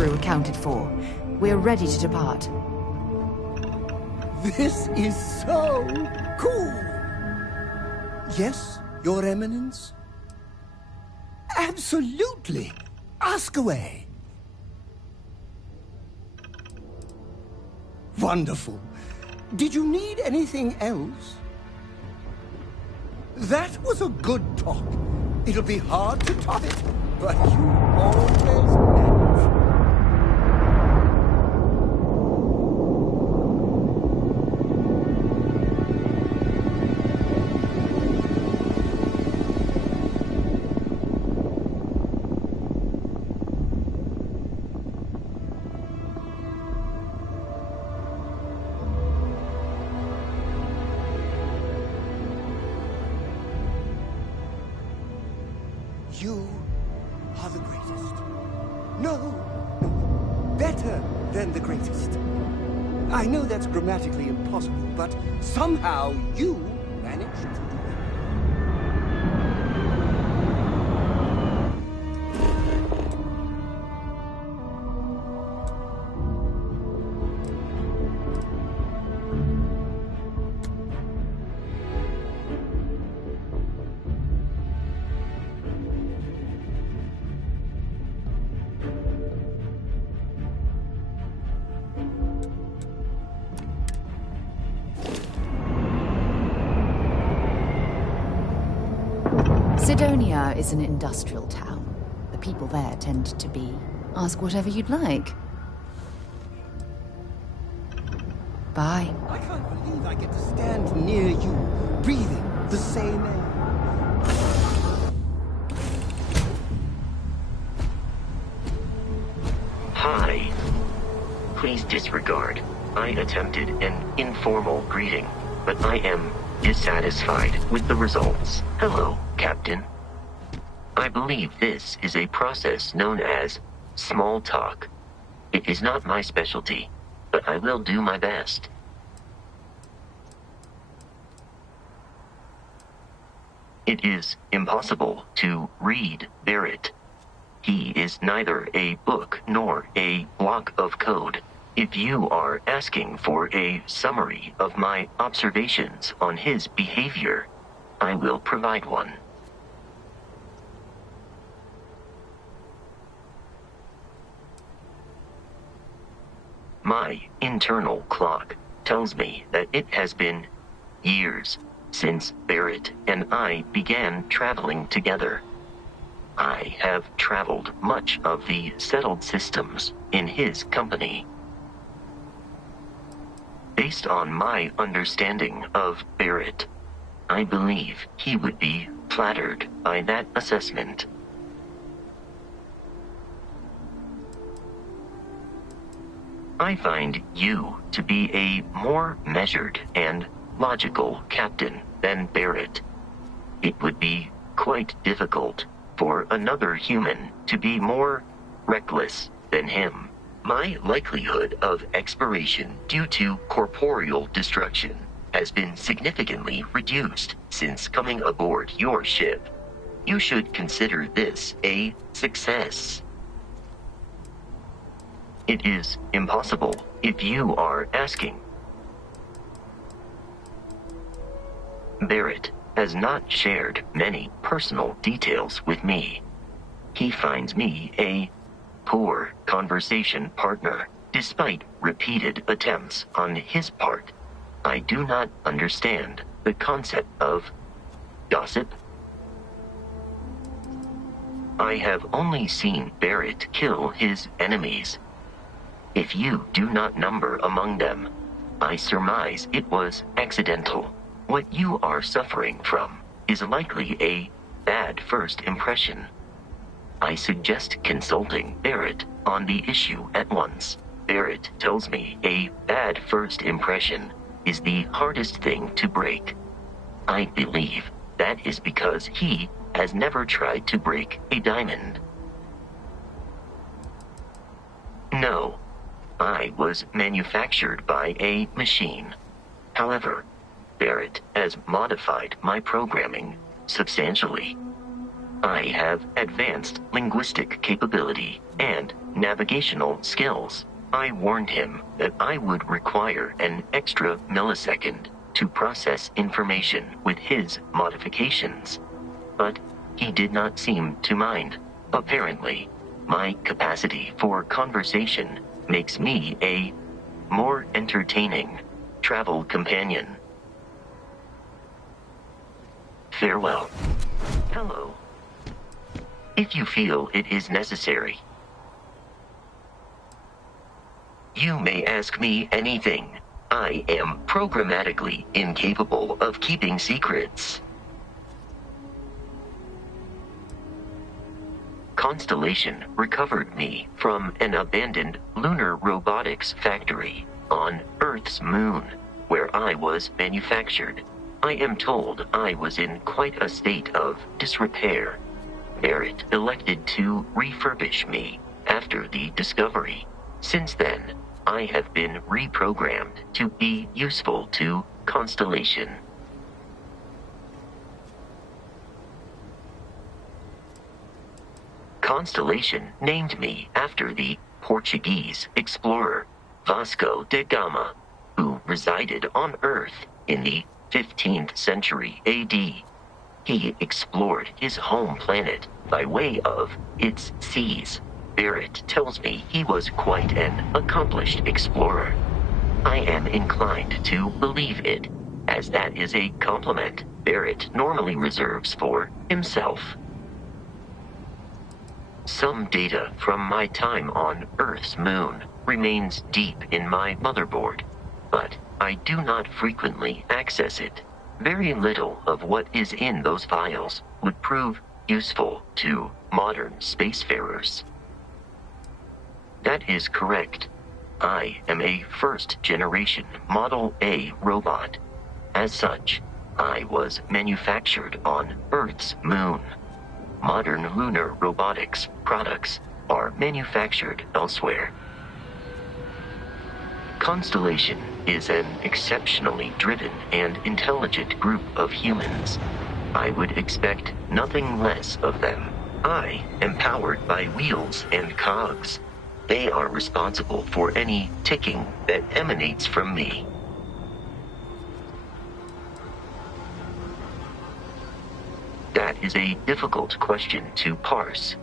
crew accounted for. We're ready to depart. This is so cool! Yes, Your Eminence? Absolutely! Ask away! Wonderful. Did you need anything else? That was a good talk. It'll be hard to top it, but you always manage. You are the greatest. No, better than the greatest. I know that's grammatically impossible, but somehow you managed to do it. Sidonia is an industrial town. The people there tend to be, ask whatever you'd like. Bye. I can't believe I get to stand near you, breathing the same air. Hi. Please disregard. I attempted an informal greeting, but I am dissatisfied with the results. Hello, Captain. I believe this is a process known as small talk. It is not my specialty, but I will do my best. It is impossible to read Barrett. He is neither a book nor a block of code. If you are asking for a summary of my observations on his behavior, I will provide one. My internal clock tells me that it has been years since Barrett and I began traveling together. I have traveled much of the settled systems in his company. Based on my understanding of Barrett, I believe he would be flattered by that assessment. I find you to be a more measured and logical captain than Barrett. It would be quite difficult for another human to be more reckless than him. My likelihood of expiration due to corporeal destruction has been significantly reduced since coming aboard your ship. You should consider this a success. It is impossible if you are asking. Barrett has not shared many personal details with me. He finds me a poor conversation partner, despite repeated attempts on his part. I do not understand the concept of gossip. I have only seen Barrett kill his enemies. If you do not number among them, I surmise it was accidental. What you are suffering from is likely a bad first impression. I suggest consulting Barrett on the issue at once. Barrett tells me a bad first impression is the hardest thing to break. I believe that is because he has never tried to break a diamond. No, I was manufactured by a machine. However, Barrett has modified my programming substantially. I have advanced linguistic capability and navigational skills. I warned him that I would require an extra millisecond to process information with his modifications. But he did not seem to mind. Apparently, my capacity for conversation makes me a more entertaining travel companion. Farewell. Hello. If you feel it is necessary, you may ask me anything. I am programmatically incapable of keeping secrets. Constellation recovered me from an abandoned lunar robotics factory on Earth's moon, where I was manufactured. I am told I was in quite a state of disrepair. Barrett elected to refurbish me after the discovery. Since then, I have been reprogrammed to be useful to Constellation. Constellation named me after the Portuguese explorer Vasco da Gama, who resided on Earth in the 15th century AD. He explored his home planet by way of its seas. Barrett tells me he was quite an accomplished explorer. I am inclined to believe it, as that is a compliment Barrett normally reserves for himself. Some data from my time on Earth's moon remains deep in my motherboard, but I do not frequently access it. Very little of what is in those files would prove useful to modern spacefarers. That is correct. I am a first-generation Model A robot. As such, I was manufactured on Earth's moon. Modern lunar robotics products are manufactured elsewhere. Constellation is an exceptionally driven and intelligent group of humans. I would expect nothing less of them. I am powered by wheels and cogs. They are responsible for any ticking that emanates from me. That is a difficult question to parse.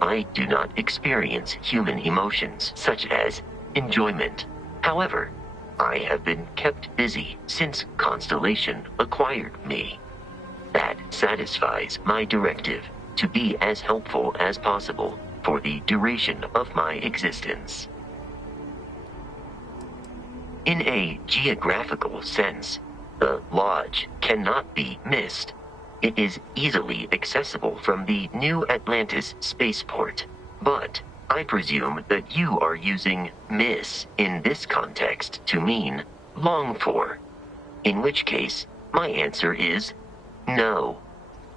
I do not experience human emotions such as enjoyment. However, I have been kept busy since Constellation acquired me. That satisfies my directive to be as helpful as possible for the duration of my existence. In a geographical sense, the Lodge cannot be missed. It is easily accessible from the New Atlantis spaceport, but I presume that you are using miss in this context to mean long for, in which case my answer is no.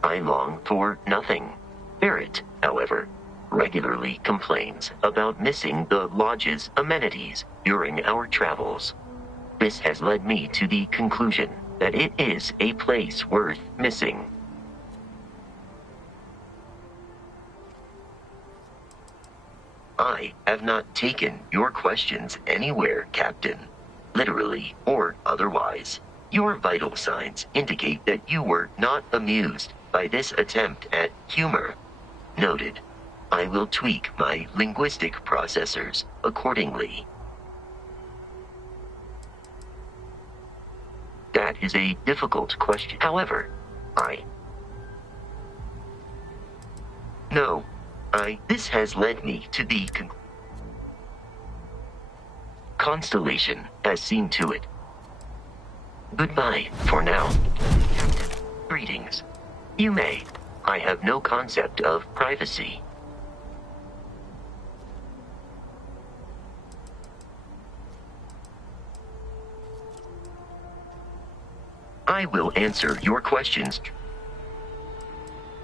I long for nothing. Barrett, however, regularly complains about missing the Lodge's amenities during our travels. This has led me to the conclusion that it is a place worth missing. I have not taken your questions anywhere, Captain, literally or otherwise. Your vital signs indicate that you were not amused by this attempt at humor. Noted. I will tweak my linguistic processors accordingly. That is a difficult question. However, this has led me to the Constellation has seen to it. Goodbye for now. Captain, greetings. You may. I have no concept of privacy. I will answer your questions.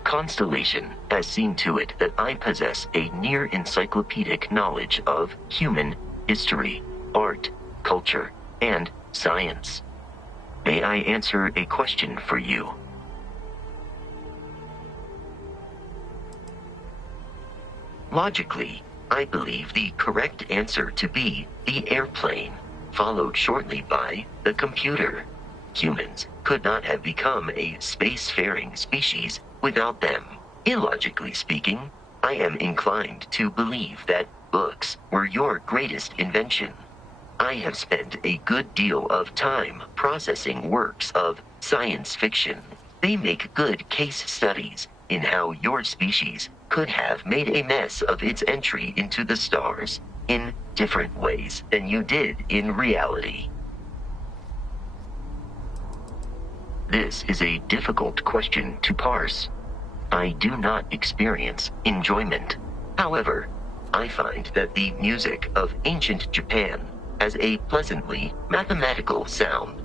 Constellation has seen to it that I possess a near-encyclopedic knowledge of human history, art, culture, and science. May I answer a question for you? Logically, I believe the correct answer to be the airplane, followed shortly by the computer. Humans could not have become a spacefaring species without them. Illogically speaking, I am inclined to believe that books were your greatest invention. I have spent a good deal of time processing works of science fiction. They make good case studies in how your species could have made a mess of its entry into the stars in different ways than you did in reality. This is a difficult question to parse. I do not experience enjoyment. However, I find that the music of ancient Japan has a pleasantly mathematical sound.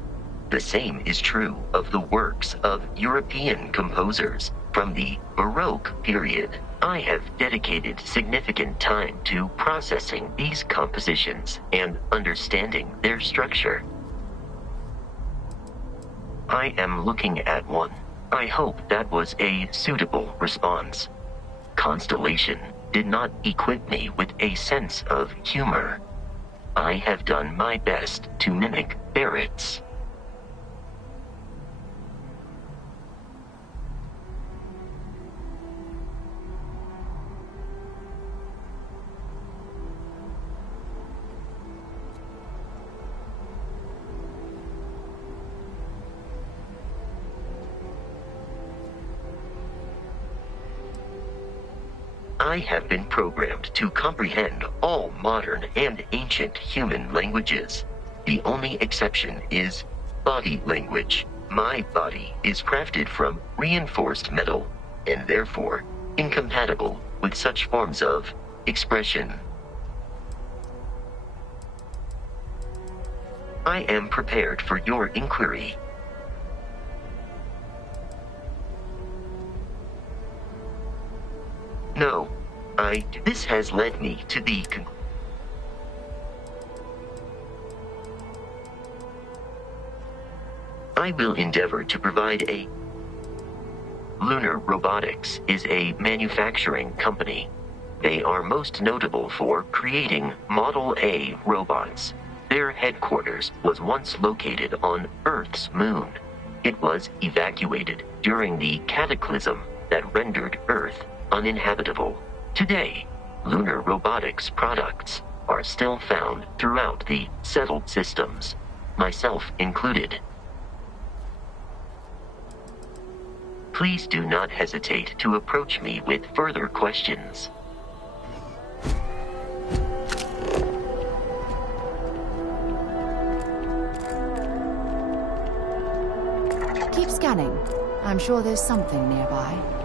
The same is true of the works of European composers from the Baroque period. I have dedicated significant time to processing these compositions and understanding their structure. I am looking at one. I hope that was a suitable response. Constellation did not equip me with a sense of humor. I have done my best to mimic Barrett's. I have been programmed to comprehend all modern and ancient human languages. The only exception is body language. My body is crafted from reinforced metal, and therefore incompatible with such forms of expression. I am prepared for your inquiry. No, this has led me to the I will endeavor to provide a Lunar Robotics is a manufacturing company. They are most notable for creating Model A robots. Their headquarters was once located on Earth's moon. It was evacuated during the cataclysm that rendered Earth uninhabitable. Today, Lunar Robotics products are still found throughout the settled systems, myself included. Please do not hesitate to approach me with further questions. Keep scanning. I'm sure there's something nearby.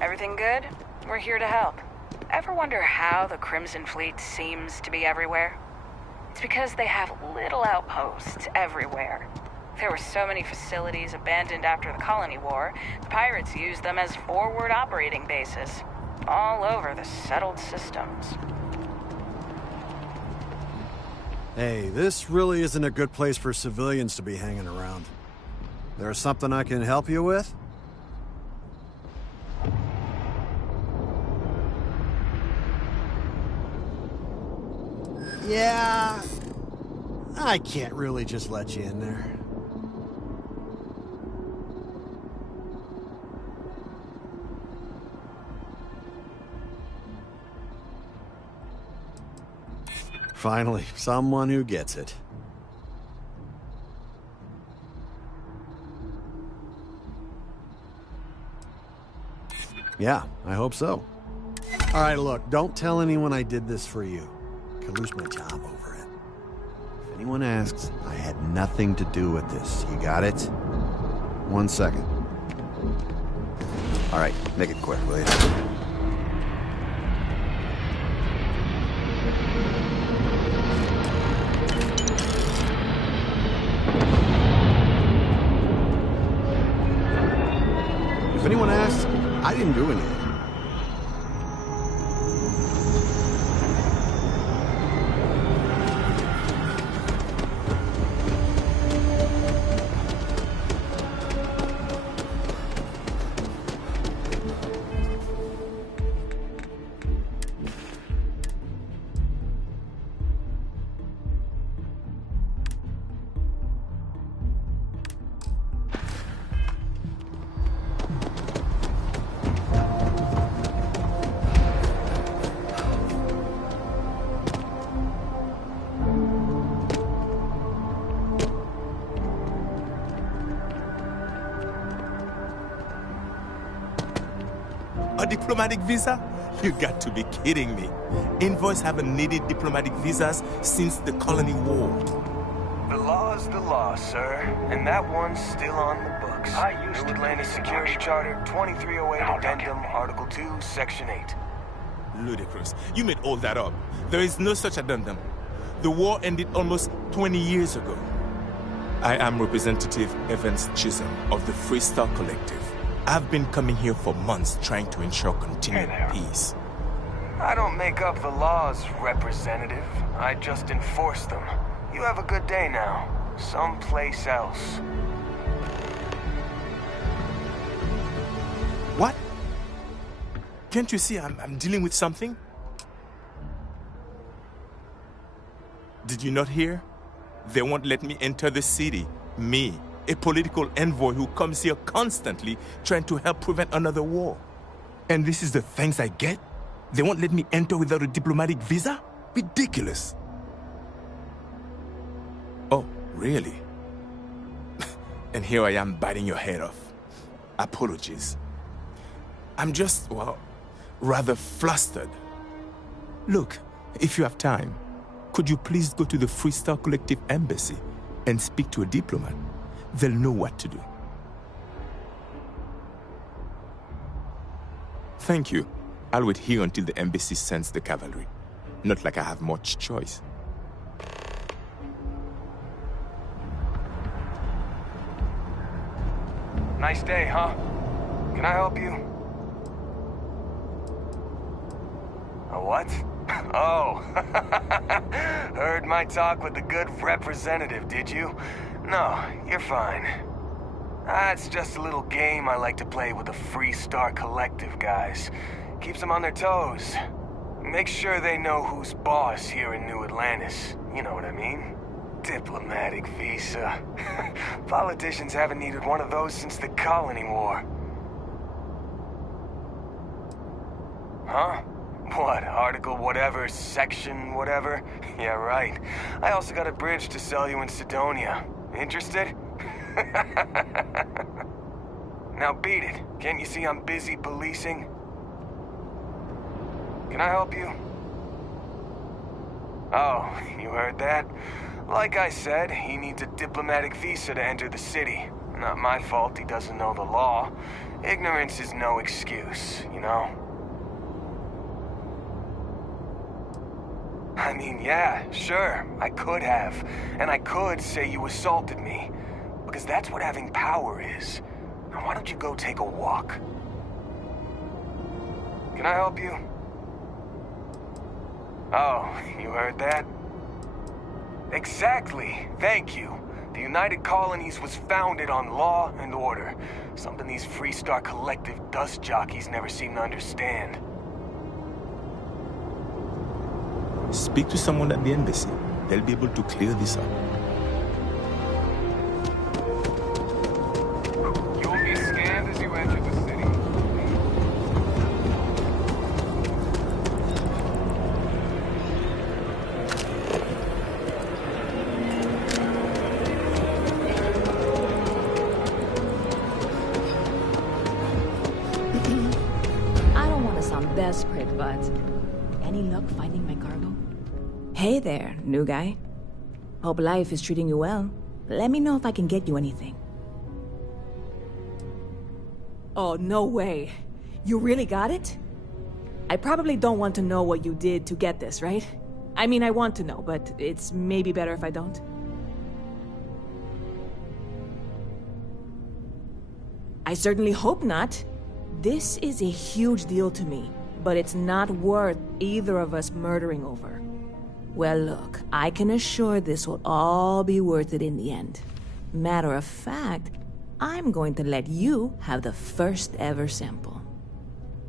Everything good? We're here to help. Ever wonder how the Crimson Fleet seems to be everywhere? It's because they have little outposts everywhere. There were so many facilities abandoned after the Colony War, the pirates used them as forward operating bases, all over the settled systems. Hey, this really isn't a good place for civilians to be hanging around. There's something I can help you with? Yeah, I can't really just let you in there. Finally, someone who gets it. Yeah, I hope so. All right, look, don't tell anyone I did this for you. Could lose my job over it. If anyone asks, I had nothing to do with this. You got it? 1 second. All right, make it quick, will you? If anyone asks, I didn't do anything. A diplomatic visa? You got to be kidding me. Envoys haven't needed diplomatic visas since the Colony War. The law's the law, sir, and that one's still on the books. New Atlantis Security Charter 2308 Addendum, Article 2, Section 8. Ludicrous. You made all that up. There is no such addendum. The war ended almost 20 years ago. I am Representative Evans Chisholm of the Freestar Collective. I've been coming here for months trying to ensure continued peace. I don't make up the laws, Representative. I just enforce them. You have a good day now. Someplace else. What? Can't you see I'm dealing with something? Did you not hear? They won't let me enter the city. Me, a political envoy who comes here constantly trying to help prevent another war. And this is the thanks I get? They won't let me enter without a diplomatic visa? Ridiculous. Oh, really? And here I am biting your head off. Apologies. I'm just, well, rather flustered. Look, if you have time, could you please go to the Freestar Collective Embassy and speak to a diplomat? They'll know what to do. Thank you. I'll wait here until the embassy sends the cavalry. Not like I have much choice. Nice day, huh? Can I help you? A what? Oh, heard my talk with the good representative, did you? No, you're fine. It's just a little game I like to play with the Freestar Collective guys. Keeps them on their toes. Make sure they know who's boss here in New Atlantis. You know what I mean? Diplomatic visa. Politicians haven't needed one of those since the Colony War. Huh? What, article whatever, section whatever? Yeah, right. I also got a bridge to sell you in Sidonia. Interested? Now beat it. Can't you see I'm busy policing? Can I help you? Oh, you heard that? Like I said, he needs a diplomatic visa to enter the city. Not my fault he doesn't know the law. Ignorance is no excuse, you know? I mean, yeah, sure, I could have. And I could say you assaulted me. Because that's what having power is. Now why don't you go take a walk? Can I help you? Oh, you heard that? Exactly, thank you. The United Colonies was founded on law and order. Something these Freestar Collective dust jockeys never seem to understand. Speak to someone at the embassy. They'll be able to clear this up. You will be scanned as you enter the city. desperate, but... Any luck finding my cargo? Hey there, new guy. Hope life is treating you well. Let me know if I can get you anything. Oh, no way. You really got it? I probably don't want to know what you did to get this, right? I mean, I want to know, but it's maybe better if I don't. I certainly hope not. This is a huge deal to me, but it's not worth either of us murdering over. Well, look, I can assure this will all be worth it in the end. Matter of fact, I'm going to let you have the first ever sample.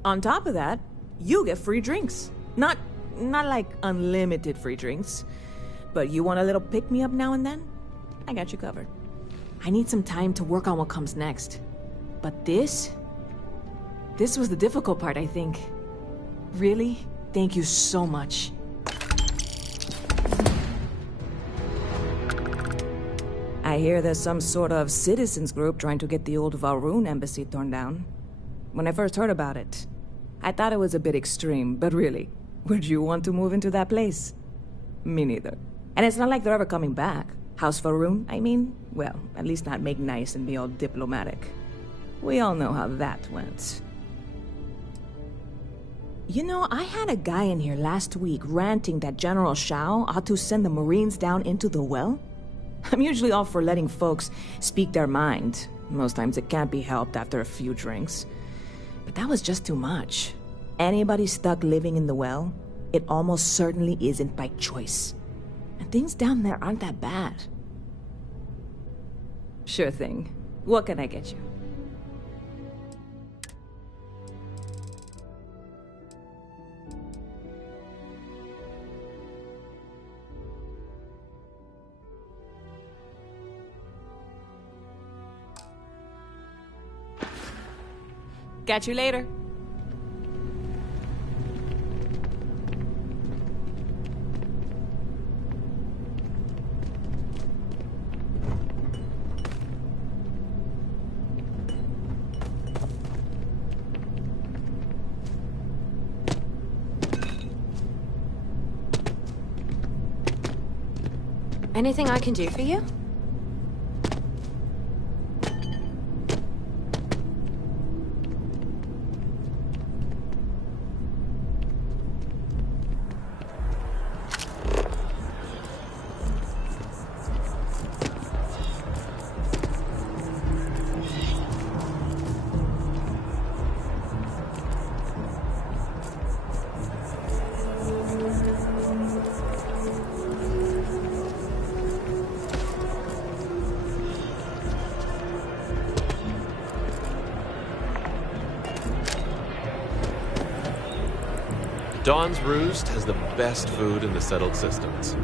On top of that, you get free drinks. Not like unlimited free drinks, but you want a little pick-me-up now and then? I got you covered. I need some time to work on what comes next. But this was the difficult part, I think. Really, thank you so much. I hear there's some sort of citizens group trying to get the old Valroon embassy torn down. When I first heard about it, I thought it was a bit extreme, but really, would you want to move into that place? Me neither. And it's not like they're ever coming back. House Valroon, I mean? Well, at least not make nice and be all diplomatic. We all know how that went. You know, I had a guy in here last week ranting that General Shao ought to send the Marines down into the well. I'm usually all for letting folks speak their mind. Most times it can't be helped after a few drinks. But that was just too much. Anybody stuck living in the well, it almost certainly isn't by choice. And things down there aren't that bad. Sure thing. What can I get you? Catch you later. Anything I can do for you? Dawn's Roost has the best food in the settled systems.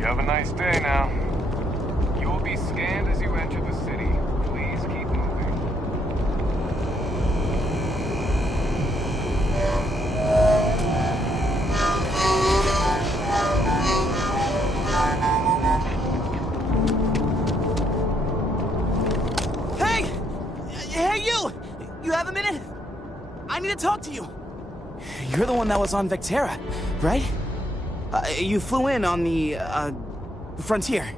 Have a nice day now. You will be scanned as you enter the city. Please keep moving. Hey! Hey, you! You have a minute? I need to talk to you. You're the one that was on Vectera, right? You flew in on the, frontier.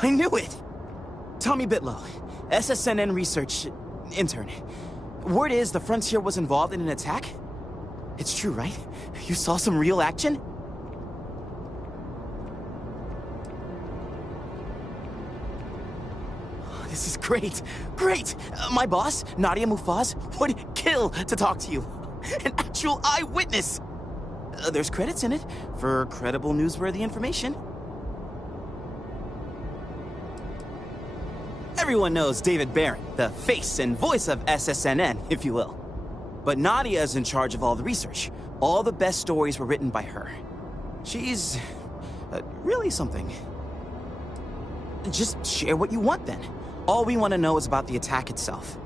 I knew it! Tommy Bitlow, SSNN research intern. Word is the frontier was involved in an attack? It's true, right? You saw some real action? this is great. Great! My boss, Nadia Mufaz, would kill to talk to you. An actual eyewitness! There's credits in it for credible, newsworthy information. Everyone knows David Barron, the face and voice of SSNN, if you will. But Nadia is in charge of all the research. All the best stories were written by her. She's... really something. Just share what you want, then. All we want to know is about the attack itself.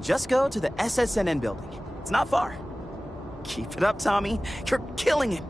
Just go to the SSNN building. It's not far. Keep it up, Tommy. You're killing it.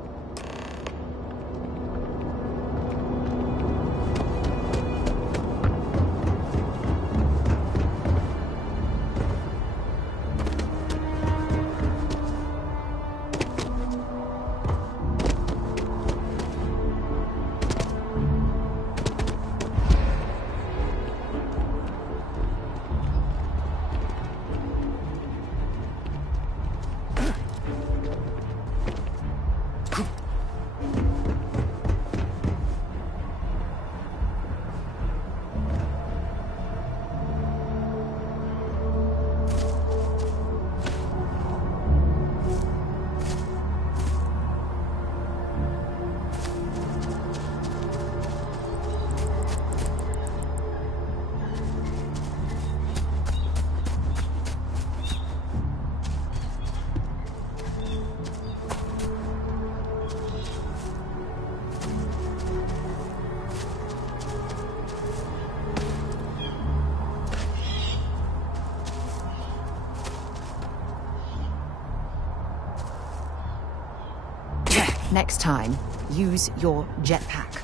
Next time, use your jetpack.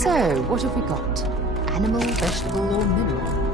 So, what have we got? Animal, vegetable, or mineral?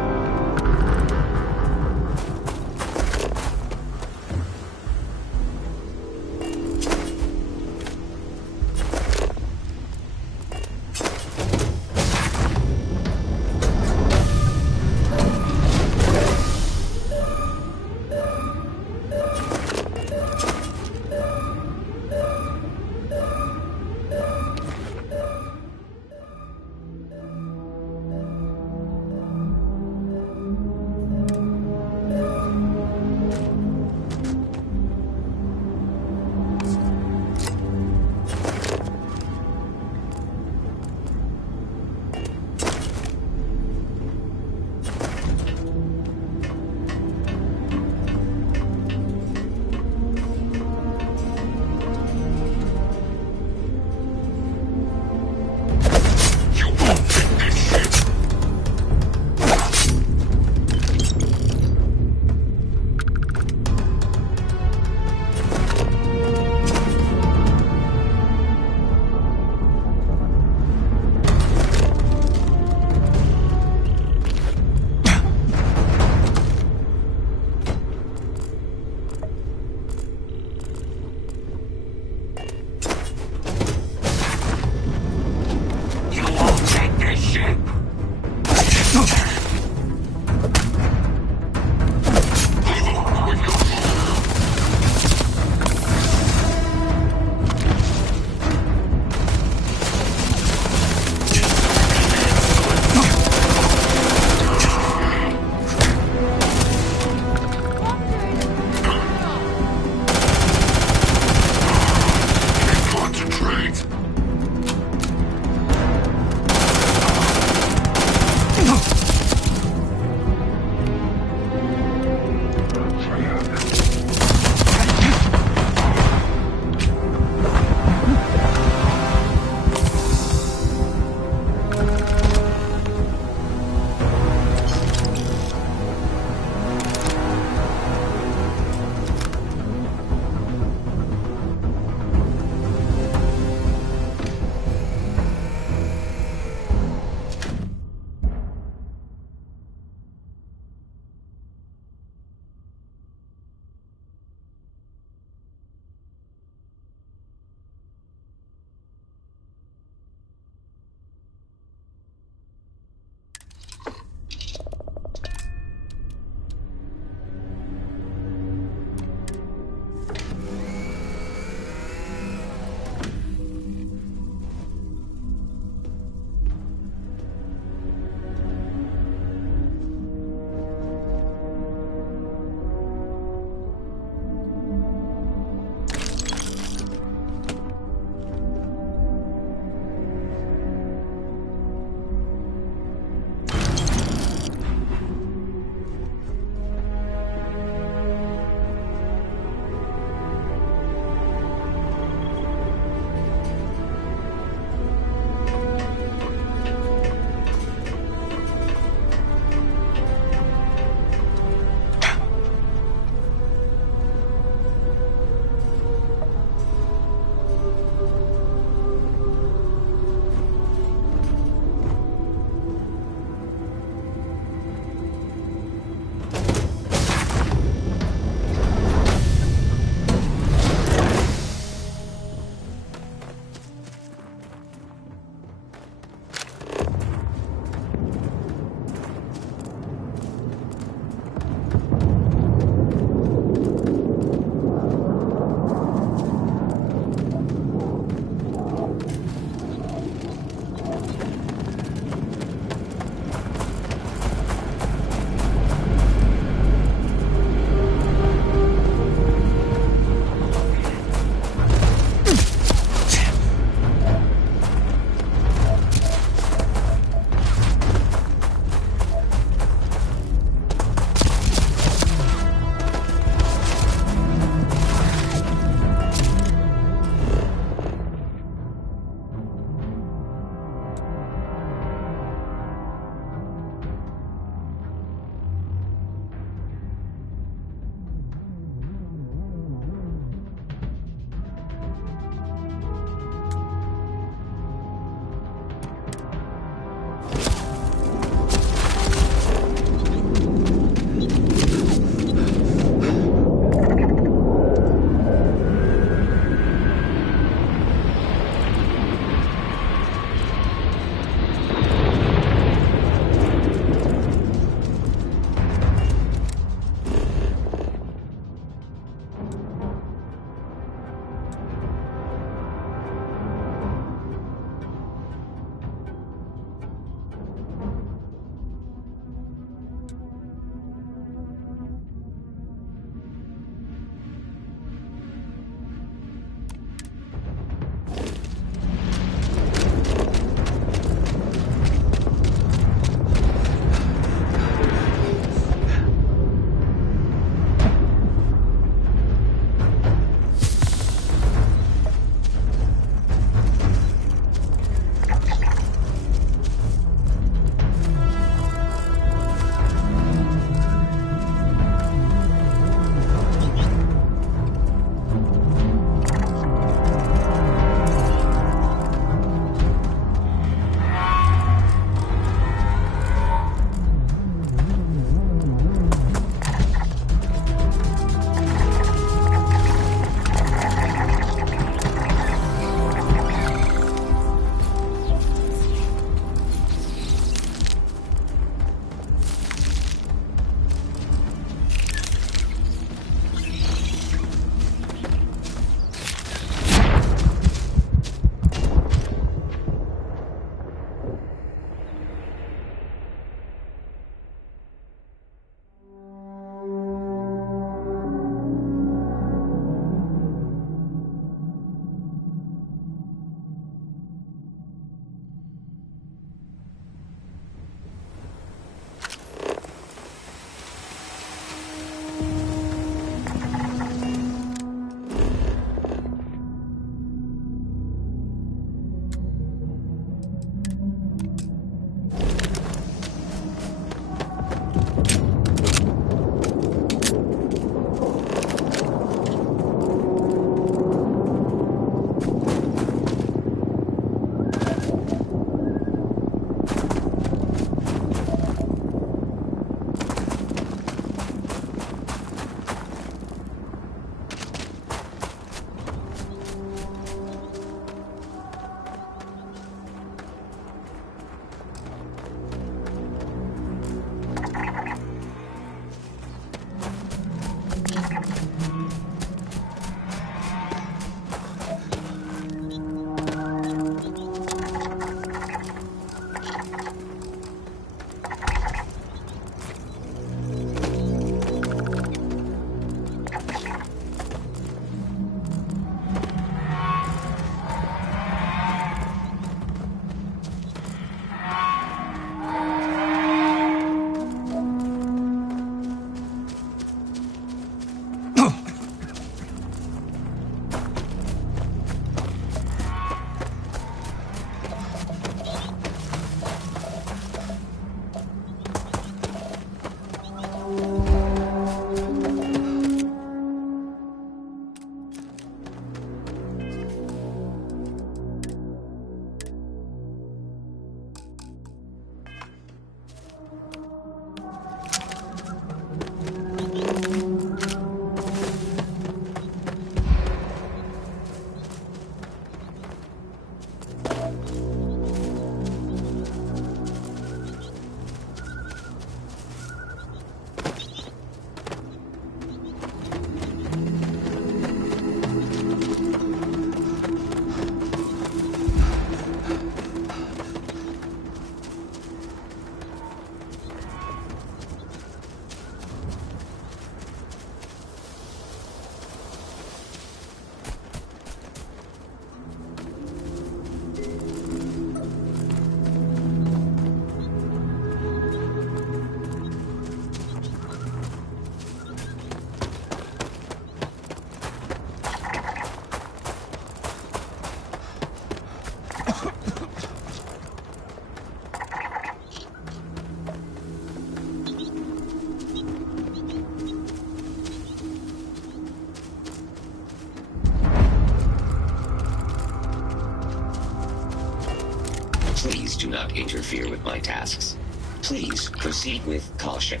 interfere with my tasks. Please proceed with caution.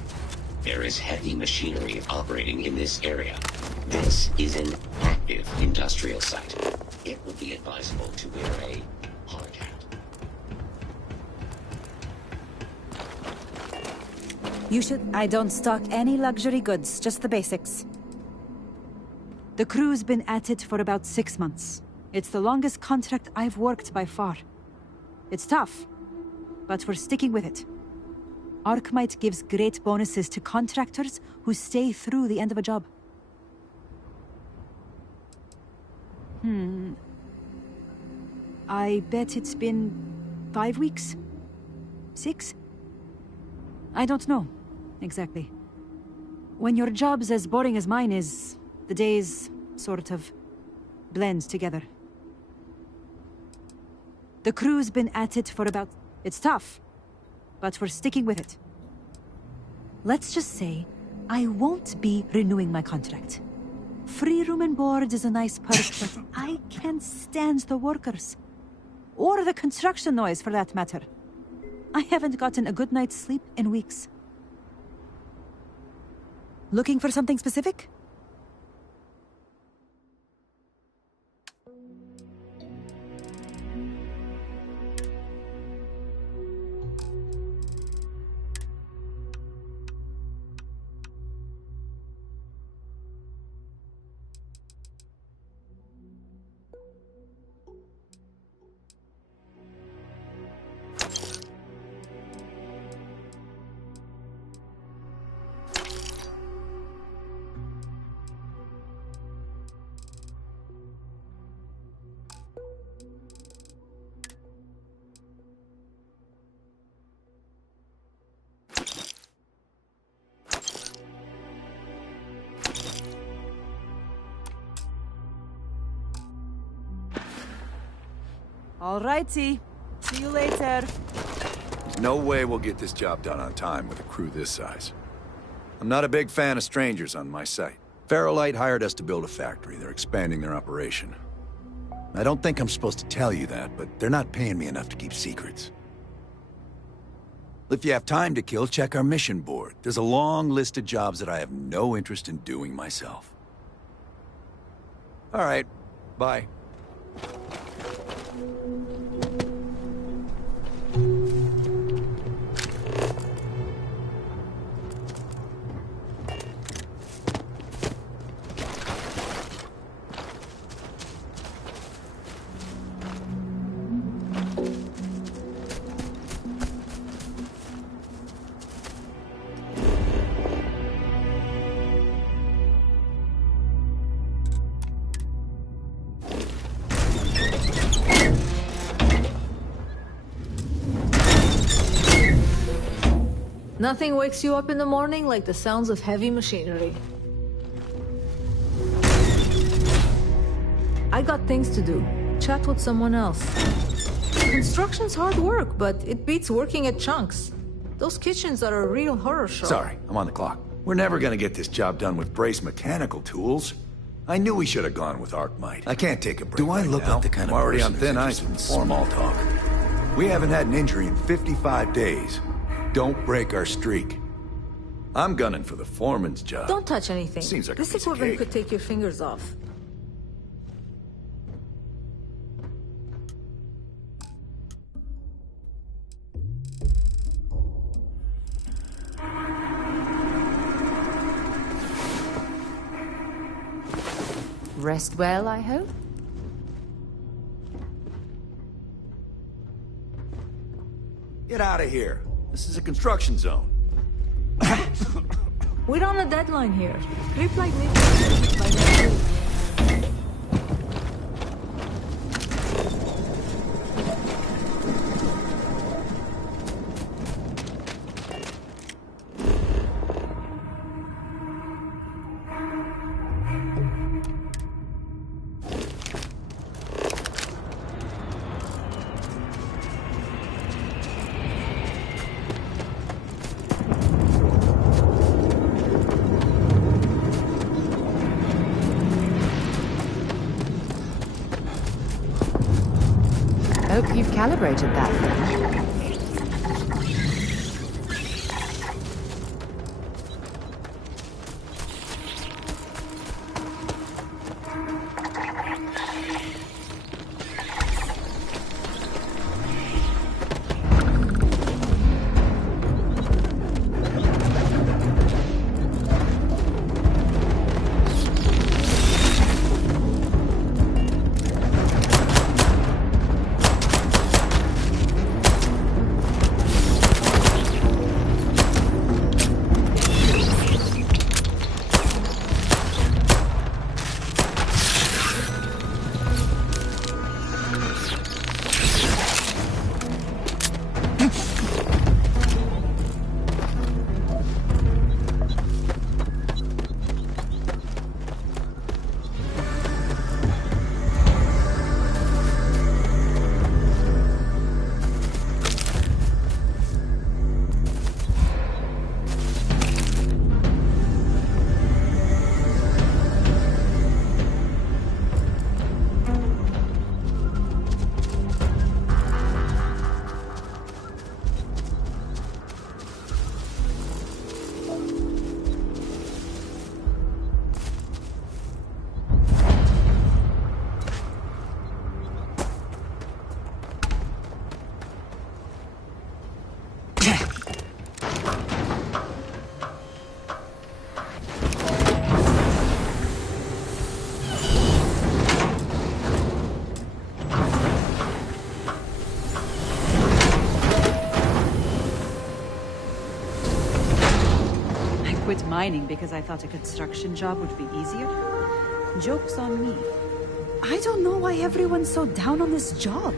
There is heavy machinery operating in this area. This is an active industrial site. It would be advisable to wear a hard hat. You should... I don't stock any luxury goods, just the basics. The crew's been at it for about 6 months. It's the longest contract I've worked by far. It's tough, but we're sticking with it. Arkmite gives great bonuses to contractors who stay through the end of a job. I bet it's been 5 weeks? 6? I don't know, exactly. When your job's as boring as mine is, the days sort of blend together. The crew's been at it for about... It's tough, but we're sticking with it. Let's just say, I won't be renewing my contract. Free room and board is a nice perk, but I can't stand the workers. Or the construction noise, for that matter. I haven't gotten a good night's sleep in weeks. Looking for something specific? Alrighty. See you later. There's no way we'll get this job done on time with a crew this size. I'm not a big fan of strangers on my site. Ferrolite hired us to build a factory. They're expanding their operation. I don't think I'm supposed to tell you that, but they're not paying me enough to keep secrets. If you have time to kill, check our mission board. There's a long list of jobs that I have no interest in doing myself. All right. Bye. Nothing wakes you up in the morning like the sounds of heavy machinery. I got things to do. Chat with someone else. Construction's hard work, but it beats working at Chunks. Those kitchens are a real horror show. Sorry, I'm on the clock. We're never gonna get this job done with Brace mechanical tools. I knew we should have gone with Arkmite. I can't take a break. Do I look like the kind of already on thin ice with small talk? We haven't had an injury in 55 days. Don't break our streak. I'm gunning for the foreman's job. Don't touch anything. Seems like this equipment could take your fingers off. Rest well, I hope? Get out of here. This is a construction zone. We're on a deadline here. Sleep like me by next week. Hope you've calibrated that thing. quit mining because I thought a construction job would be easier? Joke's on me. I don't know why everyone's so down on this job.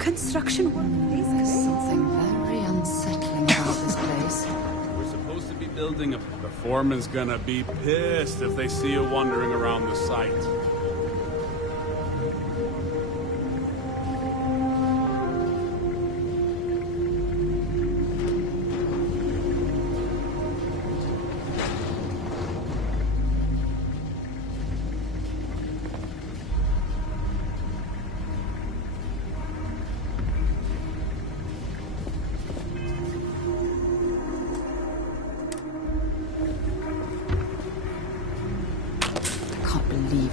Construction work pays There's something very unsettling about this place. We're supposed to be building a... The foreman's gonna be pissed if they see you wandering around the site.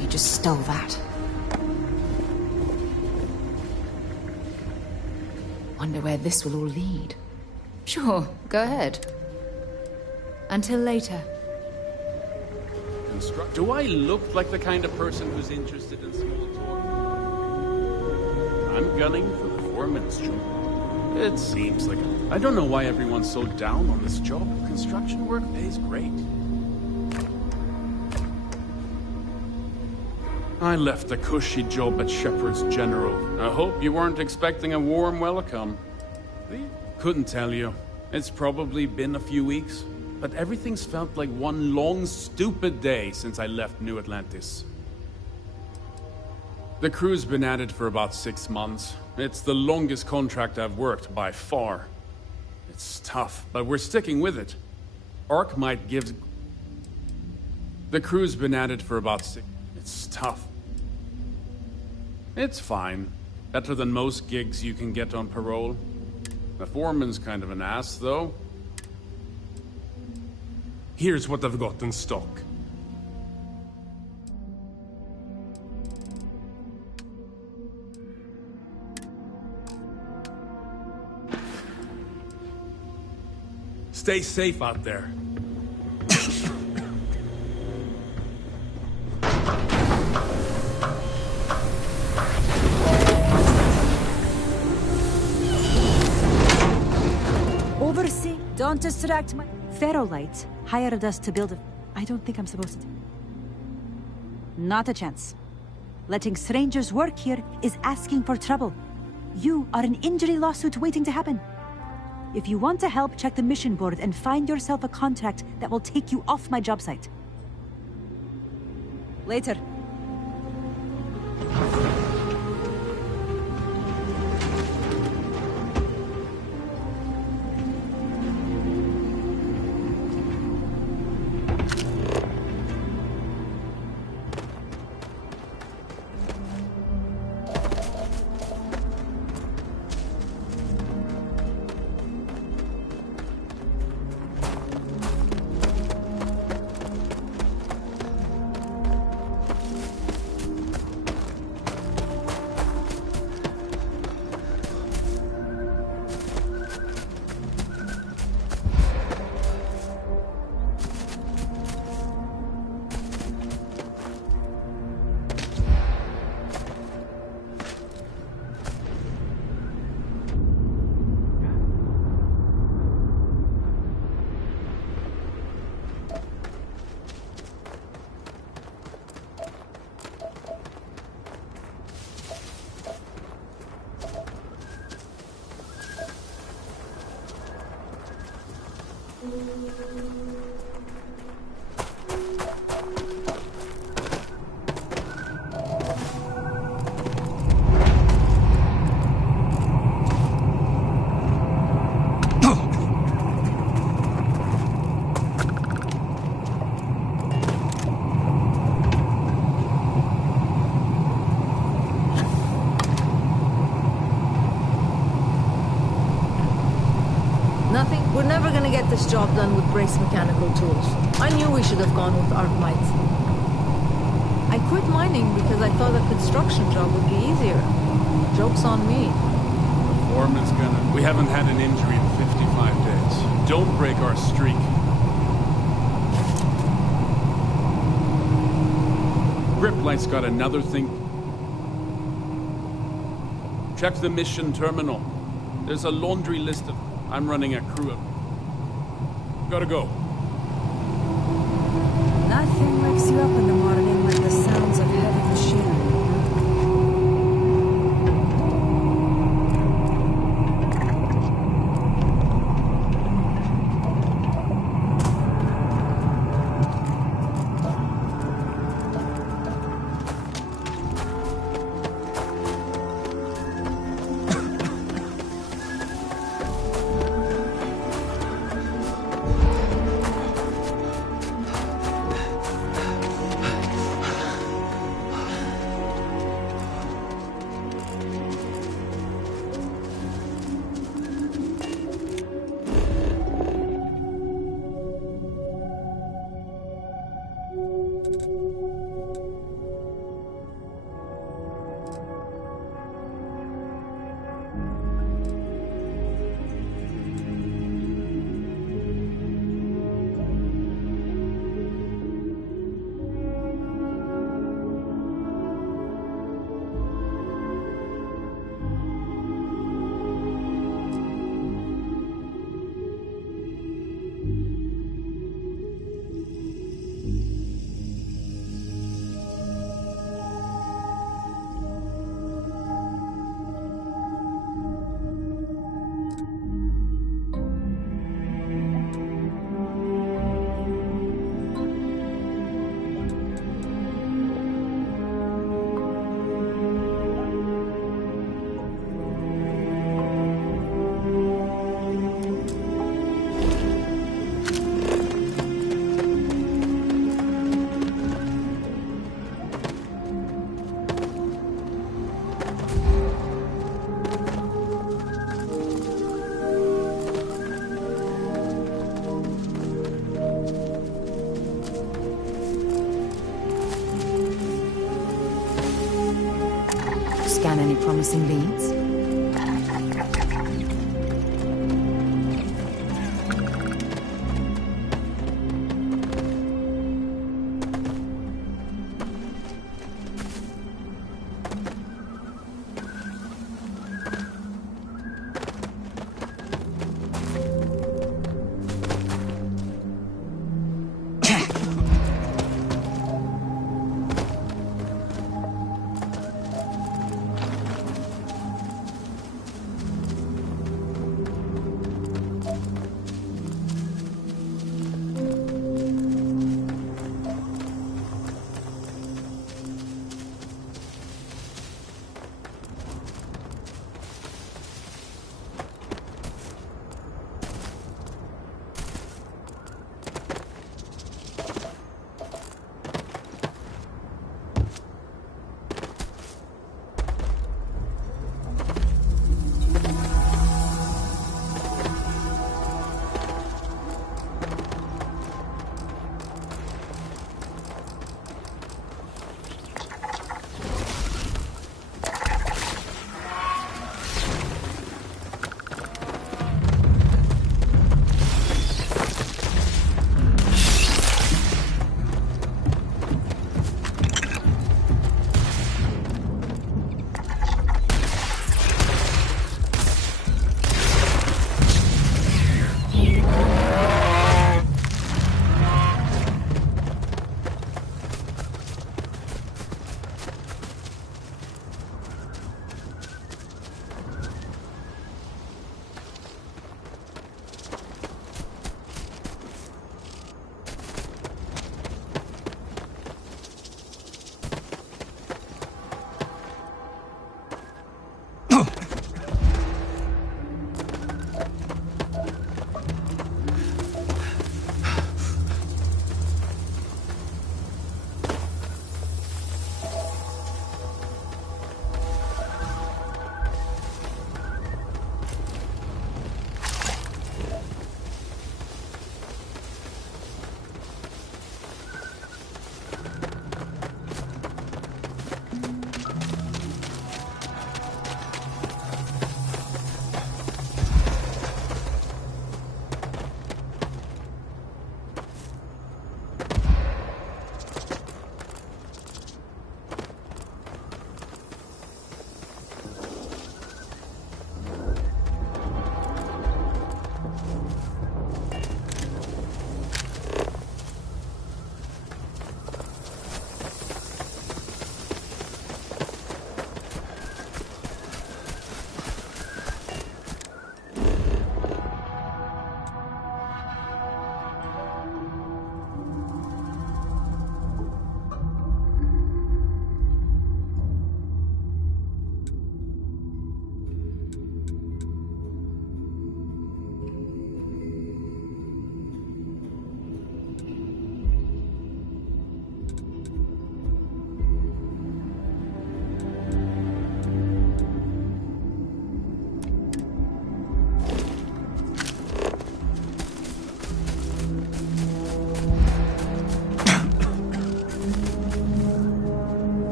You just stole that. Wonder where this will all lead. Sure, go ahead. Until later. Do I look like the kind of person who's interested in small talk? I'm gunning for the foreman's job. It seems like... I don't know why everyone's so down on this job. Construction work pays great. I left the cushy job at Shepherd's General. I hope you weren't expecting a warm welcome. Couldn't tell you. It's probably been a few weeks, but everything's felt like one long, stupid day since I left New Atlantis. The crew's been at it for about 6 months. It's the longest contract I've worked by far. It's tough, but we're sticking with it. Arcmite gives... The crew's been at it for about 6... It's tough. It's fine. Better than most gigs you can get on parole. The foreman's kind of an ass, though. Here's what I've got in stock. Stay safe out there. Oversee, don't distract my... Ferrolite hired us to build a... I don't think I'm supposed to. Not a chance. Letting strangers work here is asking for trouble. You are an injury lawsuit waiting to happen. If you want to help, check the mission board and find yourself a contract that will take you off my job site. Later. We're never gonna get this job done with Brace mechanical tools. I knew we should have gone with Arcmite. I quit mining because I thought a construction job would be easier. Joke's on me. The foreman's gonna... We haven't had an injury in 55 days. Don't break our streak. Griplight's got another thing. Check the mission terminal. There's a laundry list of... I'm running a crew of... Gotta go. Nothing wakes you up in the morning like the sounds of heavy machinery. Scan any promising leads?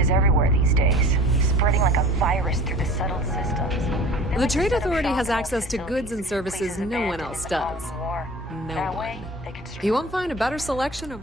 is everywhere these days, spreading like a virus through the settled systems. The Trade Authority has access to goods and services no one else does. No one. You won't find a better selection of...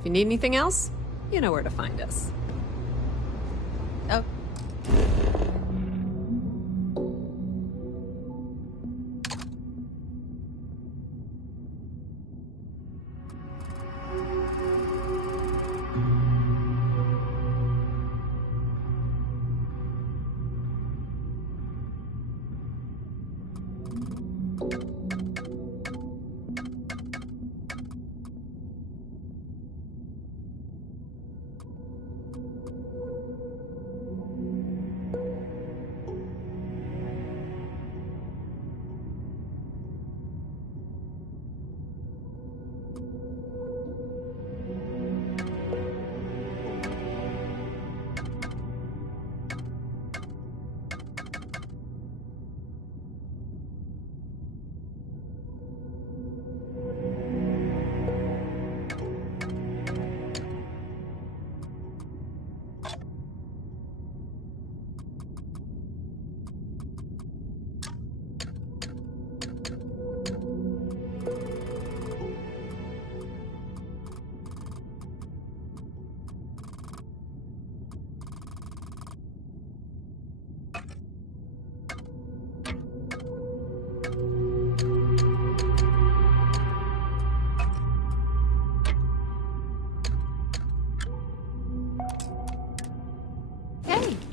If you need anything else, you know where to find us. Oh.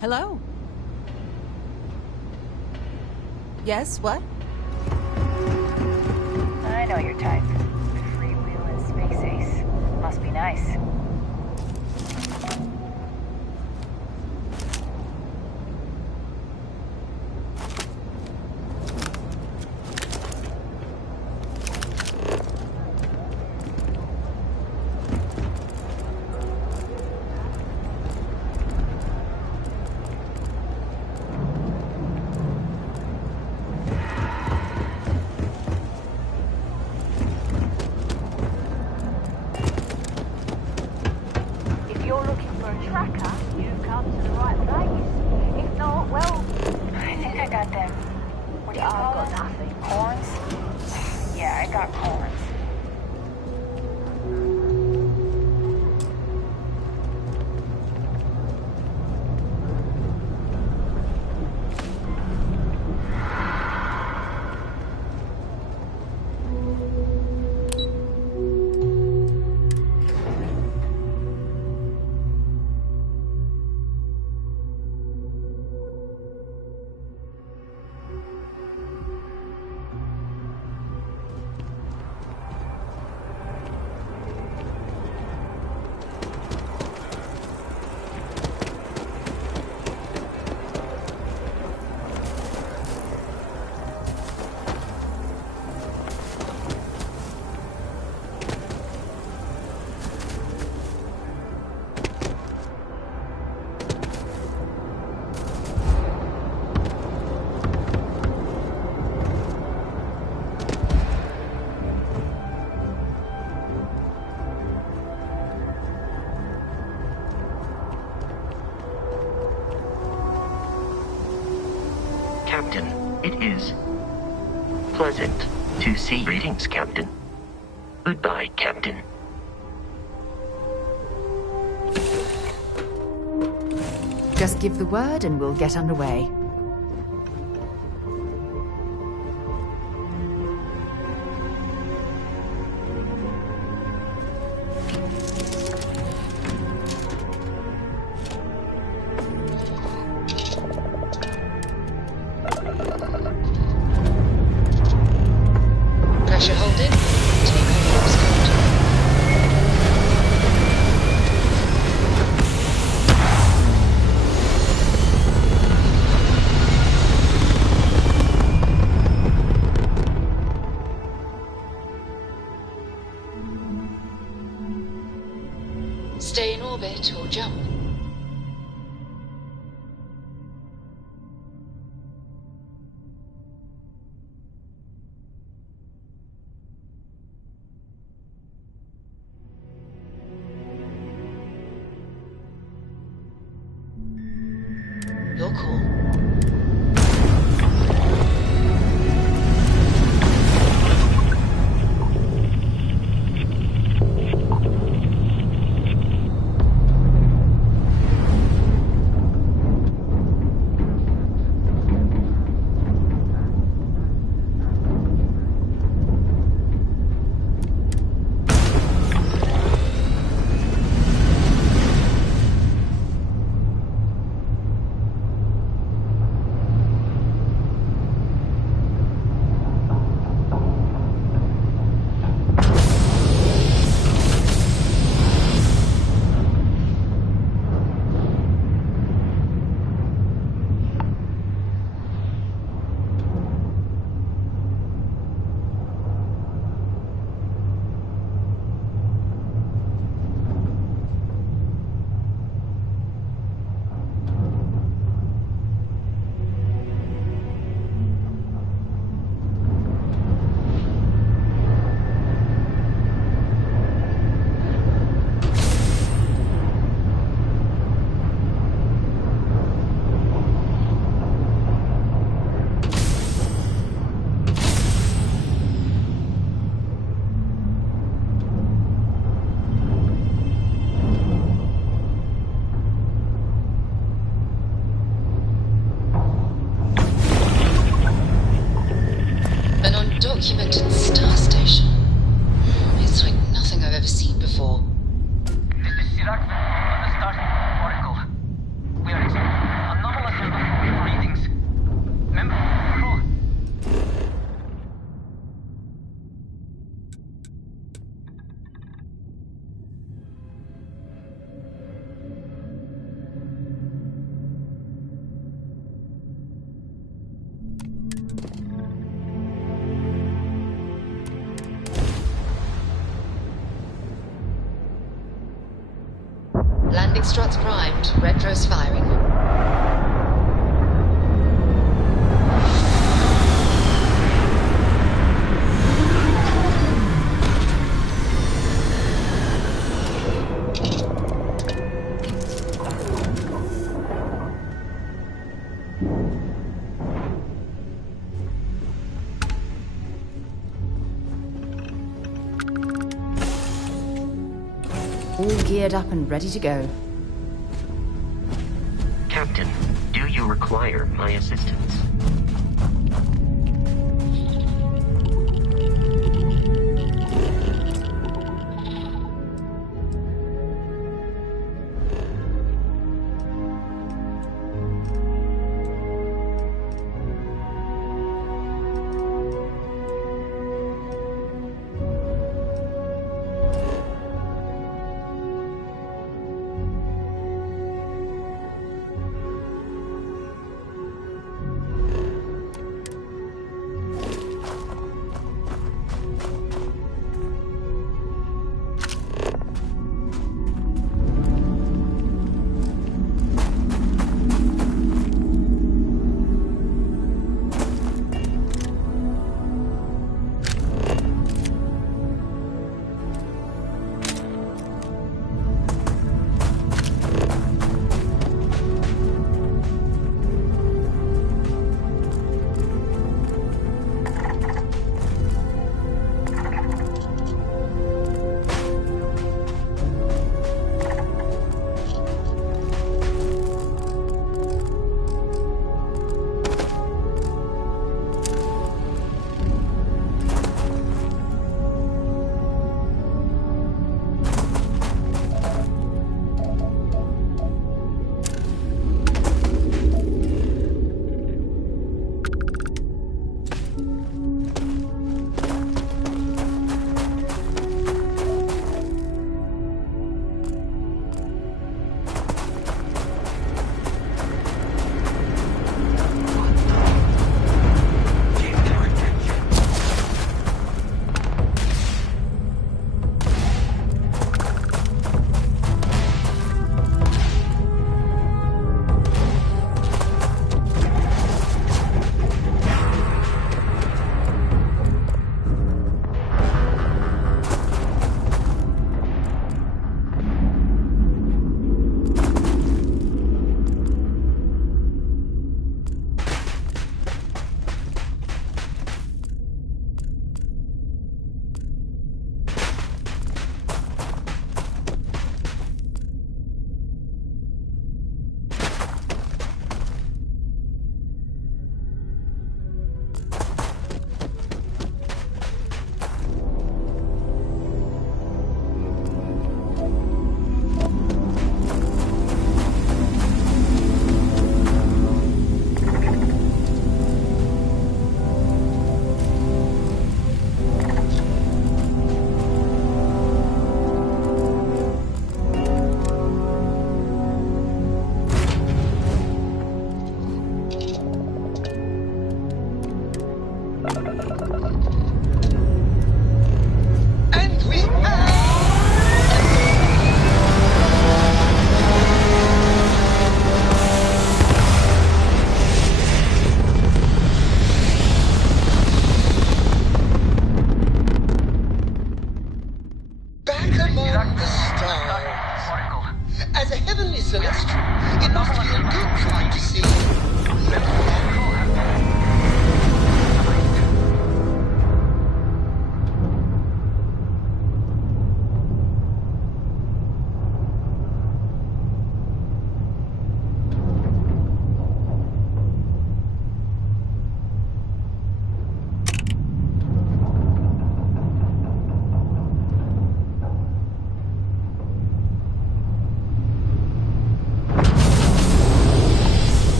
Hello. Yes, what? I know your type. Freewheeling space ace. Must be nice. Captain, it is pleasant to see you. Greetings, Captain. Goodbye, Captain. Just give the word and we'll get underway. Pressure holding. Takeoff is good. Stay in orbit or jump. Your call. An undocumented star station. It's like nothing I've ever seen before. This is Sirac on the Starfield Oracle. We are experiencing anomalous readings. Member crew. Landing struts primed. Retros firing. All geared up and ready to go. Captain, do you require my assistance? among the stars. As a heavenly celestial, it must feel good for you to see.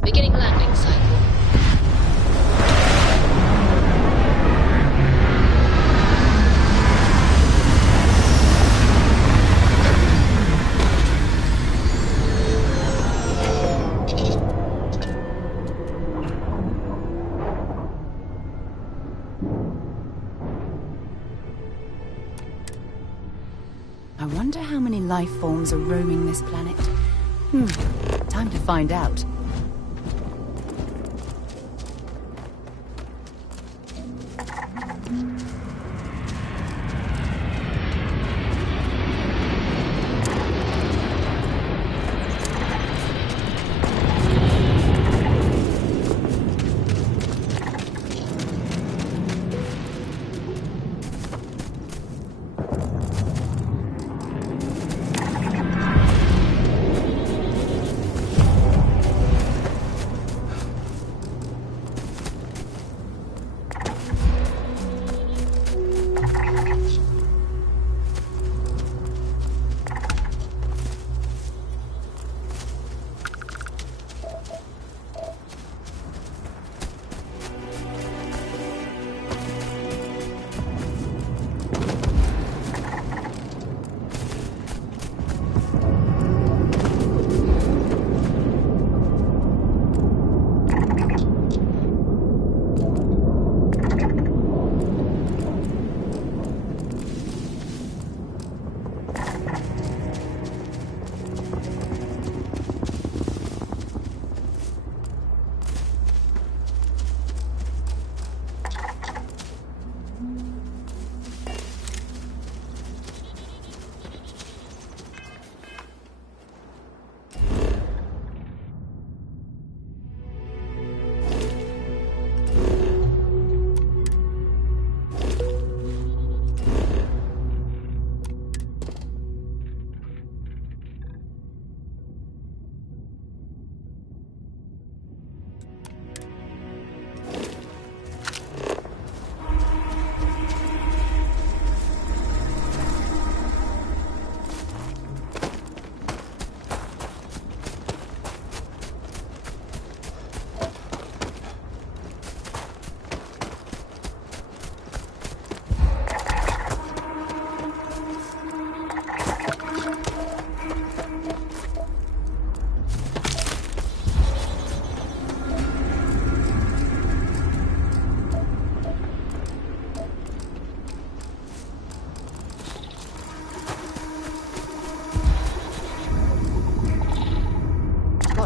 Beginning landing cycle. I wonder how many life forms are roaming this planet. Time to find out.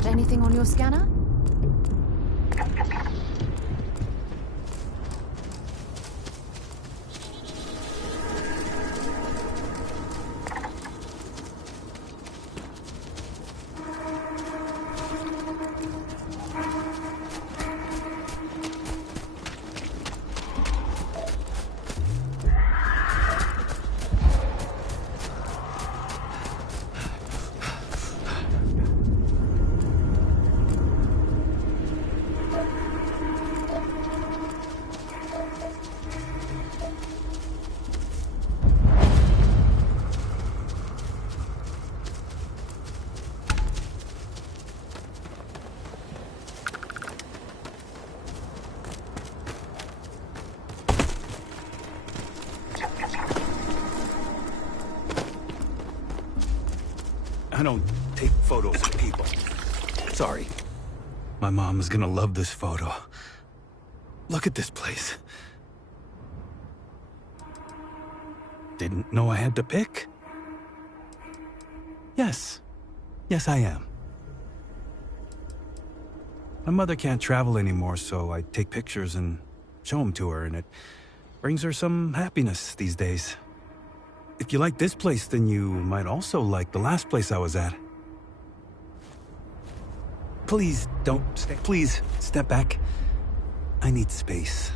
Anything on your scanner? I don't take photos of people. Sorry. My mom is gonna love this photo. Look at this place. Didn't know I had to pick? Yes. Yes, I am. My mother can't travel anymore, so I take pictures and show them to her, and it brings her some happiness these days. If you like this place, then you might also like the last place I was at. Please don't stay. Please step back. I need space.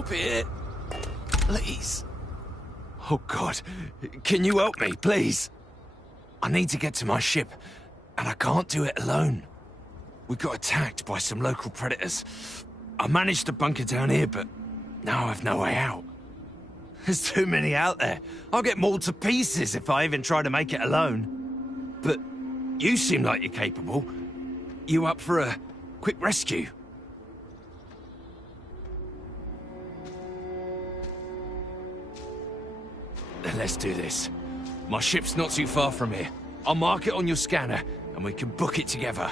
help here. Please. Oh, God. Can you help me, please? I need to get to my ship, and I can't do it alone. We got attacked by some local predators. I managed to bunker down here, but now I've no way out. There's too many out there. I'll get mauled to pieces if I even try to make it alone. But you seem like you're capable. You up for a quick rescue? Let's do this. My ship's not too far from here. I'll mark it on your scanner, and we can book it together.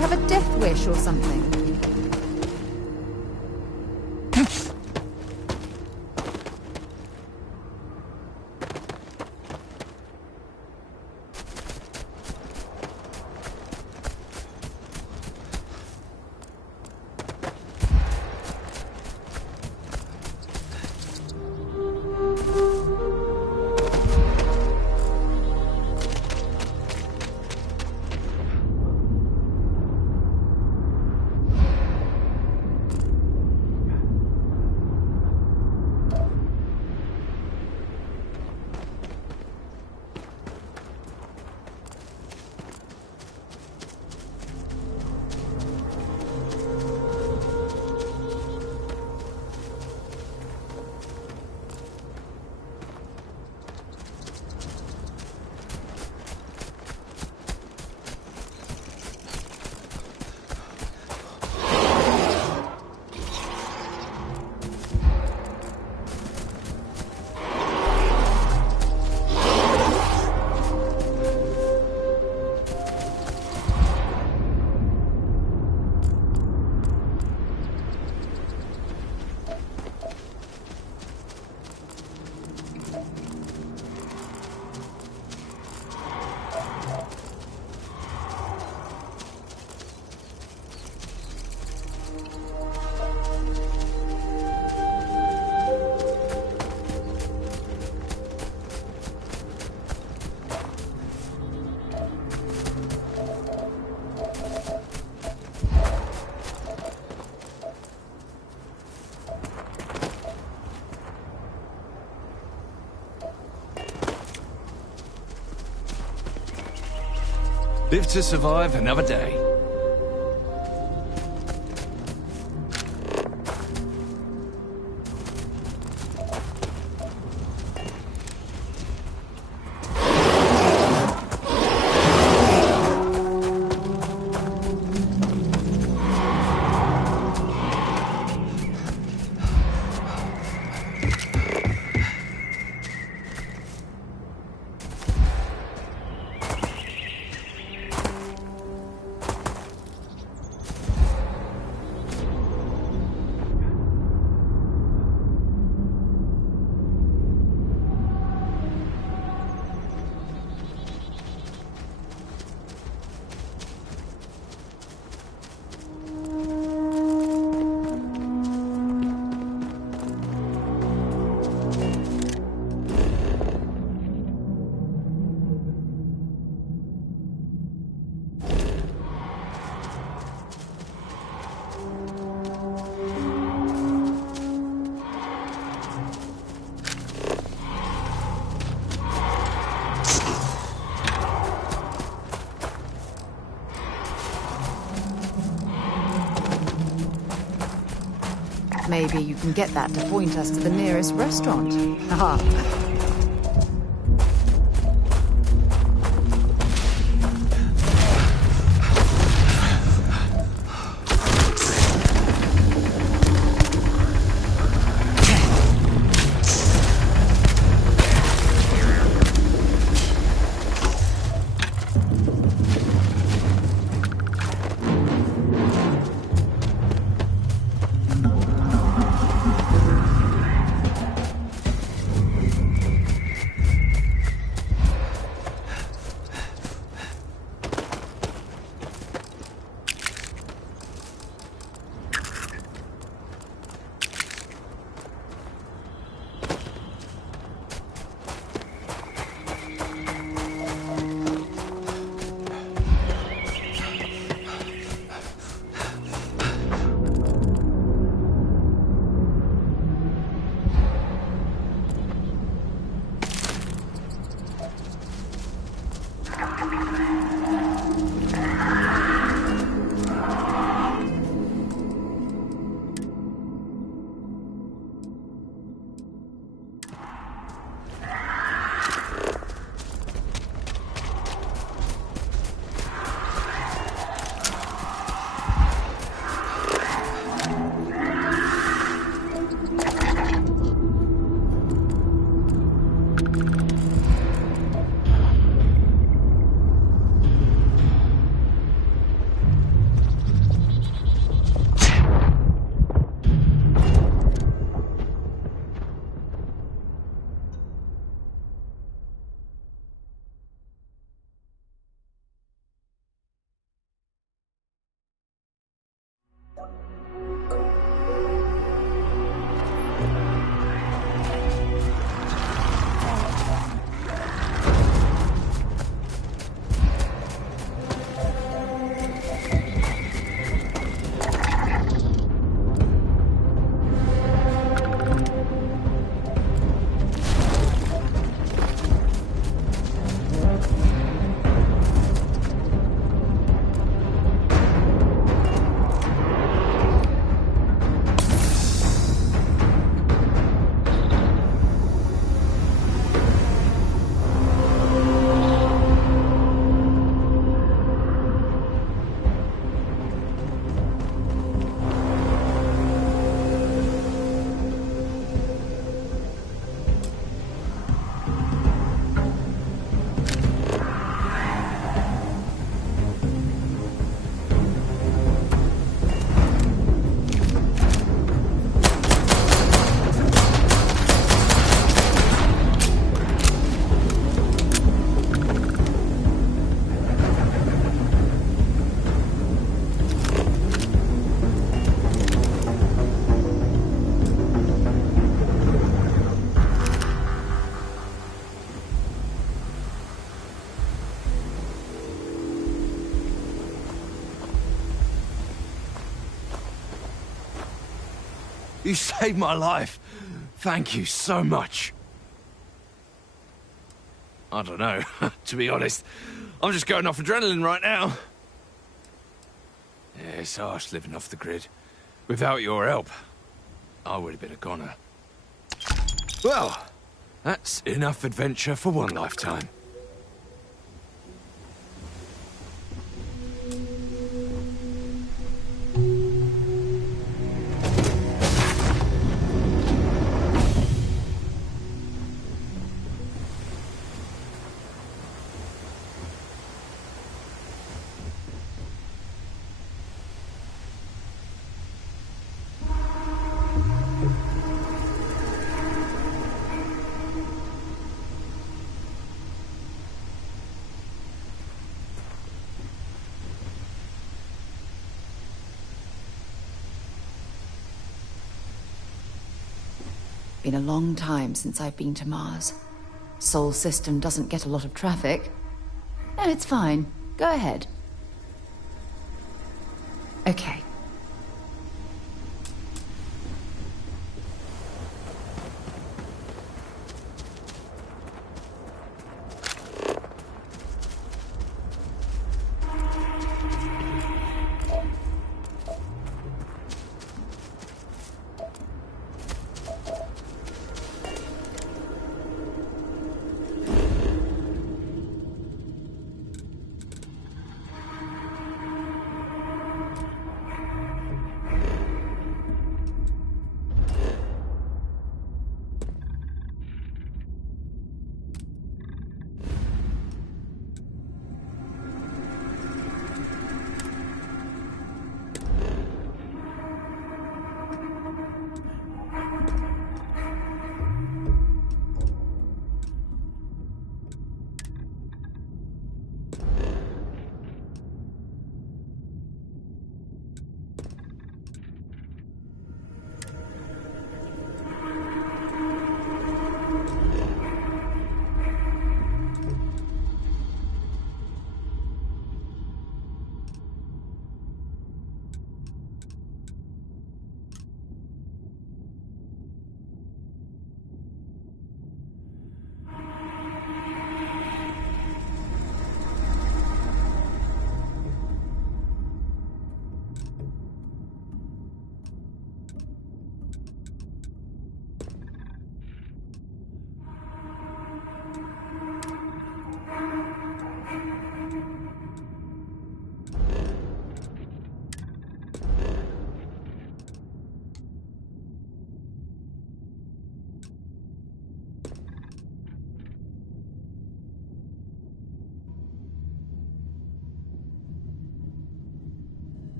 Have a death wish or something? Live to survive another day. Maybe you can get that to point us to the nearest restaurant. Haha. You saved my life. Thank you so much. I don't know, to be honest. I'm just going off adrenaline right now. Yeah, it's harsh living off the grid. Without your help, I would have been a goner. Well, that's enough adventure for one lifetime. Been a long time since I've been to Mars. Sol system doesn't get a lot of traffic. No, it's fine. Go ahead. Okay.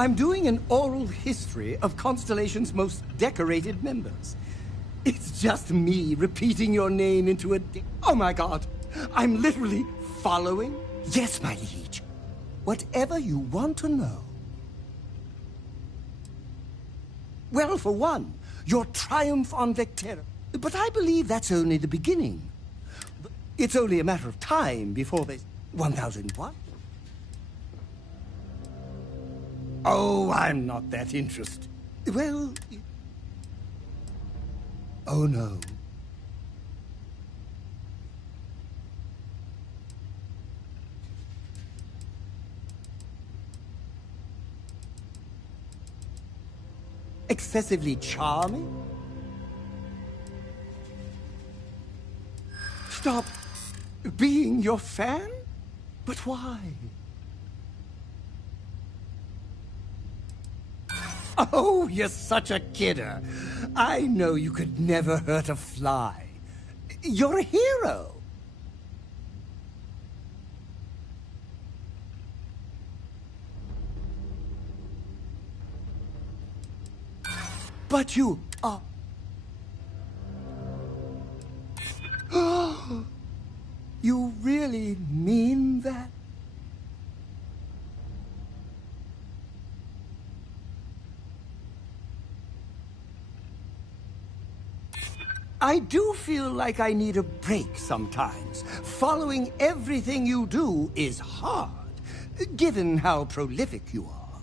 I'm doing an oral history of Constellation's most decorated members. It's just me repeating your name into a... Oh my god! I'm literally following? Yes, my liege. Whatever you want to know. Well, for one, your triumph on Vectera. But I believe that's only the beginning. It's only a matter of time before there's 1,000 what? Oh, I'm not that interested. Well... Oh, no. Excessively charming? Stop being your fan? But why? Oh, you're such a kidder. I know you could never hurt a fly. You're a hero. But you are... You really mean that? I do feel like I need a break sometimes. Following everything you do is hard, given how prolific you are.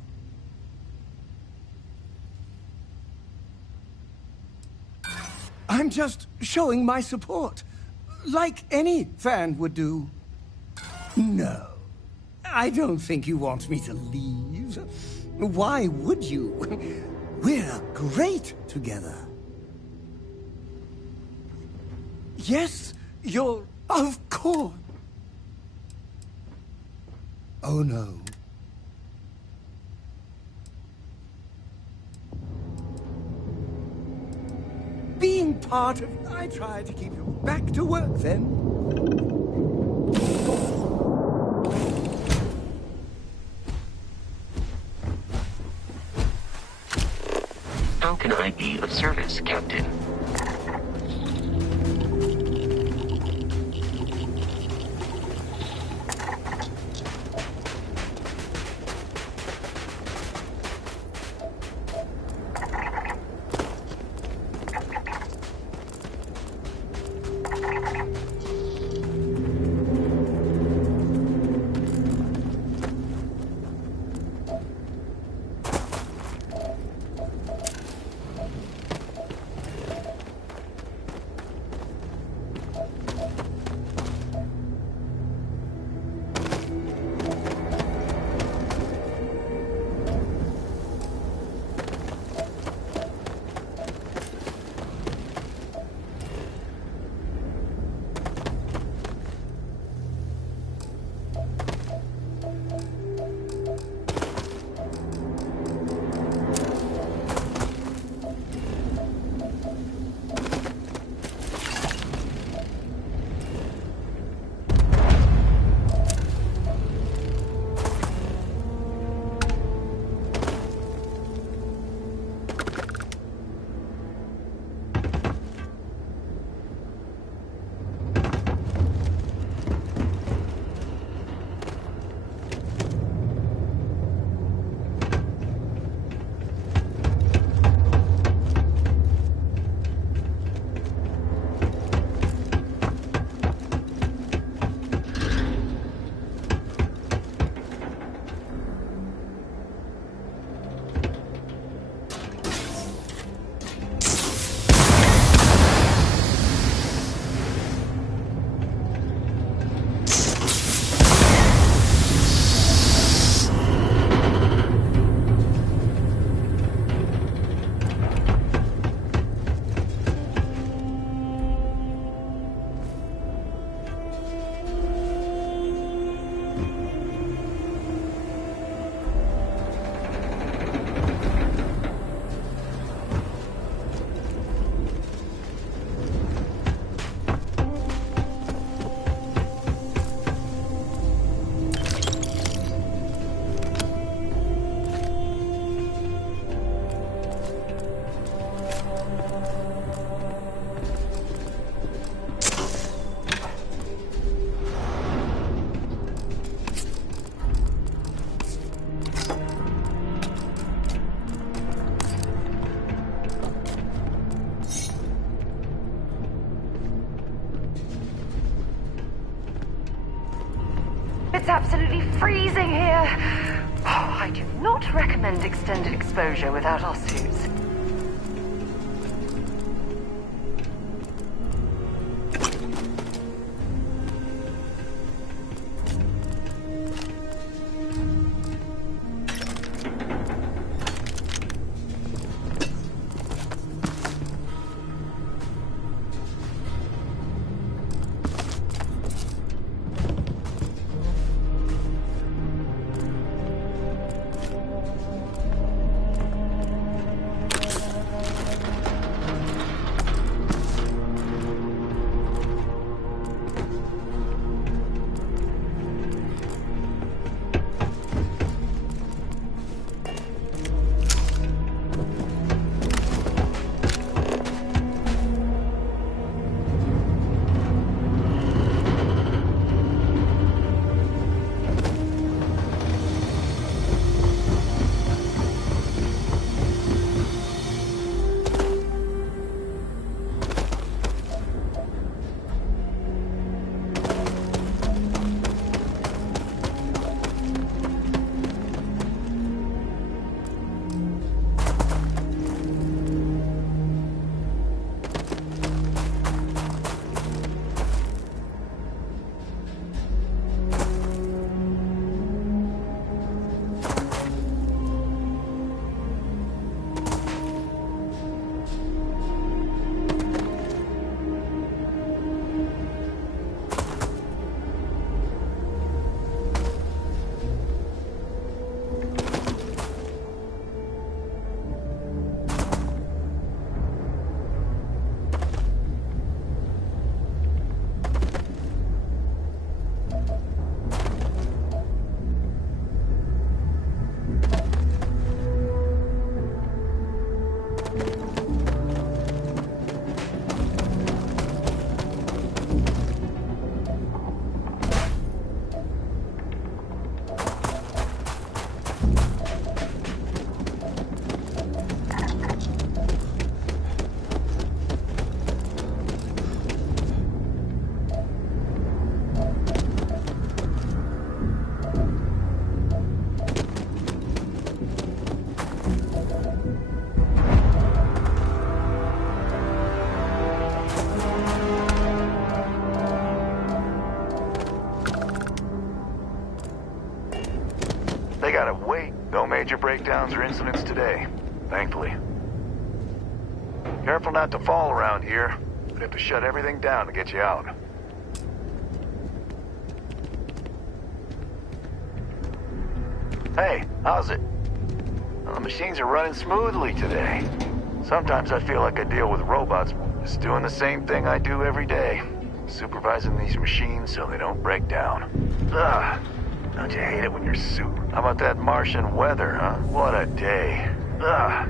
I'm just showing my support, like any fan would do. No, I don't think you want me to leave. Why would you? We're great together. Yes, you're... Of course. Oh, no. Being part of... I try to keep you back to work, then. How can I be of service, Captain? It's absolutely freezing here. Oh, I do not recommend extended exposure without our suits. They gotta wait. No major breakdowns or incidents today, thankfully. Careful not to fall around here. We'd have to shut everything down to get you out. Hey, how's it? Well, the machines are running smoothly today. Sometimes I feel like I deal with robots, just doing the same thing I do every day. Supervising these machines so they don't break down. Ugh. Don't you hate it when you're super? How about that Martian weather, huh? What a day. Ugh.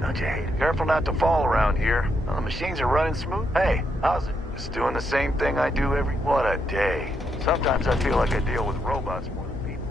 Don't you hate it? Careful not to fall around here. Well, the machines are running smooth. Hey, how's it? Just doing the same thing I do every... What a day. Sometimes I feel like I deal with robots more than people.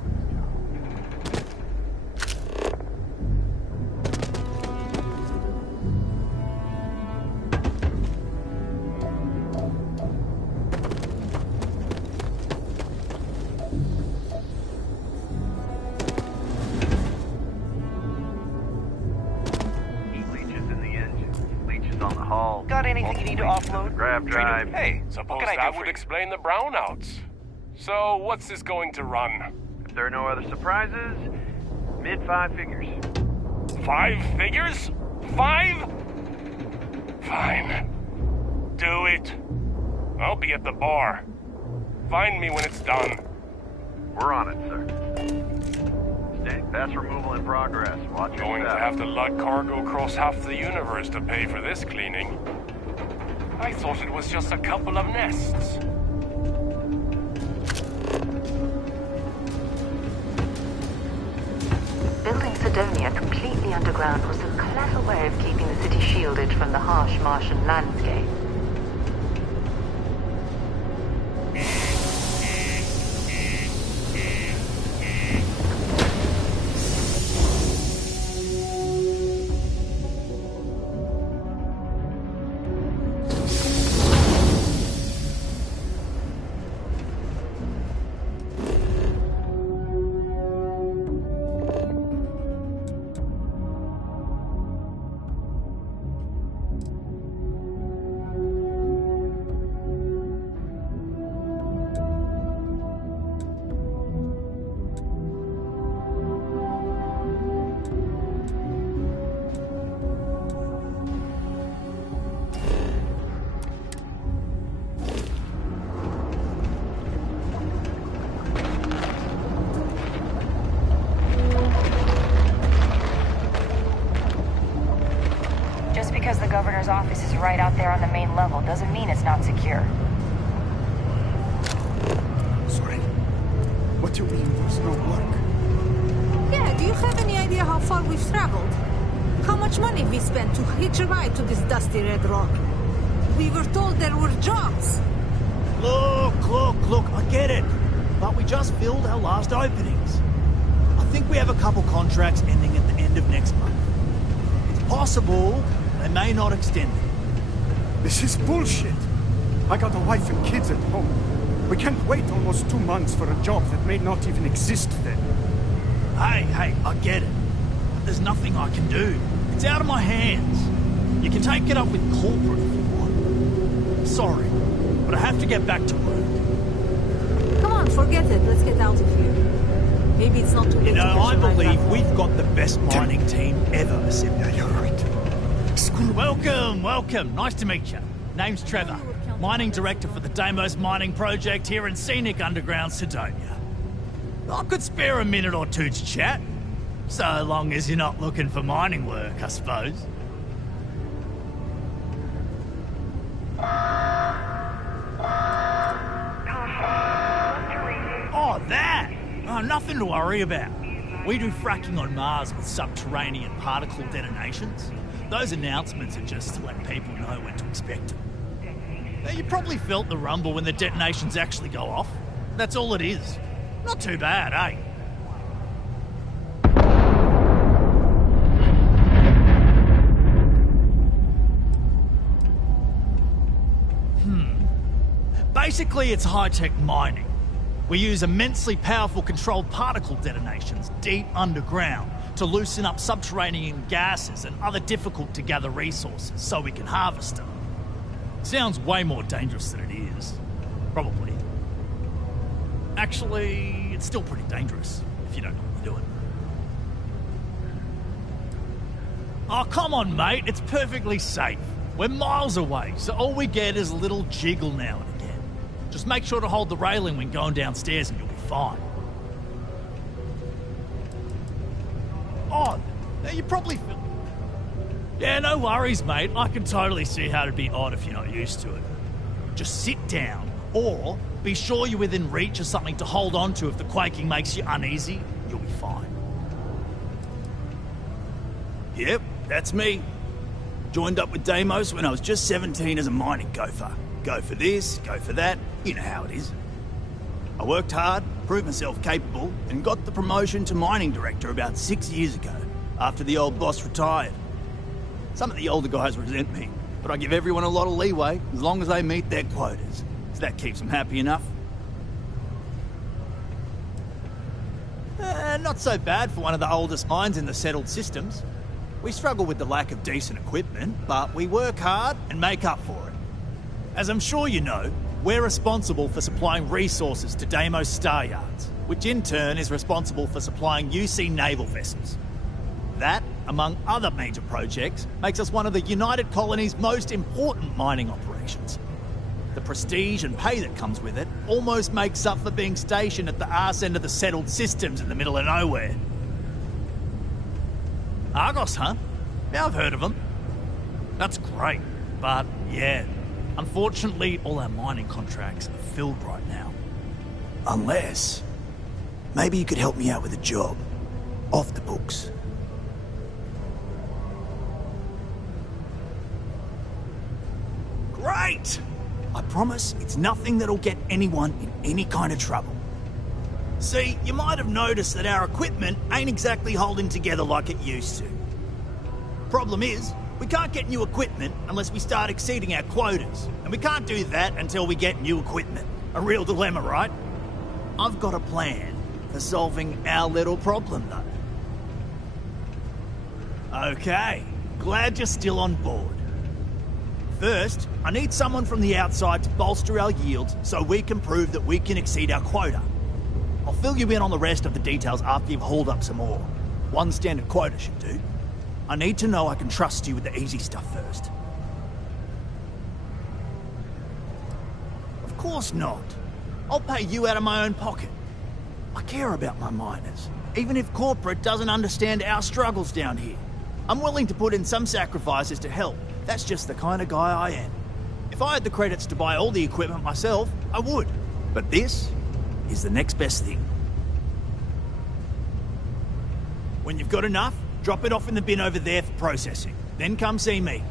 Got anything you need to offload? Grab drive. Hey, suppose that would explain the brownouts. So, what's this going to run? If there are no other surprises, mid-5 figures. 5 figures? 5? Fine. Do it. I'll be at the bar. Find me when it's done. We're on it, sir. Pass removal in progress. Watch your Going to step. have to lug cargo across half the universe to pay for this cleaning. I thought it was just a couple of nests. Building Sidonia completely underground was a clever way of keeping the city shielded from the harsh Martian landscape. on the main level doesn't mean it's not secure. Sorry. What do you mean there's no work? Yeah, do you have any idea how far we've traveled? How much money we spent to hitch a ride to this dusty red rock? We were told there were jobs. Look, I get it. But we just filled our last openings. I think we have a couple contracts ending at the end of next month. It's possible they may not extend them. This is bullshit. I got a wife and kids at home. We can't wait almost 2 months for a job that may not even exist then. Hey, I get it. There's nothing I can do. It's out of my hands. You can take it up with corporate if you want. Sorry, but I have to get back to work. Come on, forget it. Let's get out of here. Maybe it's not too late. You know, I believe we've got the best mining team ever assembled. Yeah, you're right. Welcome. Nice to meet you. Name's Trevor. Mining Director for the Deimos Mining Project here in scenic underground Sidonia. I could spare a minute or two to chat. So long as you're not looking for mining work, I suppose. Oh, that! Oh, nothing to worry about. We do fracking on Mars with subterranean particle detonations. Those announcements are just to let people know when to expect them. Now, you probably felt the rumble when the detonations actually go off. That's all it is. Not too bad, eh? Basically, it's high-tech mining. We use immensely powerful controlled particle detonations deep underground to loosen up subterranean gases and other difficult-to-gather resources so we can harvest them. Sounds way more dangerous than it is. Probably. Actually, it's still pretty dangerous if you don't know what you're doing. Oh, come on, mate. It's perfectly safe. We're miles away, so all we get is a little jiggle now and again. Just make sure to hold the railing when going downstairs and you'll be fine. Oh, now you probably feel... Yeah, no worries, mate. I can totally see how it'd be odd if you're not used to it. Just sit down, or be sure you're within reach of something to hold on to if the quaking makes you uneasy. You'll be fine. Yep, that's me. Joined up with Deimos when I was just 17 as a mining gopher. Go for this, go for that, you know how it is. I worked hard, proved myself capable, and got the promotion to mining director about 6 years ago, after the old boss retired. Some of the older guys resent me, but I give everyone a lot of leeway as long as they meet their quotas. So that keeps them happy enough. Not so bad for one of the oldest mines in the settled systems. We struggle with the lack of decent equipment, but we work hard and make up for it. As I'm sure you know, we're responsible for supplying resources to Deimos Star Yards, which in turn is responsible for supplying UC naval vessels. That, among other major projects, makes us one of the United Colony's most important mining operations. The prestige and pay that comes with it almost makes up for being stationed at the arse end of the settled systems in the middle of nowhere. Argos, huh? Yeah, I've heard of them. That's great, but yeah, unfortunately all our mining contracts are filled right now. Unless, maybe you could help me out with a job, off the books. Great! I promise it's nothing that'll get anyone in any kind of trouble. See, you might have noticed that our equipment ain't exactly holding together like it used to. Problem is, we can't get new equipment unless we start exceeding our quotas, and we can't do that until we get new equipment. A real dilemma, right? I've got a plan for solving our little problem, though. Okay, glad you're still on board. First, I need someone from the outside to bolster our yields so we can prove that we can exceed our quota. I'll fill you in on the rest of the details after you've hauled up some ore. One standard quota should do. I need to know I can trust you with the easy stuff first. Of course not. I'll pay you out of my own pocket. I care about my miners, even if corporate doesn't understand our struggles down here. I'm willing to put in some sacrifices to help. That's just the kind of guy I am. If I had the credits to buy all the equipment myself, I would. But this is the next best thing. When you've got enough, drop it off in the bin over there for processing. Then come see me.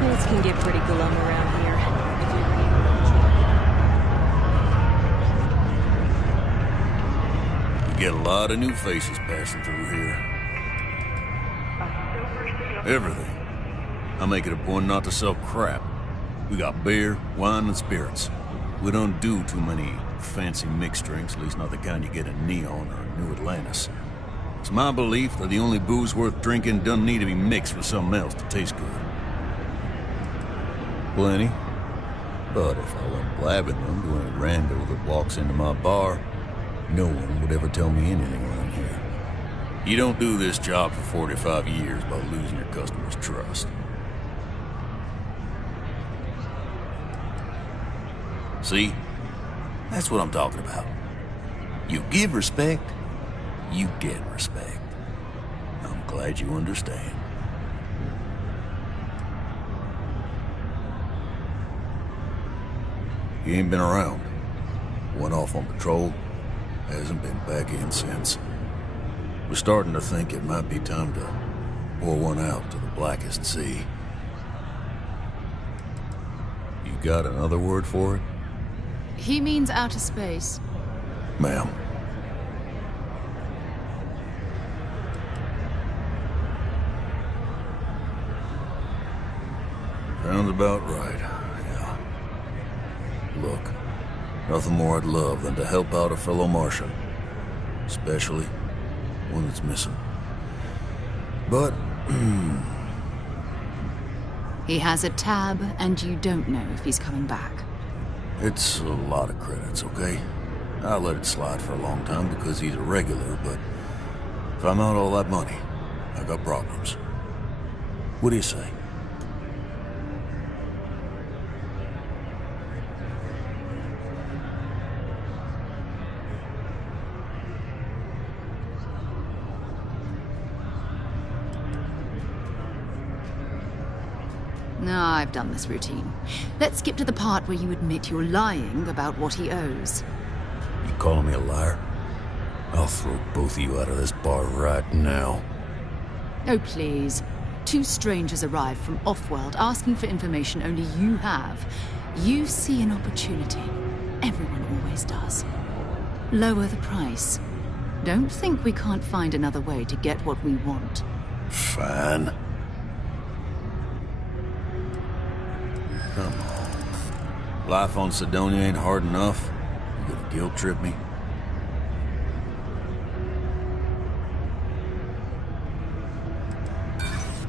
Things can get pretty glum around here. We get a lot of new faces passing through here. Everything. I make it a point not to sell crap. We got beer, wine, and spirits. We don't do too many fancy mixed drinks, at least not the kind you get in Neon or New Atlantis. It's my belief that the only booze worth drinking doesn't need to be mixed with something else to taste good. Plenty. But if I went blabbing them to any rando that walks into my bar, no one would ever tell me anything around here. You don't do this job for 45 years by losing your customers' trust. See? That's what I'm talking about. You give respect, you get respect. I'm glad you understand. He ain't been around. Went off on patrol. Hasn't been back in since. We're starting to think it might be time to pour one out to the blackest sea. You got another word for it? He means outer space. Ma'am. Sounds about right, yeah. Look, nothing more I'd love than to help out a fellow Martian. Especially one that's missing. But, He has a tab, and you don't know if he's coming back. it's a lot of credits, okay? I'll let it slide for a long time because he's a regular, but if I'm out all that money, I got problems. What do you say? No, I've done this routine. Let's skip to the part where you admit you're lying about what he owes. You calling me a liar? I'll throw both of you out of this bar right now. Oh, please. Two strangers arrive from off-world asking for information only you have. You see an opportunity. Everyone always does. Lower the price. Don't think we can't find another way to get what we want. Fine. Come on. Life on Sidonia ain't hard enough. You gonna guilt trip me?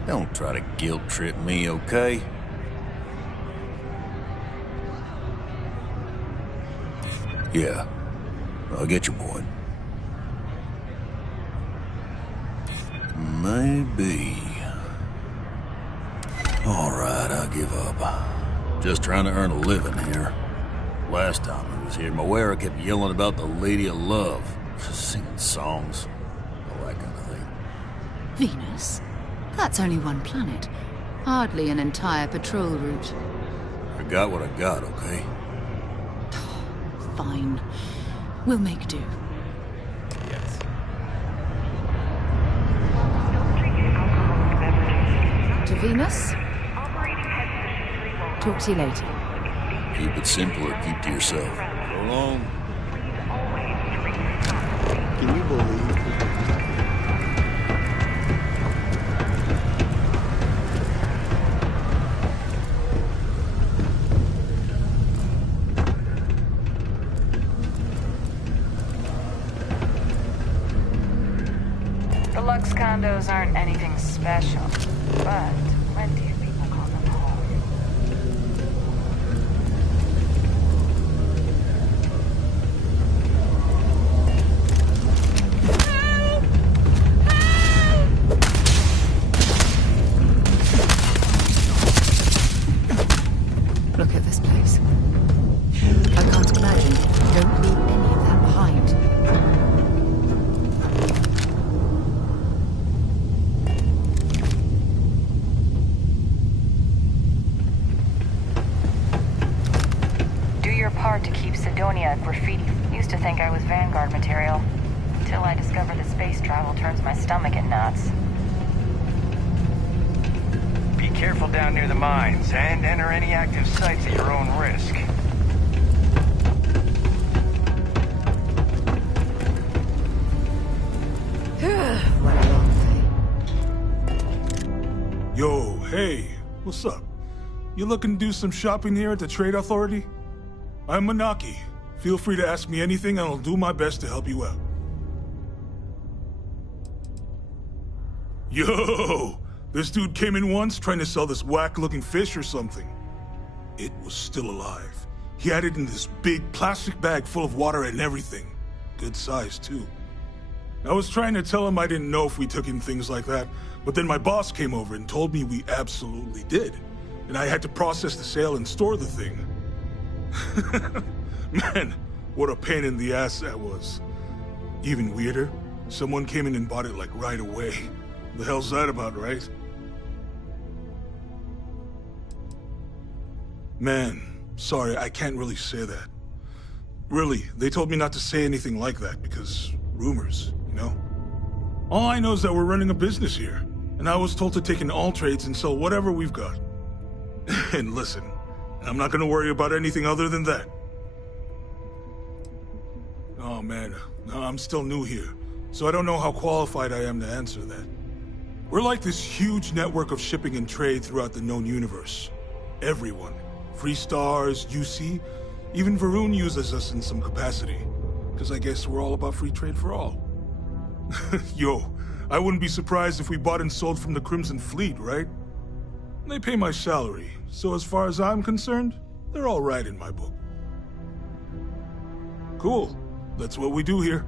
Don't try to guilt trip me, okay? Yeah, I get your point. Maybe. All right, I'll give up. Just trying to earn a living here. Last time I was here, Moira kept yelling about the Lady of Love. Singing songs. All that kind of thing. Venus? That's only one planet. Hardly an entire patrol route. I got what I got, okay? Fine. We'll make do. Yes. To Venus? Talk to you later. Keep it simple or keep to yourself. So long. Can you believe? The Lux condos aren't anything special, but plenty of people call them home. Look at this place. A hard to keep Sidonia graffiti. Used to think I was Vanguard material. Until I discovered that space travel turns my stomach in knots. Be careful down near the mines, and enter any active sites at your own risk. What a long day. Yo, hey, what's up? You looking to do some shopping here at the Trade Authority? I'm Manaki. Feel free to ask me anything and I'll do my best to help you out. Yo! This dude came in once trying to sell this whack-looking fish or something. It was still alive. He had it in this big plastic bag full of water and everything. Good size, too. I was trying to tell him I didn't know if we took in things like that, but then my boss came over and told me we absolutely did. And I had to process the sale and store the thing. Man, what a pain in the ass that was. Even weirder, someone came in and bought it like right away. The hell's that about, right? Man, sorry, I can't really say that. Really, they told me not to say anything like that because rumors, you know? All I know is that we're running a business here, and I was told to take in all trades and sell whatever we've got. And listen, I'm not gonna worry about anything other than that. Oh man, I'm still new here, so I don't know how qualified I am to answer that. We're like this huge network of shipping and trade throughout the known universe. Everyone. Free Stars, UC, even Varun uses us in some capacity. Because I guess we're all about free trade for all. Yo, I wouldn't be surprised if we bought and sold from the Crimson Fleet, right? They pay my salary, so as far as I'm concerned, they're all right in my book. Cool. That's what we do here.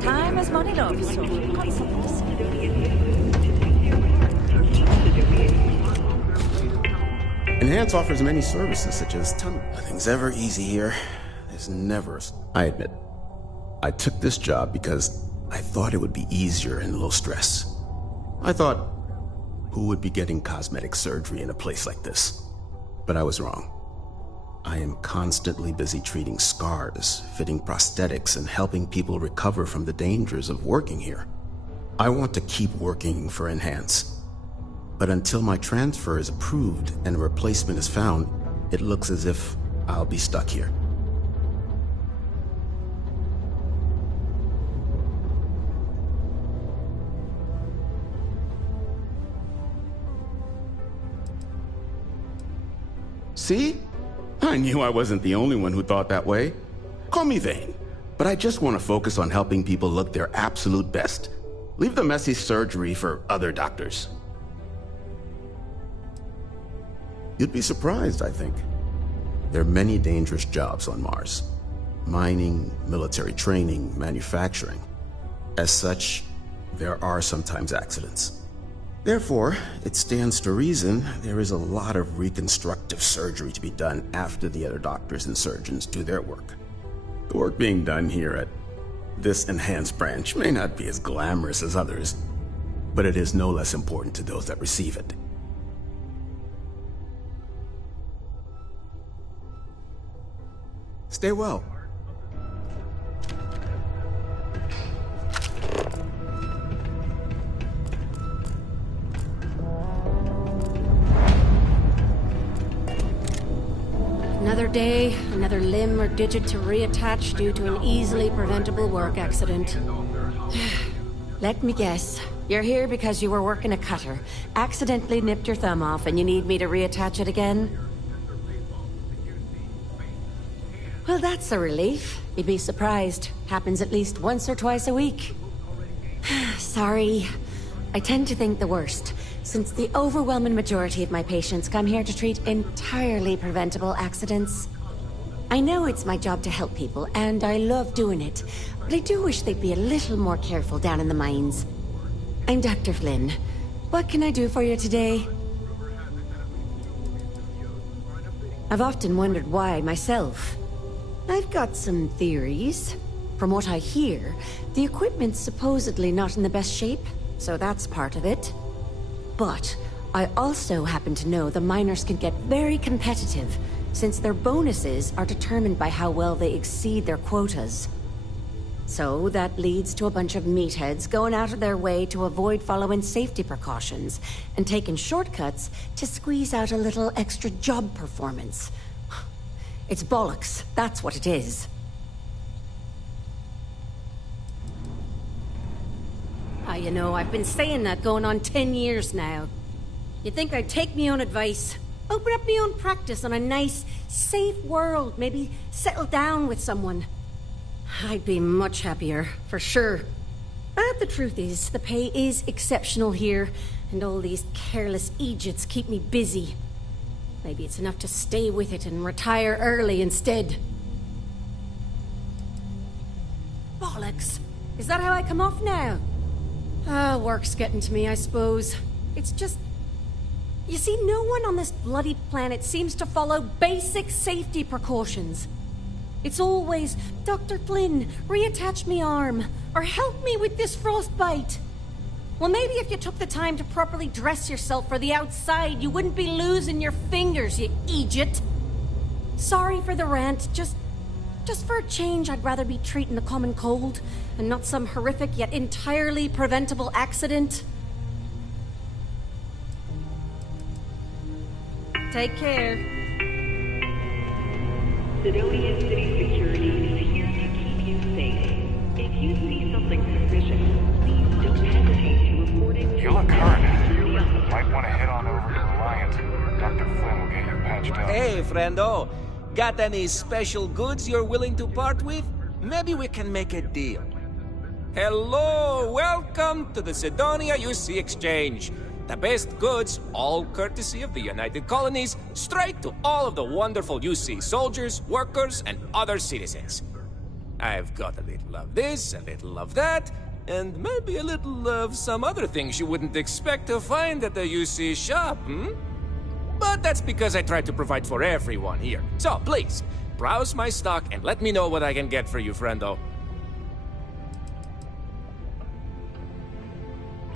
Time is money, love, so we've got something to say. Enhance offers many services such as tunnel. Nothing's ever easy here. There's never... I admit, I took this job because I thought it would be easier and low stress. I thought, who would be getting cosmetic surgery in a place like this? But I was wrong. I am constantly busy treating scars, fitting prosthetics, and helping people recover from the dangers of working here. I want to keep working for Enhance. But until my transfer is approved and a replacement is found, it looks as if I'll be stuck here. See? I knew I wasn't the only one who thought that way. Call me vain, but I just want to focus on helping people look their absolute best. Leave the messy surgery for other doctors. You'd be surprised, I think. There are many dangerous jobs on Mars. Mining, military training, manufacturing. As such, there are sometimes accidents. Therefore, it stands to reason there is a lot of reconstructive surgery to be done after the other doctors and surgeons do their work. The work being done here at this enhanced branch may not be as glamorous as others, but it is no less important to those that receive it. Stay well. Another day, another limb or digit to reattach due to an easily preventable work accident. Let me guess. You're here because you were working a cutter, accidentally nipped your thumb off, and you need me to reattach it again? Well, that's a relief. You'd be surprised. Happens at least once or twice a week. Sorry. I tend to think the worst, since the overwhelming majority of my patients come here to treat entirely preventable accidents. I know it's my job to help people, and I love doing it, but I do wish they'd be a little more careful down in the mines. I'm Dr. Flynn. What can I do for you today? I've often wondered why myself. I've got some theories. From what I hear, the equipment's supposedly not in the best shape, so that's part of it. But I also happen to know the miners can get very competitive, since their bonuses are determined by how well they exceed their quotas. So that leads to a bunch of meatheads going out of their way to avoid following safety precautions, and taking shortcuts to squeeze out a little extra job performance. It's bollocks, that's what it is. You know, I've been saying that going on 10 years now. You'd think I'd take me own advice, open up my own practice on a nice, safe world, maybe settle down with someone. I'd be much happier, for sure. But the truth is, the pay is exceptional here, and all these careless Egypts keep me busy. Maybe it's enough to stay with it and retire early instead. Bollocks! Is that how I come off now? Work's getting to me, I suppose. It's just... You see, no one on this bloody planet seems to follow basic safety precautions. It's always, Dr. Flynn, reattach me arm, or help me with this frostbite. Well, maybe if you took the time to properly dress yourself for the outside, you wouldn't be losing your fingers, you Egypt. Sorry for the rant, just for a change, I'd rather be treating the common cold, and not some horrific yet entirely preventable accident. Take care. Sidonia City Security is here to keep you safe. If you see something suspicious, please don't hesitate to report it. You look hurt. Might want to head on over to the Reliant. Dr. Flynn will get you patched up. Hey, friendo. Got any special goods you're willing to part with? Maybe we can make a deal. Hello, welcome to the Sidonia UC Exchange. The best goods, all courtesy of the United Colonies, straight to all of the wonderful UC soldiers, workers, and other citizens. I've got a little of this, a little of that, and maybe a little of some other things you wouldn't expect to find at the UC shop, But that's because I try to provide for everyone here. So, please, browse my stock and let me know what I can get for you, friendo.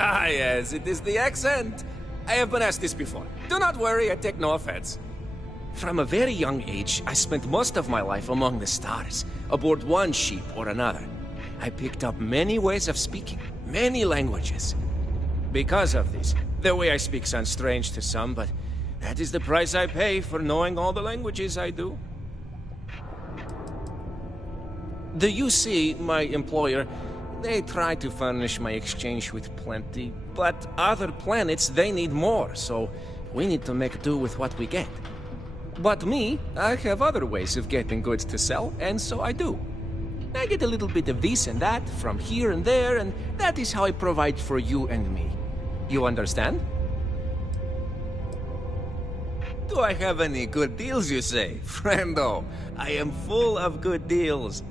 Ah, yes, it is the accent. I have been asked this before. Do not worry, I take no offense. From a very young age, I spent most of my life among the stars, aboard one ship or another. I picked up many ways of speaking, many languages. Because of this, the way I speak sounds strange to some, but that is the price I pay for knowing all the languages I do. The UC, my employer, they try to furnish my exchange with plenty, but other planets, they need more, so we need to make do with what we get. But me, I have other ways of getting goods to sell, and so I do. I get a little bit of this and that from here and there, and that is how I provide for you and me. You understand? Do I have any good deals, you say? Friendo, I am full of good deals.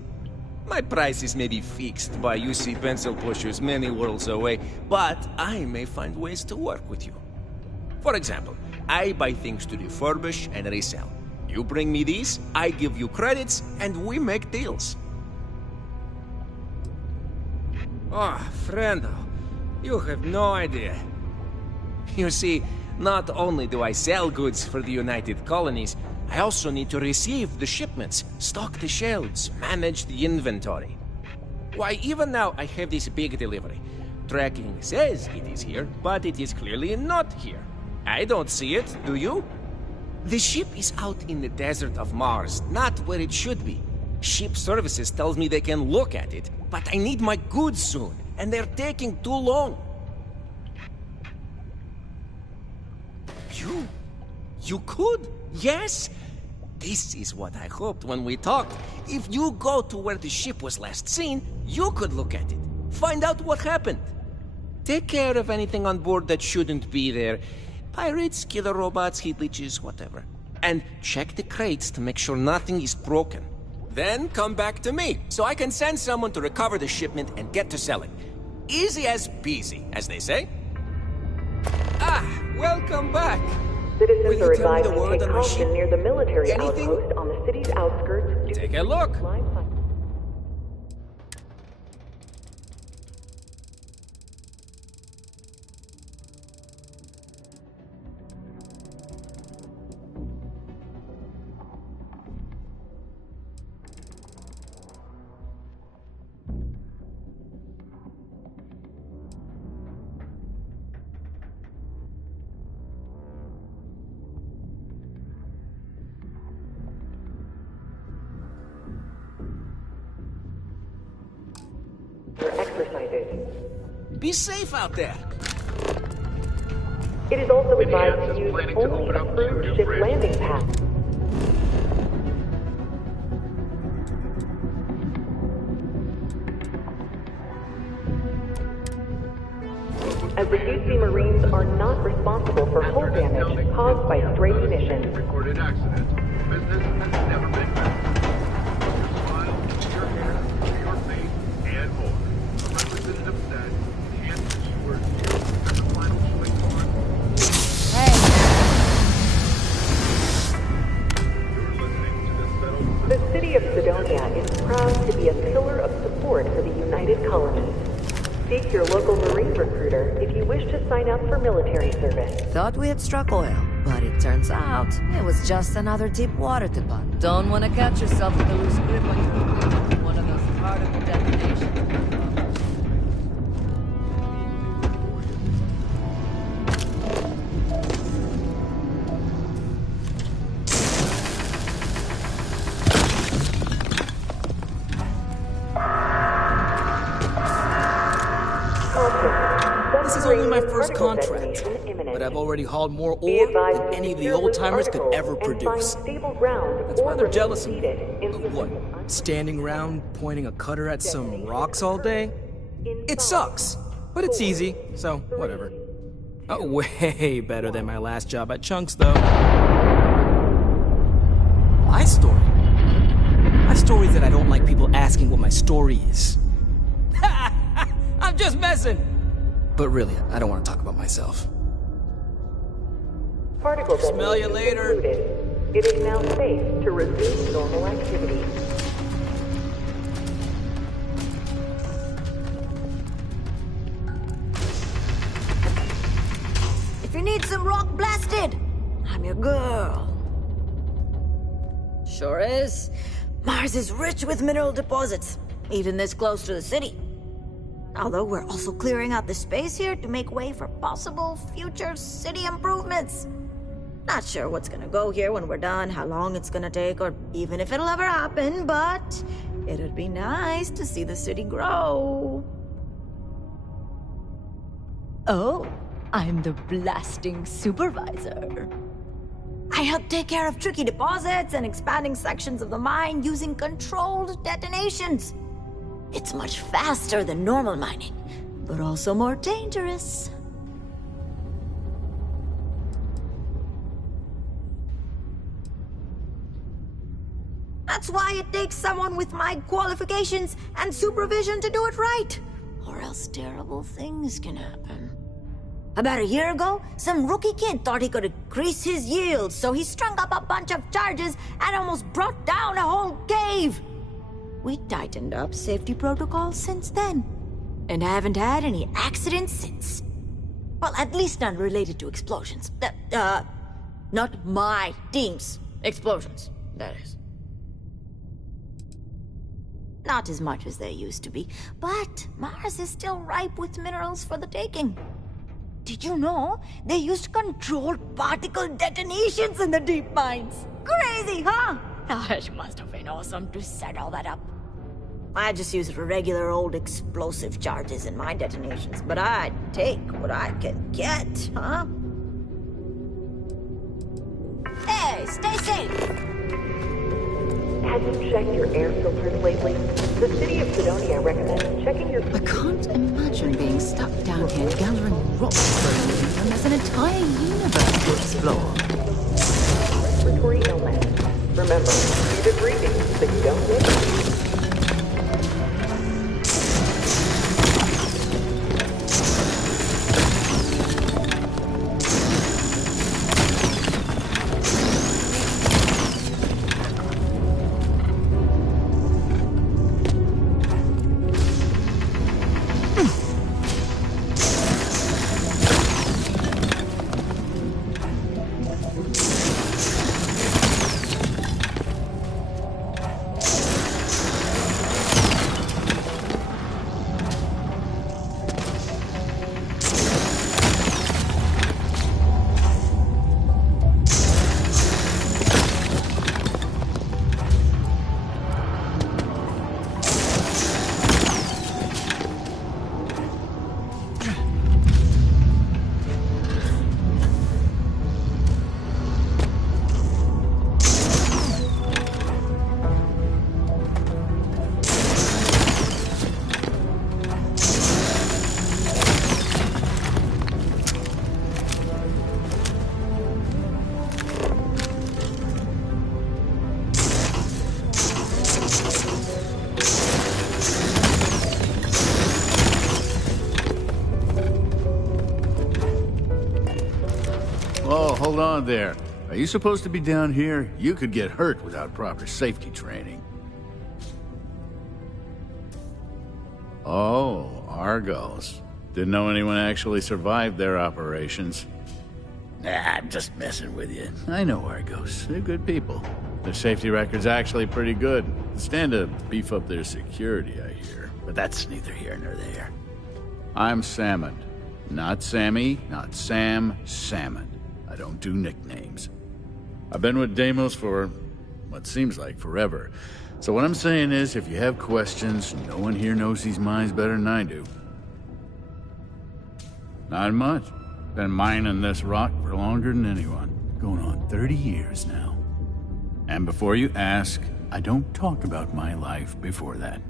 My prices may be fixed by UC pencil pushers many worlds away, but I may find ways to work with you. For example, I buy things to refurbish and resell. You bring me these, I give you credits, and we make deals. Oh, Friendo, you have no idea. You see, not only do I sell goods for the United Colonies, I also need to receive the shipments, stock the shelves, manage the inventory. Why, even now I have this big delivery. Tracking says it is here, but it is clearly not here. I don't see it, do you? The ship is out in the desert of Mars, not where it should be. Ship services tells me they can look at it, but I need my goods soon, and they're taking too long. You could? Yes? This is what I hoped when we talked. If you go to where the ship was last seen, you could look at it. Find out what happened. Take care of anything on board that shouldn't be there. Pirates, killer robots, heat leeches, whatever. And check the crates to make sure nothing is broken. Then come back to me, so I can send someone to recover the shipment and get to selling. Easy as peasy, as they say. Ah, welcome back. Citizens are advised to take caution near the military outpost on the city's outskirts. Take a look. Be safe out there. It is also advised to use only approved ship landing pads. As the UC Marines are not responsible for hull damage caused by stray munitions. Recorded accident. Business has never been better. Your smile, your hair, your face, and more. A representative said, enhanced keywords here, and the final choice on. The city of Sidonia is proud to be a pillar of support for the United Colonies. Seek your local Marine recruiter if you wish to sign up for military service. Thought we had struck oil, but it turns out it was just another deep water depot. Don't want to catch yourself with a loose grip on your one of those hardened detonations. This is only my first contract, but I've already hauled more ore than any of the old-timers could ever produce. That's why they're jealous of me. What, standing around pointing a cutter at some rocks all day? It sucks, but it's easy, so whatever. Oh, way better than my last job at Chunks, though. My story? My story is that I don't like people asking what my story is. I'm just messing! But really, I don't want to talk about myself. Particle Smell you later. Included. It is now safe to resume normal activity. If you need some rock blasted, I'm your girl. Sure is. Mars is rich with mineral deposits, even this close to the city. Although we're also clearing out the space here to make way for possible future city improvements. Not sure what's gonna go here when we're done, how long it's gonna take, or even if it'll ever happen, but it'd be nice to see the city grow. Oh, I'm the blasting supervisor. I help take care of tricky deposits and expanding sections of the mine using controlled detonations. It's much faster than normal mining, but also more dangerous. That's why it takes someone with my qualifications and supervision to do it right. Or else terrible things can happen. About a year ago, some rookie kid thought he could increase his yield, so he strung up a bunch of charges and almost brought down a whole cave. We tightened up safety protocols since then, and haven't had any accidents since. Well, at least none related to explosions. Not my team's explosions, that is. Not as much as they used to be, but Mars is still ripe with minerals for the taking. Did you know they used controlled particle detonations in the deep mines? Crazy, huh? It must have been awesome to set all that up. I just use regular old explosive charges in my detonations, but I take what I can get, huh? Hey, stay safe! Have you checked your air filters lately? The city of Sidonia recommends checking your... I can't imagine being stuck down here gathering rocks for a living when there's an entire universe to explore. Respiratory illness. Remember, do the breathing so you don't get it. Hold on there. Are you supposed to be down here? You could get hurt without proper safety training. Oh, Argos. Didn't know anyone actually survived their operations. Nah, I'm just messing with you. I know Argos. They're good people. Their safety record's actually pretty good. Stand to beef up their security, I hear. But that's neither here nor there. I'm Salmon. Not Sammy, not Sam, Salmon. I don't do nicknames. I've been with Deimos for what seems like forever. So what I'm saying is, if you have questions, no one here knows these mines better than I do. Not much. Been mining this rock for longer than anyone. Going on 30 years now. And before you ask, I don't talk about my life before that.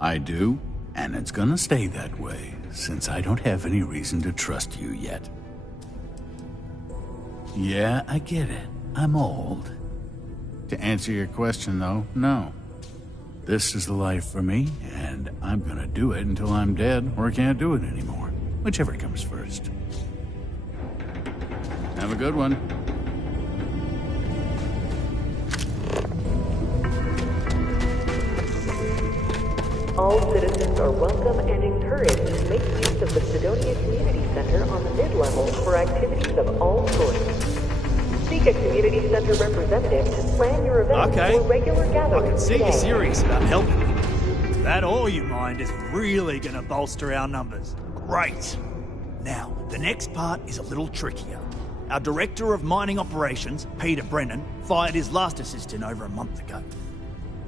I do, and it's gonna stay that way, since I don't have any reason to trust you yet. Yeah, I get it. I'm old. To answer your question, though, no. This is the life for me, and I'm gonna do it until I'm dead or can't do it anymore. Whichever comes first. Have a good one. All citizens are welcome and encouraged to make use of the Sidonia Community Center on the mid-level for activities of all sorts. Seek a community center representative to plan your events or regular gatherings. I can see you're serious about helping me. That ore you mined is really going to bolster our numbers. Great. Now, the next part is a little trickier. Our Director of Mining Operations, Peter Brennan, fired his last assistant over a month ago.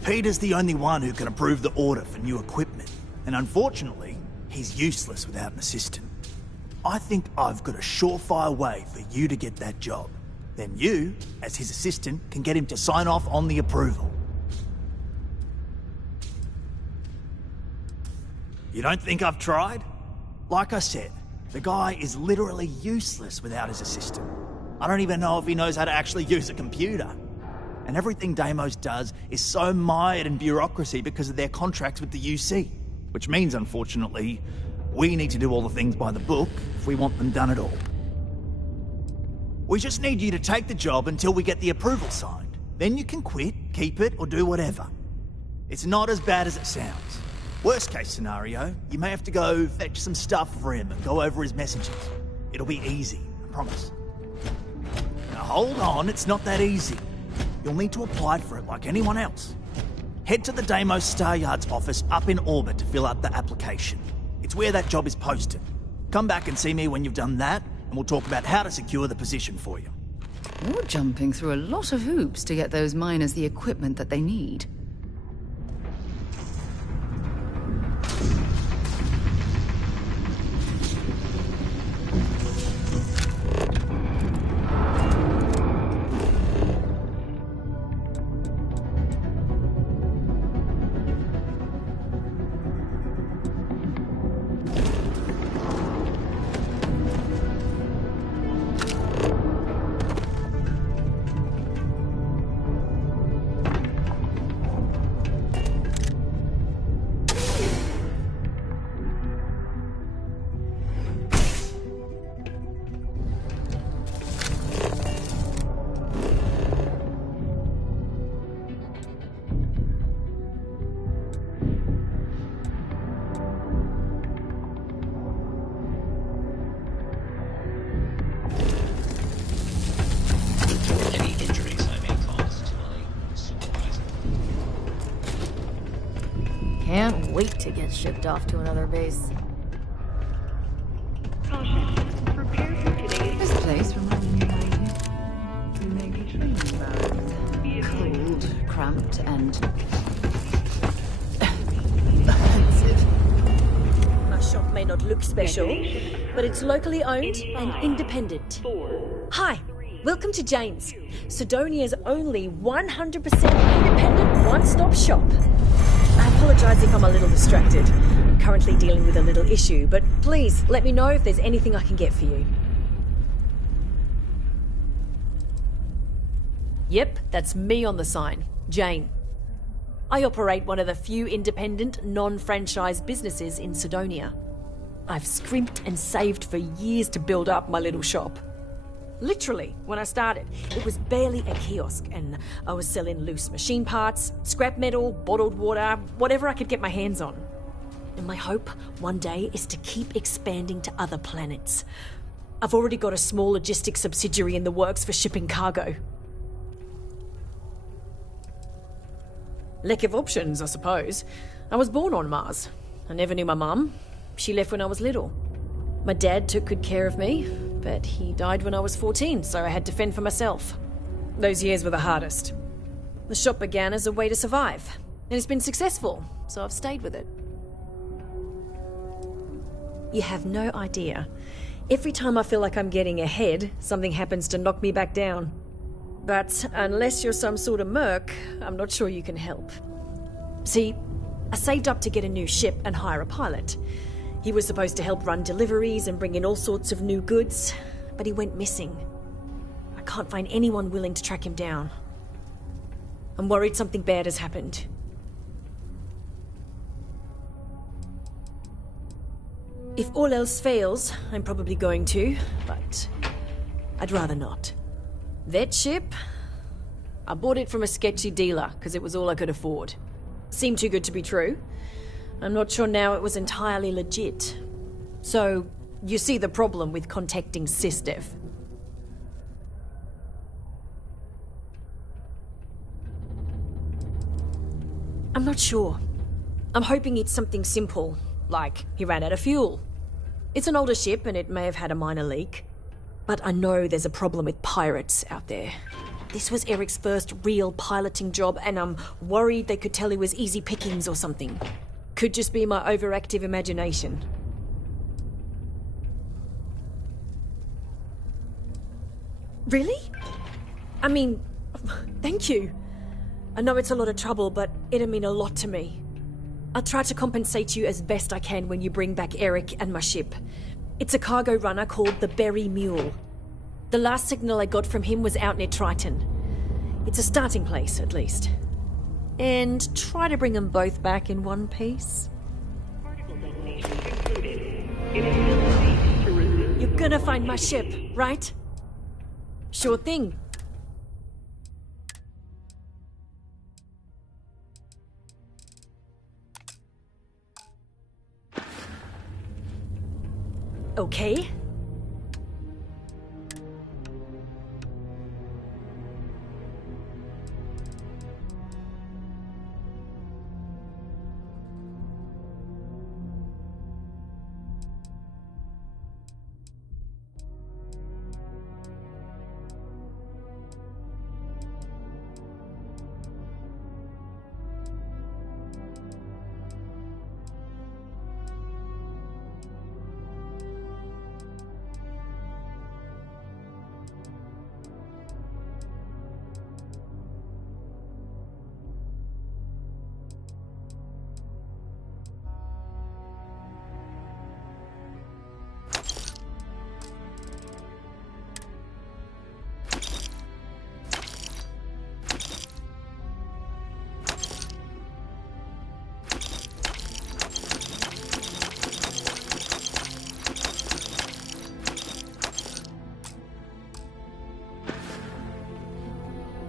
Peter's the only one who can approve the order for new equipment, and unfortunately, he's useless without an assistant. I think I've got a surefire way for you to get that job. Then you, as his assistant, can get him to sign off on the approval. You don't think I've tried? Like I said, the guy is literally useless without his assistant. I don't even know if he knows how to actually use a computer. And everything Deimos does is so mired in bureaucracy because of their contracts with the UC. Which means, unfortunately, we need to do all the things by the book if we want them done at all. We just need you to take the job until we get the approval signed. Then you can quit, keep it, or do whatever. It's not as bad as it sounds. Worst case scenario, you may have to go fetch some stuff for him and go over his messages. It'll be easy, I promise. Now hold on, it's not that easy. You'll need to apply for it like anyone else. Head to the Deimos Star Yard's office up in orbit to fill out the application. It's where that job is posted. Come back and see me when you've done that, and we'll talk about how to secure the position for you. You're jumping through a lot of hoops to get those miners the equipment that they need. Can't wait to get shipped off to another base. This place reminds me of you may be dreaming about. Cold, cramped, and offensive. My shop may not look special, but it's locally owned and independent. Hi, welcome to Jane's, Sidonia's only 100% independent one-stop shop. I apologize if I'm a little distracted. I'm currently dealing with a little issue, but please let me know if there's anything I can get for you. Yep, that's me on the sign, Jane. I operate one of the few independent, non-franchise businesses in Sidonia. I've scrimped and saved for years to build up my little shop. Literally, when I started, it was barely a kiosk, and I was selling loose machine parts, scrap metal, bottled water, whatever I could get my hands on. And my hope one day is to keep expanding to other planets. I've already got a small logistics subsidiary in the works for shipping cargo. Lack of options, I suppose. I was born on Mars. I never knew my mum. She left when I was little. My dad took good care of me, but he died when I was 14, so I had to fend for myself. Those years were the hardest. The shop began as a way to survive, and it's been successful, so I've stayed with it. You have no idea. Every time I feel like I'm getting ahead, something happens to knock me back down. But unless you're some sort of merc, I'm not sure you can help. See, I saved up to get a new ship and hire a pilot. He was supposed to help run deliveries and bring in all sorts of new goods, but he went missing. I can't find anyone willing to track him down. I'm worried something bad has happened. If all else fails, I'm probably going to, but I'd rather not. That ship? I bought it from a sketchy dealer because it was all I could afford. Seemed too good to be true. I'm not sure now it was entirely legit. So, you see the problem with contacting SysDev. I'm not sure. I'm hoping it's something simple, like he ran out of fuel. It's an older ship and it may have had a minor leak. But I know there's a problem with pirates out there. This was Eric's first real piloting job, and I'm worried they could tell he was easy pickings or something. Could just be my overactive imagination. Really? I mean, thank you. I know it's a lot of trouble, but it'd mean a lot to me. I'll try to compensate you as best I can when you bring back Eric and my ship. It's a cargo runner called the Berry Mule. The last signal I got from him was out near Triton. It's a starting place, at least. And try to bring them both back in one piece. You're gonna find my ship, right? Sure thing. Okay.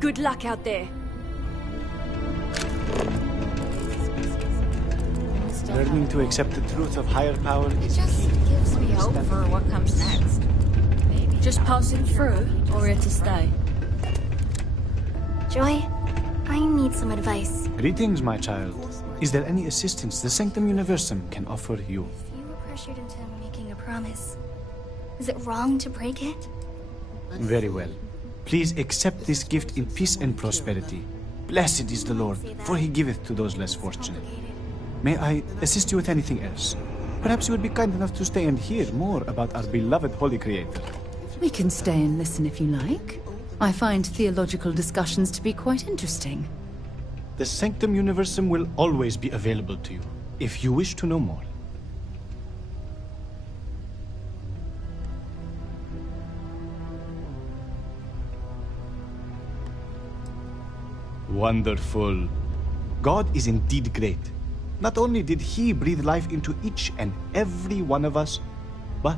Good luck out there. Learning to accept the truth of higher power is just gives me hope for what comes next. Just passing through, or here to stay? Joy, I need some advice. Greetings, my child. Is there any assistance the Sanctum Universum can offer you? If you were pressured into making a promise, is it wrong to break it? Very well. Please accept this gift in peace and prosperity. Blessed is the Lord, for he giveth to those less fortunate. May I assist you with anything else? Perhaps you would be kind enough to stay and hear more about our beloved Holy Creator. We can stay and listen if you like. I find theological discussions to be quite interesting. The Sanctum Universum will always be available to you, if you wish to know more. Wonderful. God is indeed great. Not only did he breathe life into each and every one of us, but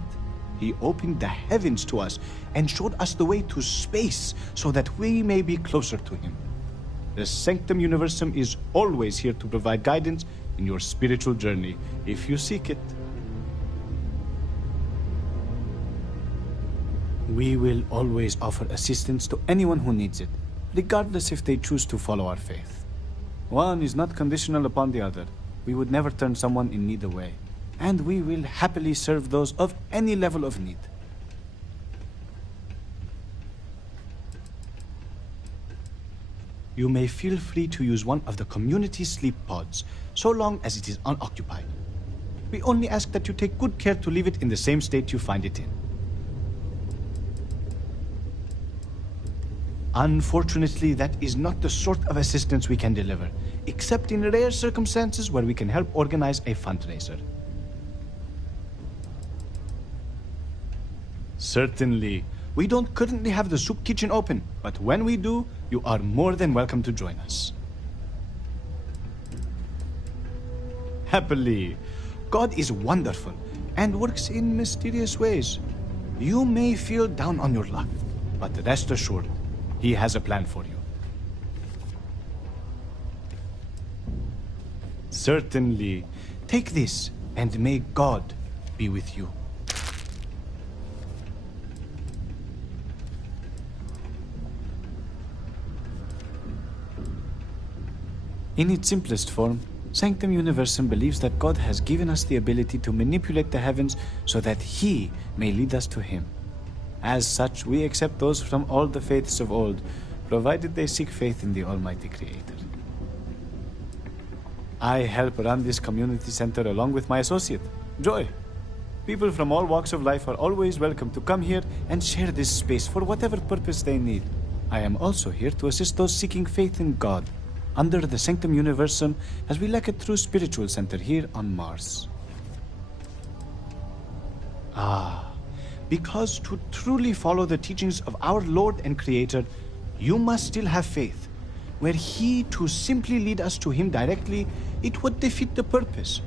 he opened the heavens to us and showed us the way to space so that we may be closer to him. The Sanctum Universum is always here to provide guidance in your spiritual journey, if you seek it. We will always offer assistance to anyone who needs it, regardless if they choose to follow our faith. One is not conditional upon the other. We would never turn someone in need away, and we will happily serve those of any level of need. You may feel free to use one of the community sleep pods, so long as it is unoccupied. We only ask that you take good care to leave it in the same state you find it in. Unfortunately, that is not the sort of assistance we can deliver, except in rare circumstances where we can help organize a fundraiser. Certainly. We don't currently have the soup kitchen open, but when we do, you are more than welcome to join us. Happily. God is wonderful and works in mysterious ways. You may feel down on your luck, but rest assured, he has a plan for you. Certainly. Take this, and may God be with you. In its simplest form, Sanctum Universum believes that God has given us the ability to manipulate the heavens so that He may lead us to Him. As such, we accept those from all the faiths of old, provided they seek faith in the Almighty Creator. I help run this community center along with my associate, Joy. People from all walks of life are always welcome to come here and share this space for whatever purpose they need. I am also here to assist those seeking faith in God. under the Sanctum Universum as we lack a true spiritual center here on Mars. Because to truly follow the teachings of our Lord and Creator, you must still have faith. Were He to simply lead us to Him directly, it would defeat the purpose.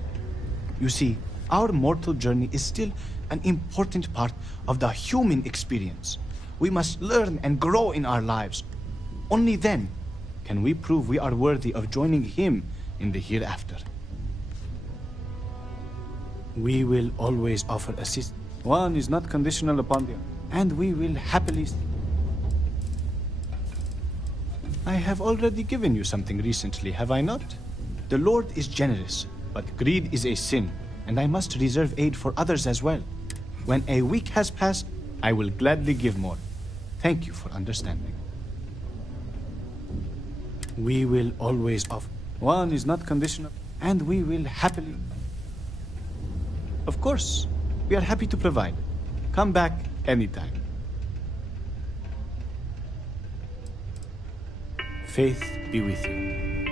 You see, our mortal journey is still an important part of the human experience. We must learn and grow in our lives. Only then can we prove we are worthy of joining Him in the hereafter. We will always offer assistance. One is not conditional upon the other, and we will happily... I have already given you something recently, have I not? The Lord is generous, but greed is a sin, and I must reserve aid for others as well. When a week has passed, I will gladly give more. Thank you for understanding. We will always offer. One is not conditional, and we will happily... Of course, we are happy to provide. Come back anytime. Faith be with you.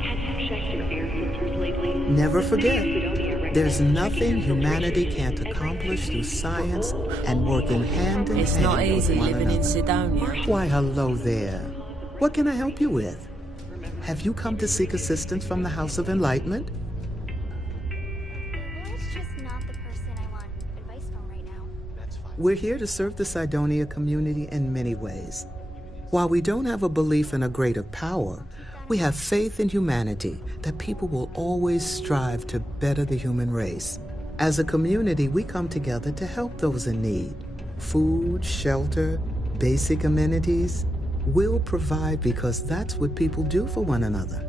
Have you checked your air filters lately? Never forget, there's nothing humanity can't accomplish through science and working hand in hand. It's not easy with one living in another. Sidonia. Why, hello there. What can I help you with? Have you come to seek assistance from the House of Enlightenment? We're here to serve the Sidonia community in many ways. While we don't have a belief in a greater power, we have faith in humanity that people will always strive to better the human race. As a community, we come together to help those in need. Food, shelter, basic amenities. We'll provide because that's what people do for one another.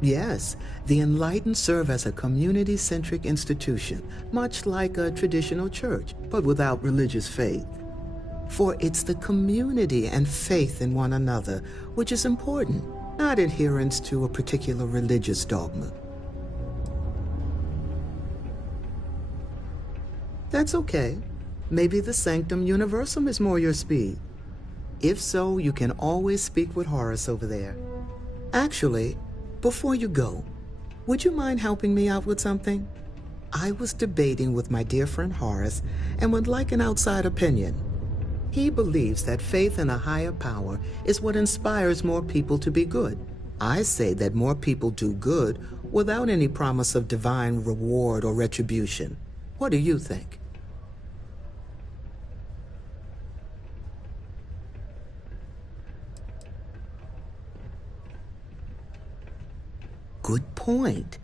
Yes, the Enlightened serve as a community-centric institution, much like a traditional church, but without religious faith. For it's the community and faith in one another which is important, not adherence to a particular religious dogma. That's okay. Maybe the Sanctum Universum is more your speed. If so, you can always speak with Horace over there. Actually, before you go, would you mind helping me out with something? I was debating with my dear friend Horace and would like an outside opinion. He believes that faith in a higher power is what inspires more people to be good. I say that more people do good without any promise of divine reward or retribution. What do you think? Good point.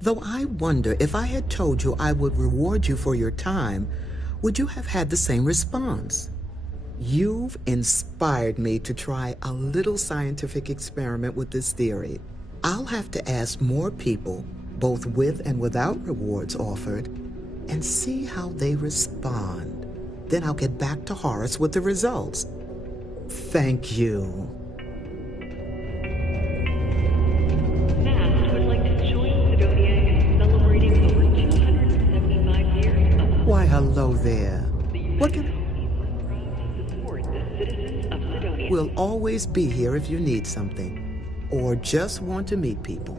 Though I wonder if I had told you I would reward you for your time, would you have had the same response? You've inspired me to try a little scientific experiment with this theory. I'll have to ask more people, both with and without rewards offered, and see how they respond. Then I'll get back to Horace with the results. Thank you. Why, hello there. What can... We'll always be here if you need something, or just want to meet people.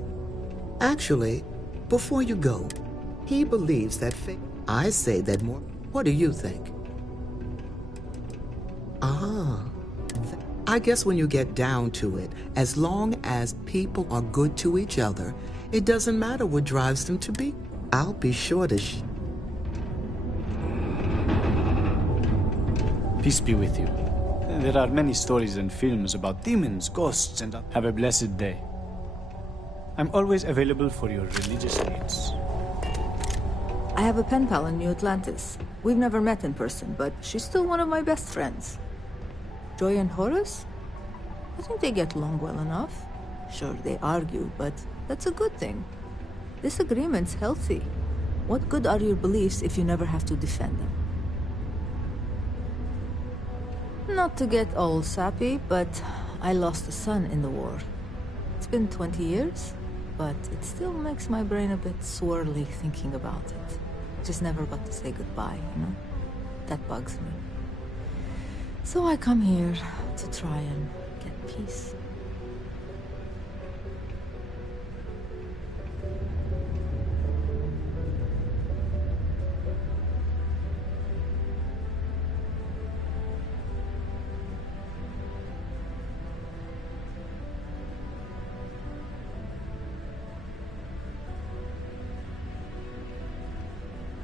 Actually, before you go, he believes that I say that more... What do you think? I guess when you get down to it, as long as people are good to each other, it doesn't matter what drives them to be. I'll be sure to... Peace be with you. There are many stories and films about demons, ghosts, and... Have a blessed day. I'm always available for your religious needs. I have a pen pal in New Atlantis. We've never met in person, but she's still one of my best friends. Joy and Horace? I think they get along well enough. Sure, they argue, but that's a good thing. Disagreement's healthy. What good are your beliefs if you never have to defend them? Not to get all sappy, but I lost a son in the war. It's been 20 years, but it still makes my brain a bit swirly thinking about it. Just never got to say goodbye, you know? That bugs me. So I come here to try and get peace.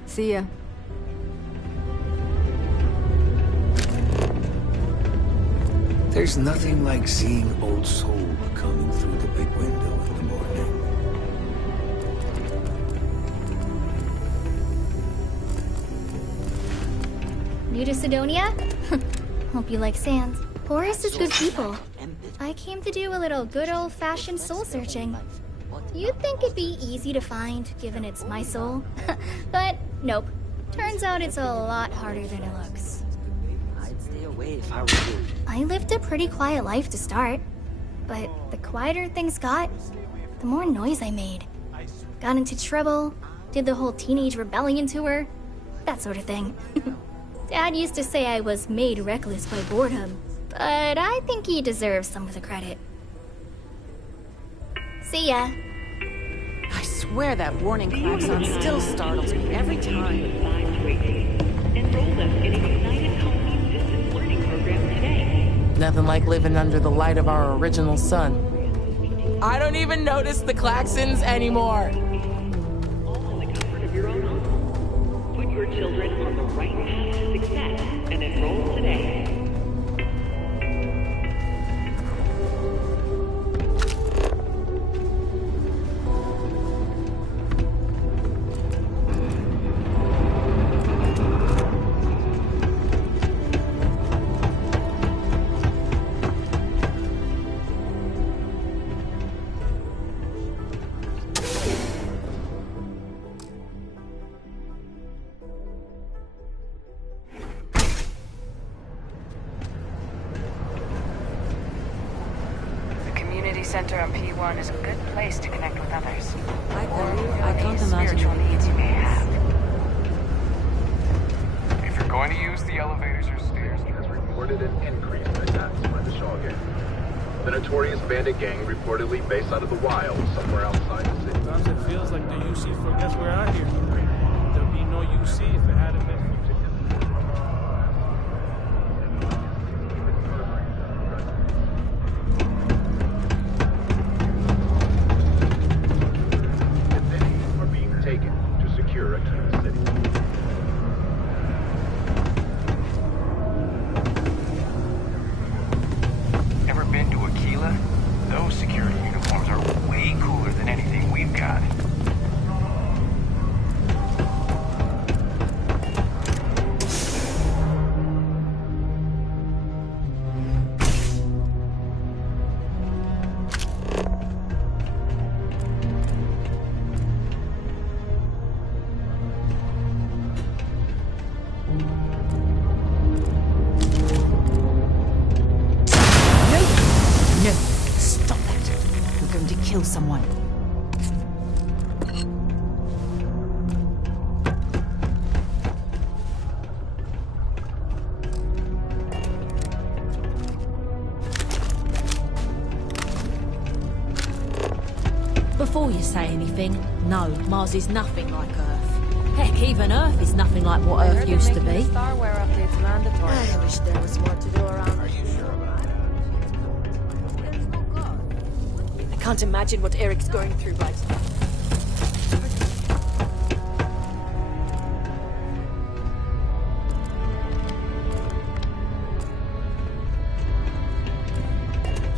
See ya. There's nothing like seeing old soul coming through the big window in the morning. New to Sidonia? Hope you like Sans. Horus is good people. I came to do a little good old-fashioned soul searching. You'd think it'd be easy to find, given it's my soul. But nope. Turns out it's a lot harder than it looks. I'd stay away if I were you. I lived a pretty quiet life to start. But the quieter things got, the more noise I made. Got into trouble, did the whole teenage rebellion tour, that sort of thing. Dad used to say I was made reckless by boredom, but I think he deserves some of the credit. See ya. I swear that warning klaxon still startles me every time. Enroll them in a United Colonies distance learning program today. Nothing like living under the light of our original sun. I don't even notice the klaxons anymore. All in the comfort of your own home. Put your children on the right path to success and enroll today. Center on P1 is a good place to connect with others. I can't imagine spiritual needs you may have. If you're going to use the elevators or stairs, has reported an increase in attacks by the Shaw gang. The notorious bandit gang reportedly based out of the wild, somewhere outside the city. Sometimes it feels like the UC forgets we're out here. There'd be no UC if it hadn't been. Someone. Before you say anything, no, Mars is nothing like Earth. Heck, even Earth is nothing like what Earth used to be. Starware updates mandatory. I wish there was more to do around. Are you sure about it? I can't imagine what Eric's going through right now.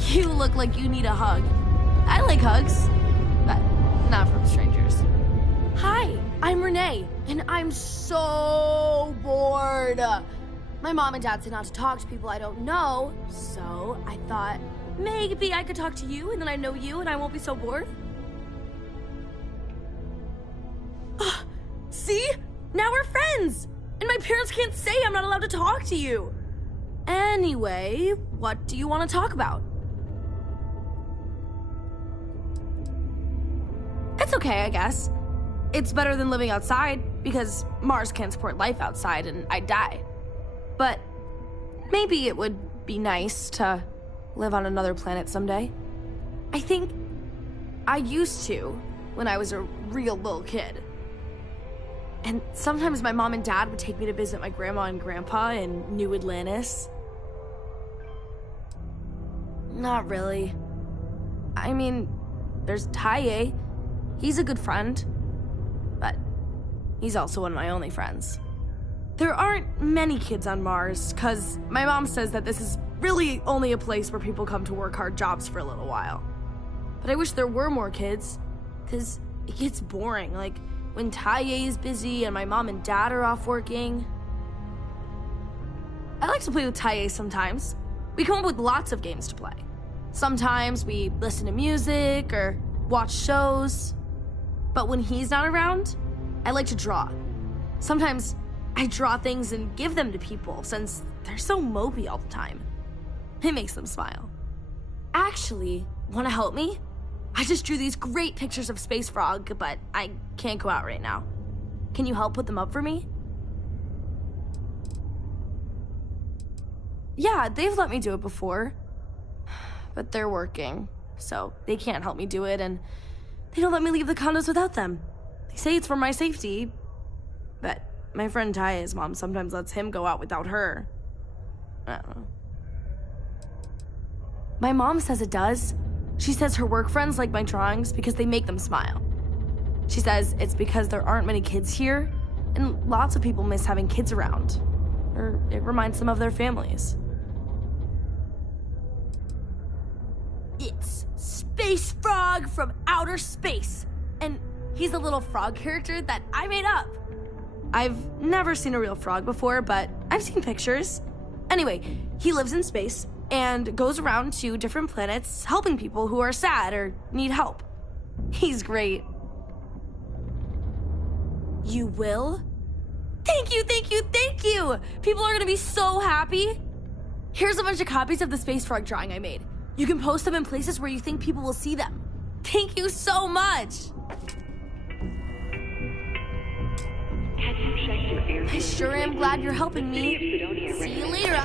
You look like you need a hug. I like hugs, but not from strangers. Hi, I'm Renee, and I'm so bored. My mom and dad said not to talk to people I don't know, so I thought maybe I could talk to you, and then I know you, and I won't be so bored. See? Now we're friends! And my parents can't say I'm not allowed to talk to you. Anyway, what do you want to talk about? It's okay, I guess. It's better than living outside, because Mars can't support life outside and I'd die. But maybe it would be nice to live on another planet someday. I think I used to when I was a real little kid. And sometimes my mom and dad would take me to visit my grandma and grandpa in New Atlantis. Not really. I mean, there's Taye. He's a good friend. But he's also one of my only friends. There aren't many kids on Mars, because my mom says that this is really only a place where people come to work hard jobs for a little while. But I wish there were more kids, because it gets boring, like when Taye is busy and my mom and dad are off working. I like to play with Taye sometimes. We come up with lots of games to play. Sometimes we listen to music or watch shows. But when he's not around, I like to draw. Sometimes I draw things and give them to people since they're so mopey all the time. It makes them smile. Actually, want to help me? I just drew these great pictures of Space Frog, but I can't go out right now. Can you help put them up for me? Yeah, they've let me do it before. But they're working, so they can't help me do it, and they don't let me leave the condos without them. They say it's for my safety, but my friend Taya's mom sometimes lets him go out without her. I don't know. My mom says it does. She says her work friends like my drawings because they make them smile. She says it's because there aren't many kids here, and lots of people miss having kids around. Or it reminds them of their families. It's Space Frog from outer space, and he's a little frog character that I made up. I've never seen a real frog before, but I've seen pictures. Anyway, he lives in space and goes around to different planets helping people who are sad or need help. He's great. You will? Thank you, thank you, thank you! People are gonna be so happy. Here's a bunch of copies of the Space Frog drawing I made. You can post them in places where you think people will see them. Thank you so much! I sure am glad you're helping me. See you later.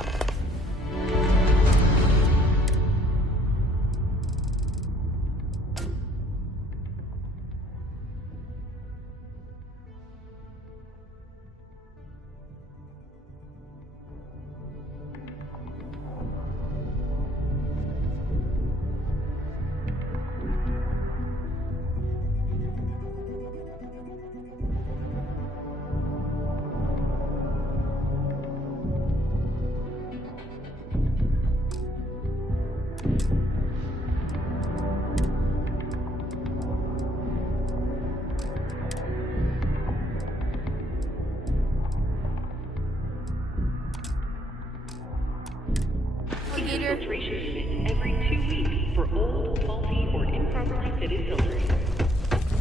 Filtration unit every 2 weeks for old, faulty, or improperly fitted filters.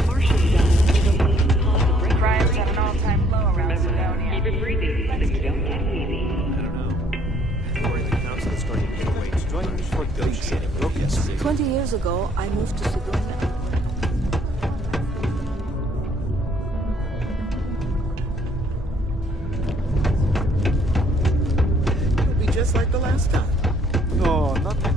Martian dust is a leading cause of Drive's at an all-time low around Sidonia. keep it breathing so you don't get wheezy. I don't know. I think we're in the council is starting to get away to join me for negotiating. 20 years ago, I moved to Sidonia. It'll be just like the last time. No, not at all.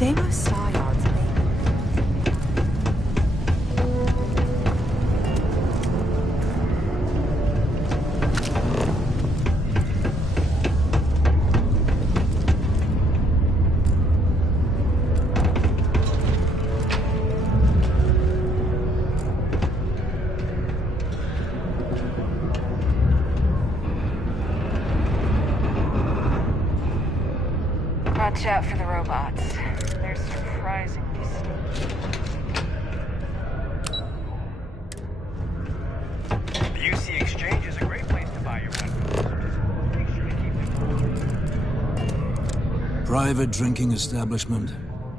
Deimos Star Yards, maybe. Watch out for the robots. They're surprisingly The UC Exchange is a great place to buy your weapons. Make sure to keep them. Private drinking establishment.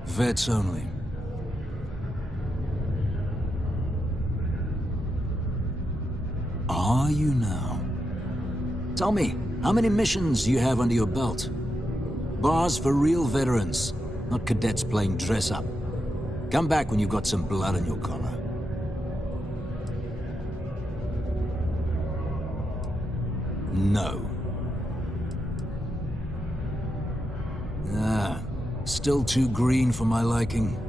Vets only. Are you now? Tell me, how many missions do you have under your belt? Bars for real veterans, not cadets playing dress-up. Come back when you've got some blood on your collar. No. Ah, still too green for my liking.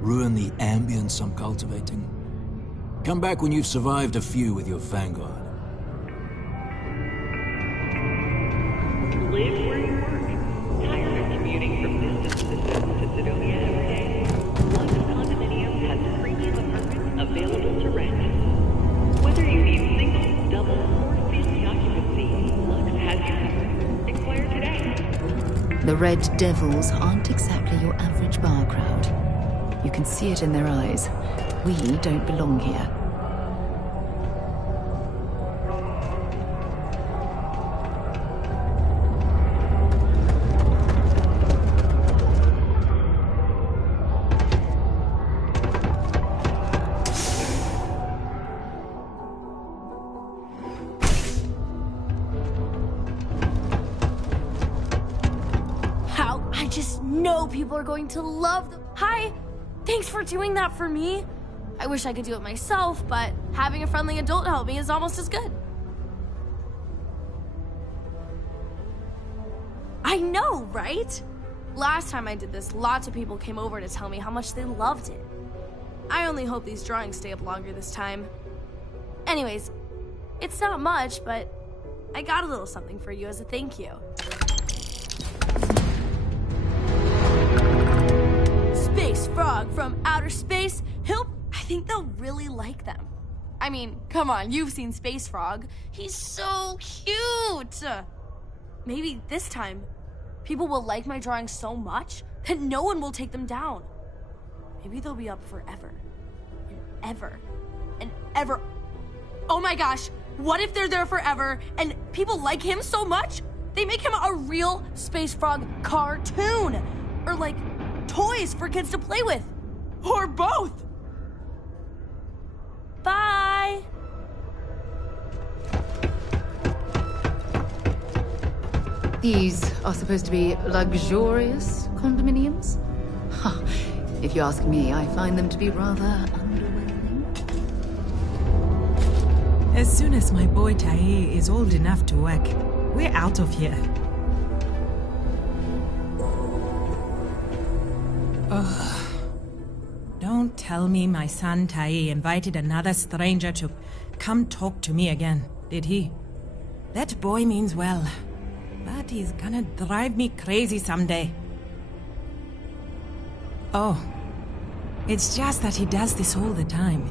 Ruin the ambience I'm cultivating. Come back when you've survived a few with your vanguard. Live where you work. Tired of commuting from distant systems to Sidonia every day? Lux Condominium has premium apartments available to rent. Whether you need single, double, or family occupancy, Lux has you covered. Inquire today. The Red Devils aren't exactly your average bar crowd. You can see it in their eyes. We don't belong here. People are going to love them. Hi! Thanks for doing that for me. I wish I could do it myself, but having a friendly adult help me is almost as good. I know, right? Last time I did this, lots of people came over to tell me how much they loved it. I only hope these drawings stay up longer this time. Anyways, it's not much, but I got a little something for you as a thank you. Space frog from outer space. I think they'll really like them. I mean, come on, you've seen Space Frog. He's so cute. Maybe this time, people will like my drawings so much that no one will take them down. Maybe they'll be up forever. And ever. And ever. Oh my gosh, what if they're there forever and people like him so much, they make him a real Space Frog cartoon? Or like, toys for kids to play with. Or both. Bye. These are supposed to be luxurious condominiums? Huh. If you ask me, I find them to be rather underwhelming. As soon as my boy Tae is old enough to work, we're out of here. Ugh. Don't tell me my son Tae invited another stranger to come talk to me again, did he? That boy means well, but he's gonna drive me crazy someday. Oh, it's just that he does this all the time.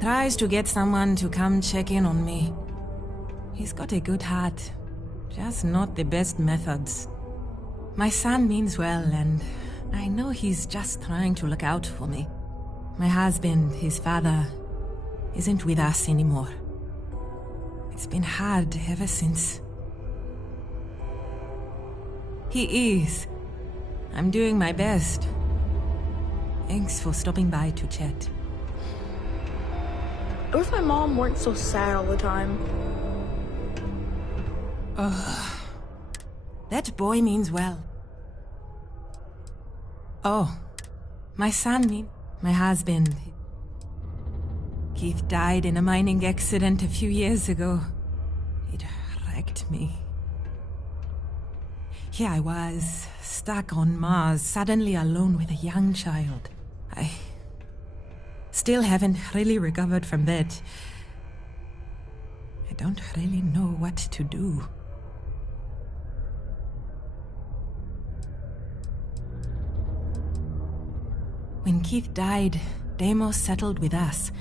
Tries to get someone to come check in on me. He's got a good heart, just not the best methods. My son means well, and I know he's just trying to look out for me. My husband, his father, isn't with us anymore. It's been hard ever since. He is. I'm doing my best. Thanks for stopping by to chat. What if my mom weren't so sad all the time? Ugh. That boy means well. Oh, my son, my husband. Keith died in a mining accident a few years ago. It wrecked me. Here I was, stuck on Mars, suddenly alone with a young child. I still haven't really recovered from that. I don't really know what to do. When Keith died, Deimos settled with us.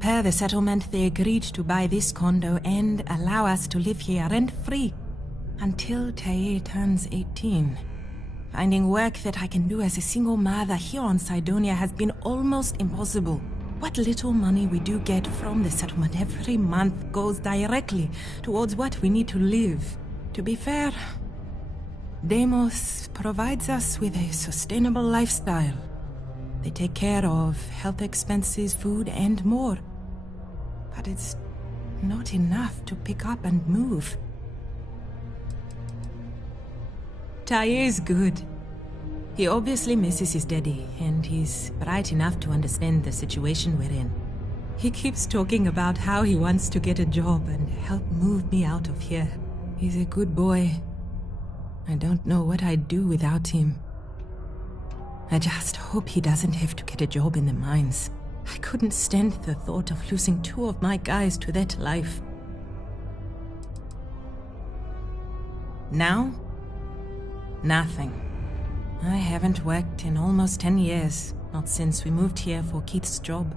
Per the settlement, they agreed to buy this condo and allow us to live here rent-free until Tae turns 18. Finding work that I can do as a single mother here on Cydonia has been almost impossible. What little money we do get from the settlement every month goes directly towards what we need to live. To be fair, Deimos provides us with a sustainable lifestyle. They take care of health expenses, food, and more. But it's not enough to pick up and move. Tae is good. He obviously misses his daddy, and he's bright enough to understand the situation we're in. He keeps talking about how he wants to get a job and help move me out of here. He's a good boy. I don't know what I'd do without him. I just hope he doesn't have to get a job in the mines. I couldn't stand the thought of losing 2 of my guys to that life. Now? Nothing. I haven't worked in almost 10 years, not since we moved here for Keith's job.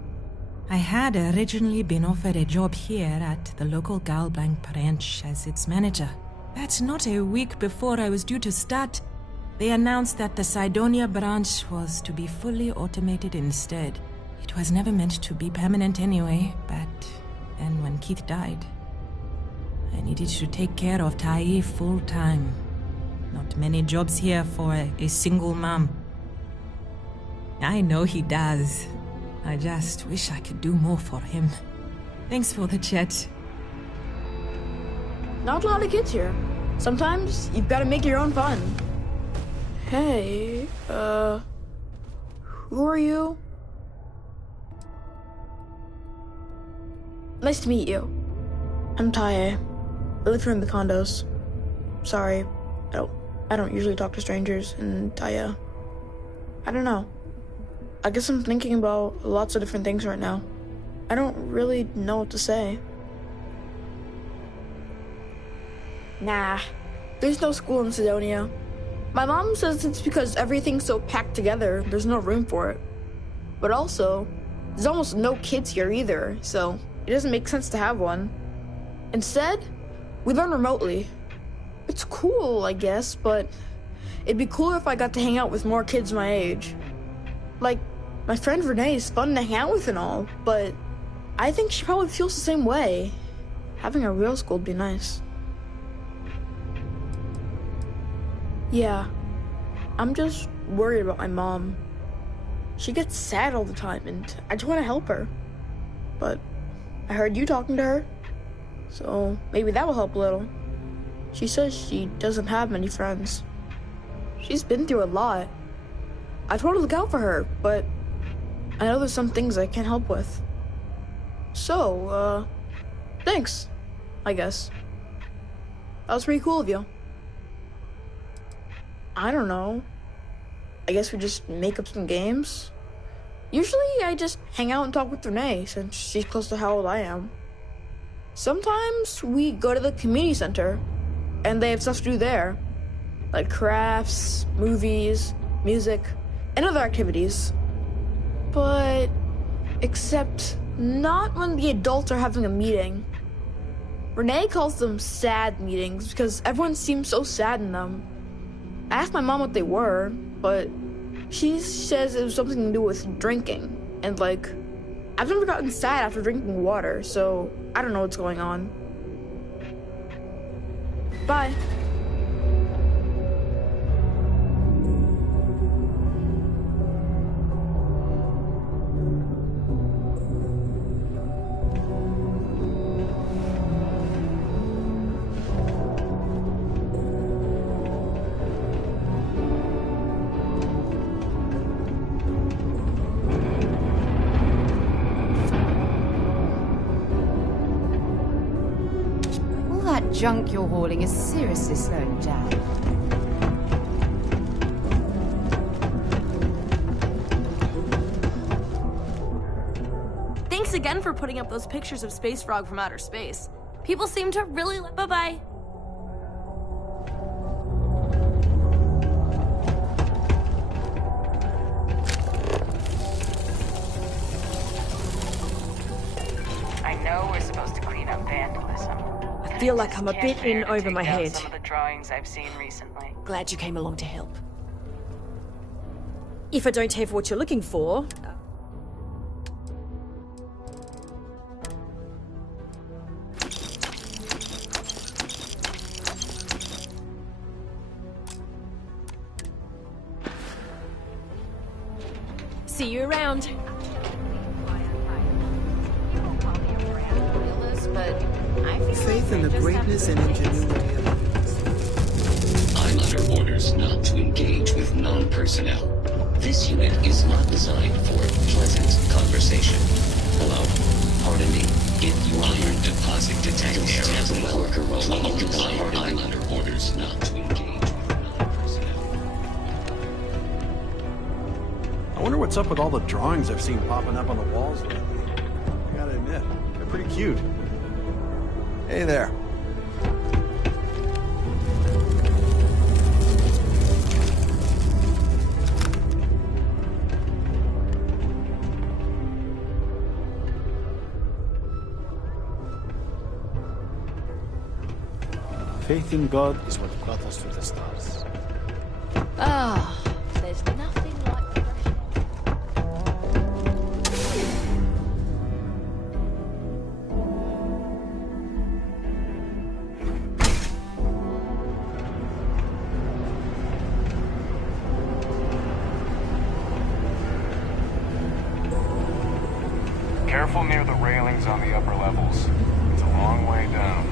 I had originally been offered a job here at the local Galblanc branch as its manager. That's not a week before I was due to start. They announced that the Cydonia branch was to be fully automated instead. It was never meant to be permanent anyway, but then when Keith died, I needed to take care of Tae full-time. Not many jobs here for a single mom. I know he does. I just wish I could do more for him. Thanks for the chat. Not a lot of kids here. Sometimes you've got to make your own fun. Hey, who are you? Nice to meet you. I'm Tae. I live here in the condos. Sorry, I don't usually talk to strangers, and I don't know. I guess I'm thinking about lots of different things right now. I don't really know what to say. Nah, there's no school in Cydonia. My mom says it's because everything's so packed together, there's no room for it. But also, there's almost no kids here either, so it doesn't make sense to have one. Instead, we learn remotely. It's cool, I guess, but it'd be cooler if I got to hang out with more kids my age. Like, my friend Renee is fun to hang out with and all, but I think she probably feels the same way. Having a real school would be nice. Yeah, I'm just worried about my mom. She gets sad all the time, and I just want to help her. But I heard you talking to her, so maybe that will help a little. She says she doesn't have many friends. She's been through a lot. I told her to look out for her, but I know there's some things I can't help with. So, thanks, I guess. That was pretty cool of you. I don't know. I guess we just make up some games. Usually I just hang out and talk with Renee since she's close to how old I am. Sometimes we go to the community center and they have stuff to do there. Like crafts, movies, music, and other activities. But except not when the adults are having a meeting. Renee calls them sad meetings because everyone seems so sad in them. I asked my mom what they were, but she says it was something to do with drinking. And like, I've never gotten sad after drinking water, so I don't know what's going on. Bye. Junk you're hauling is seriously slowing down. again for putting up those pictures of Space Frog from outer space. People seem to really bye-bye. I know we're supposed to clean up vandalism. I feel like I'm a bit in over my head. Some of the drawings I've seen recently. Glad you came along to help. If I don't have what you're looking for... See you around. Faith in the greatness and ingenuity of I'm under orders not to engage with non-personnel. This unit is not designed for pleasant conversation. Hello? Pardon me. Get your iron deposit detected. Sample worker roll. I'm under orders not to engage with non-personnel. I wonder what's up with all the drawings I've seen popping up on the walls lately. I gotta admit, they're pretty cute. Hey there. Faith in God is what brought us to the stars. Ah, there's nothing like fresh Careful near the railings on the upper levels. It's a long way down.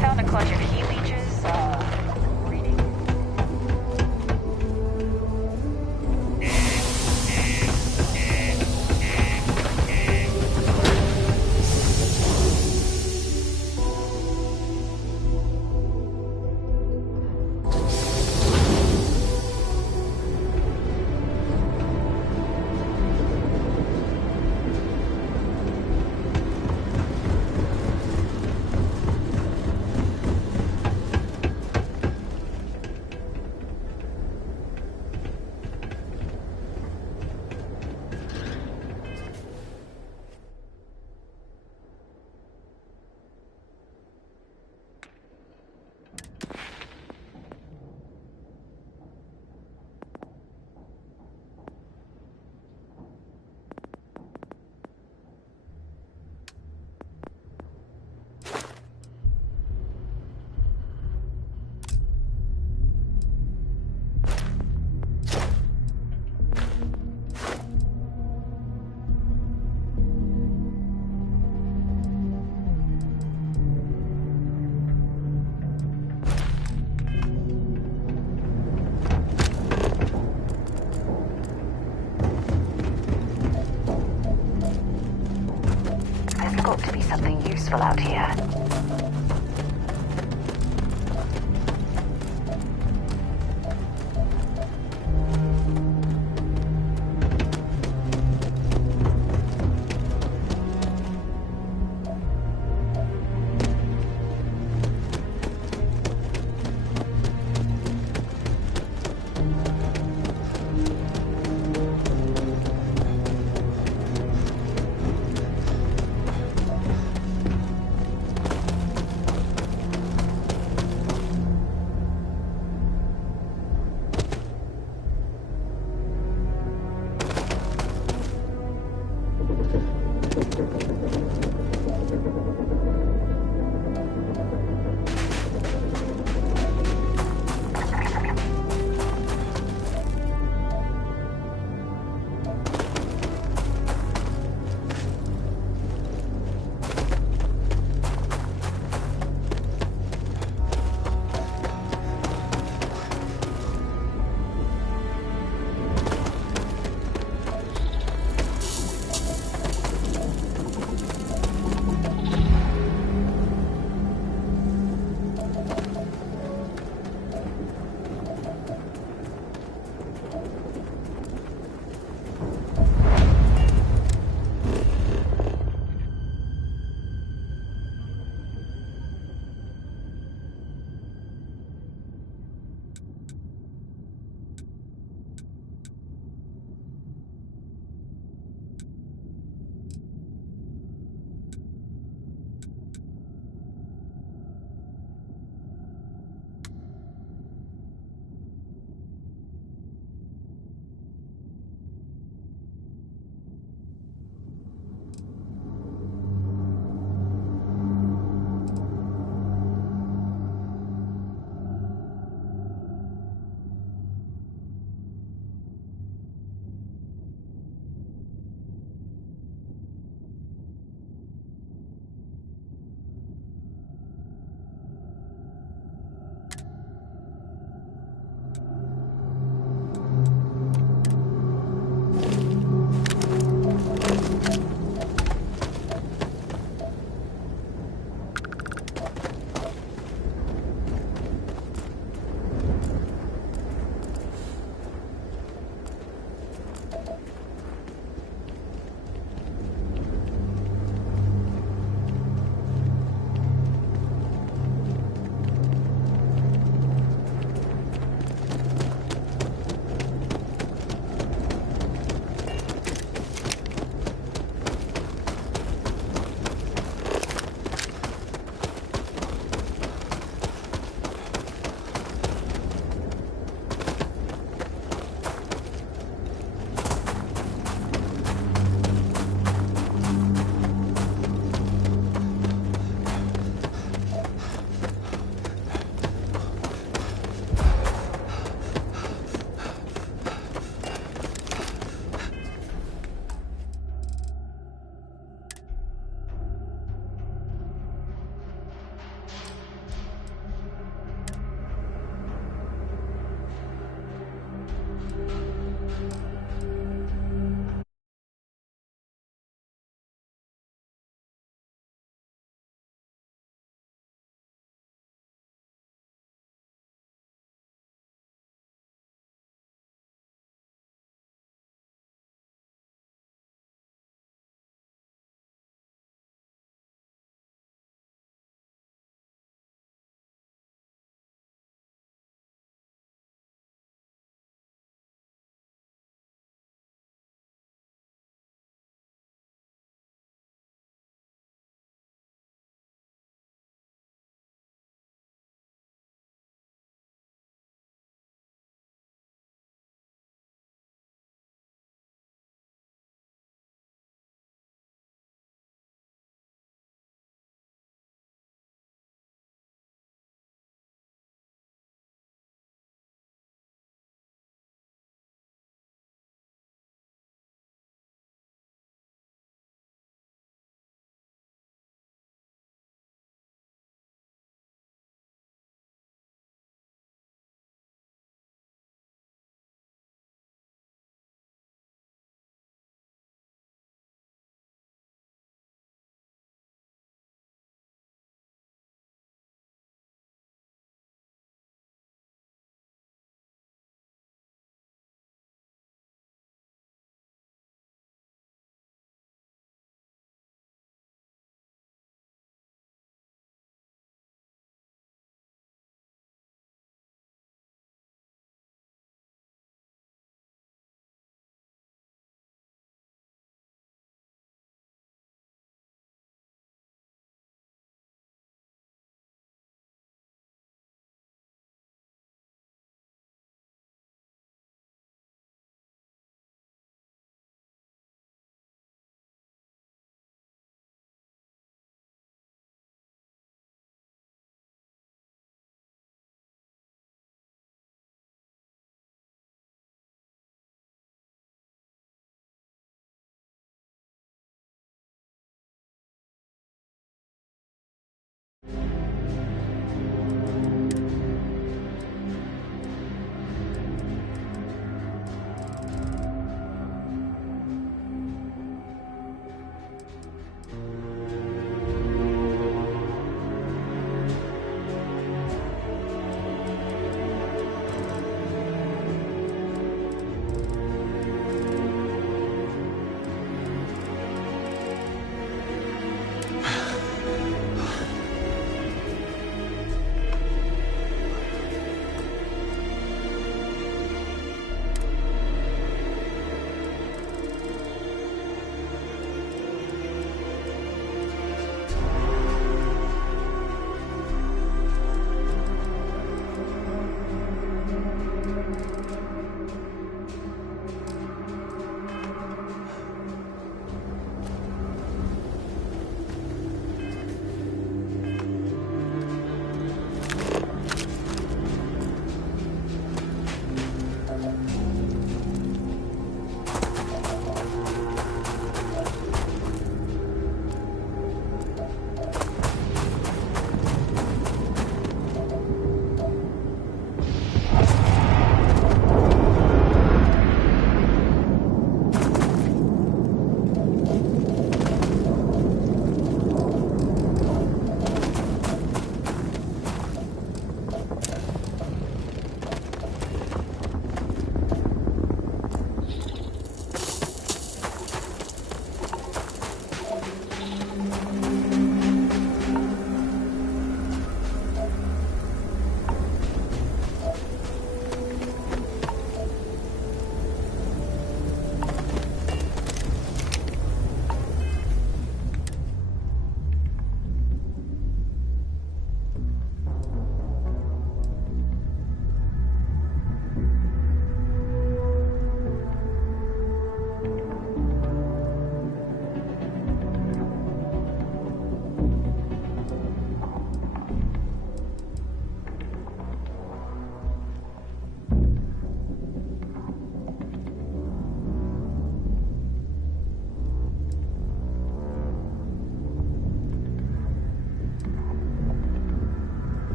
Found a clutch of heat leeches, reading. There's got to be something useful out here.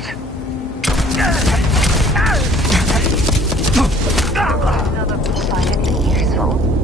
that. None of them find anything useful.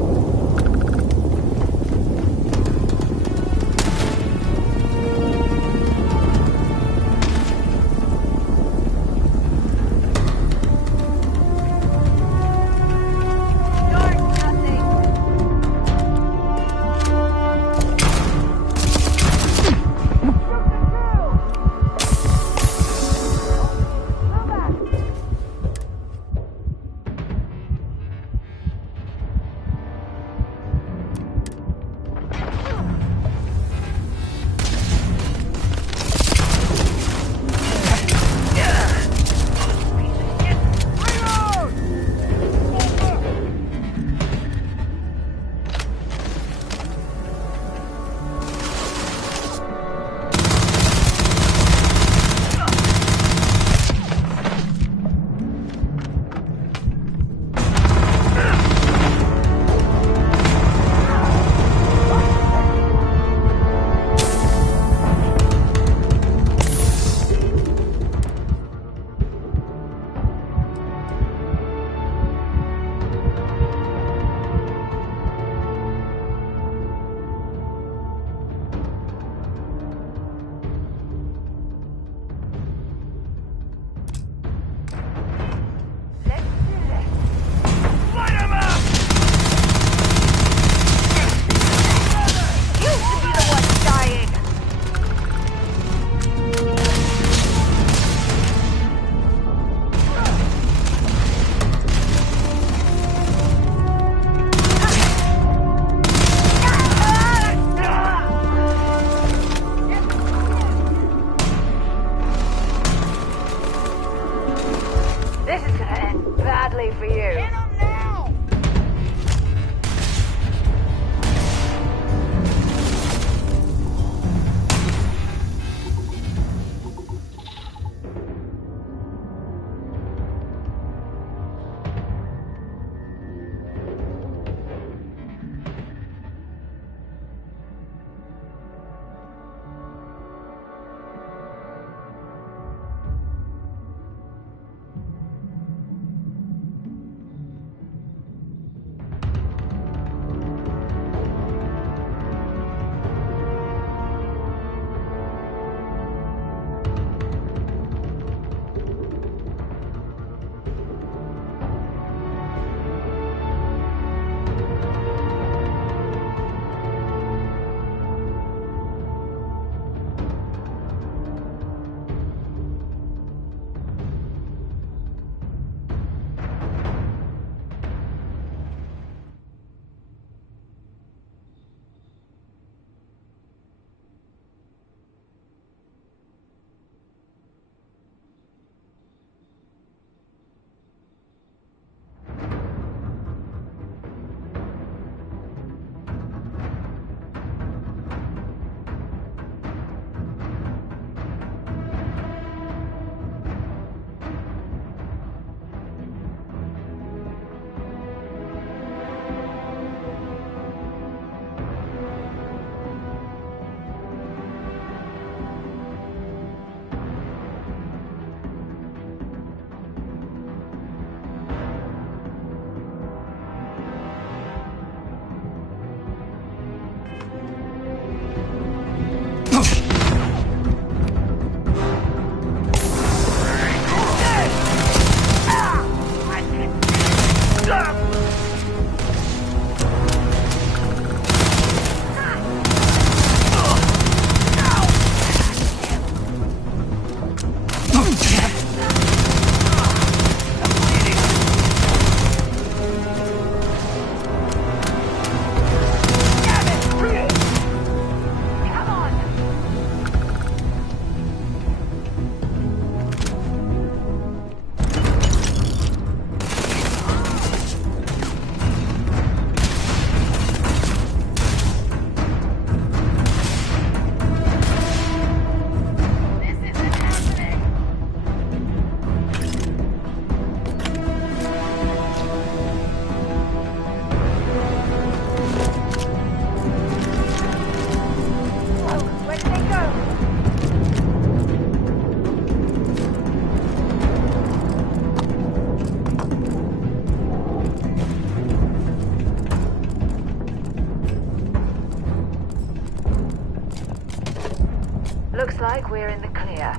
For you. like we're in the clear.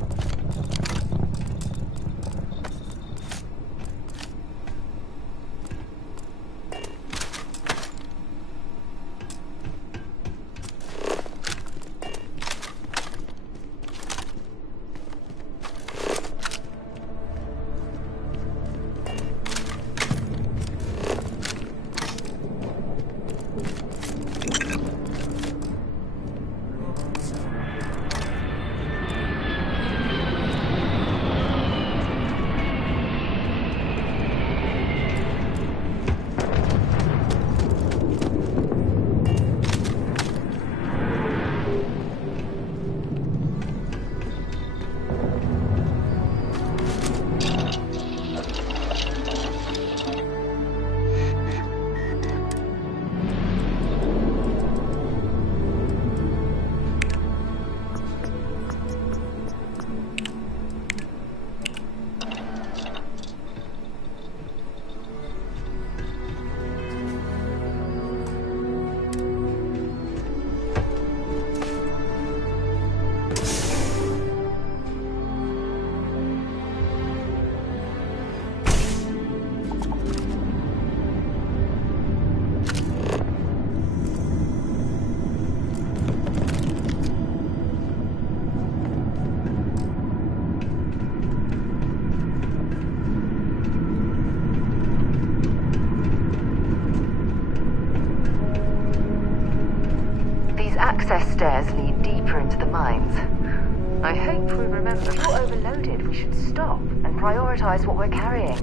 Access stairs lead deeper into the mines. I hope we remember if we're overloaded, we should stop and prioritize what we're carrying.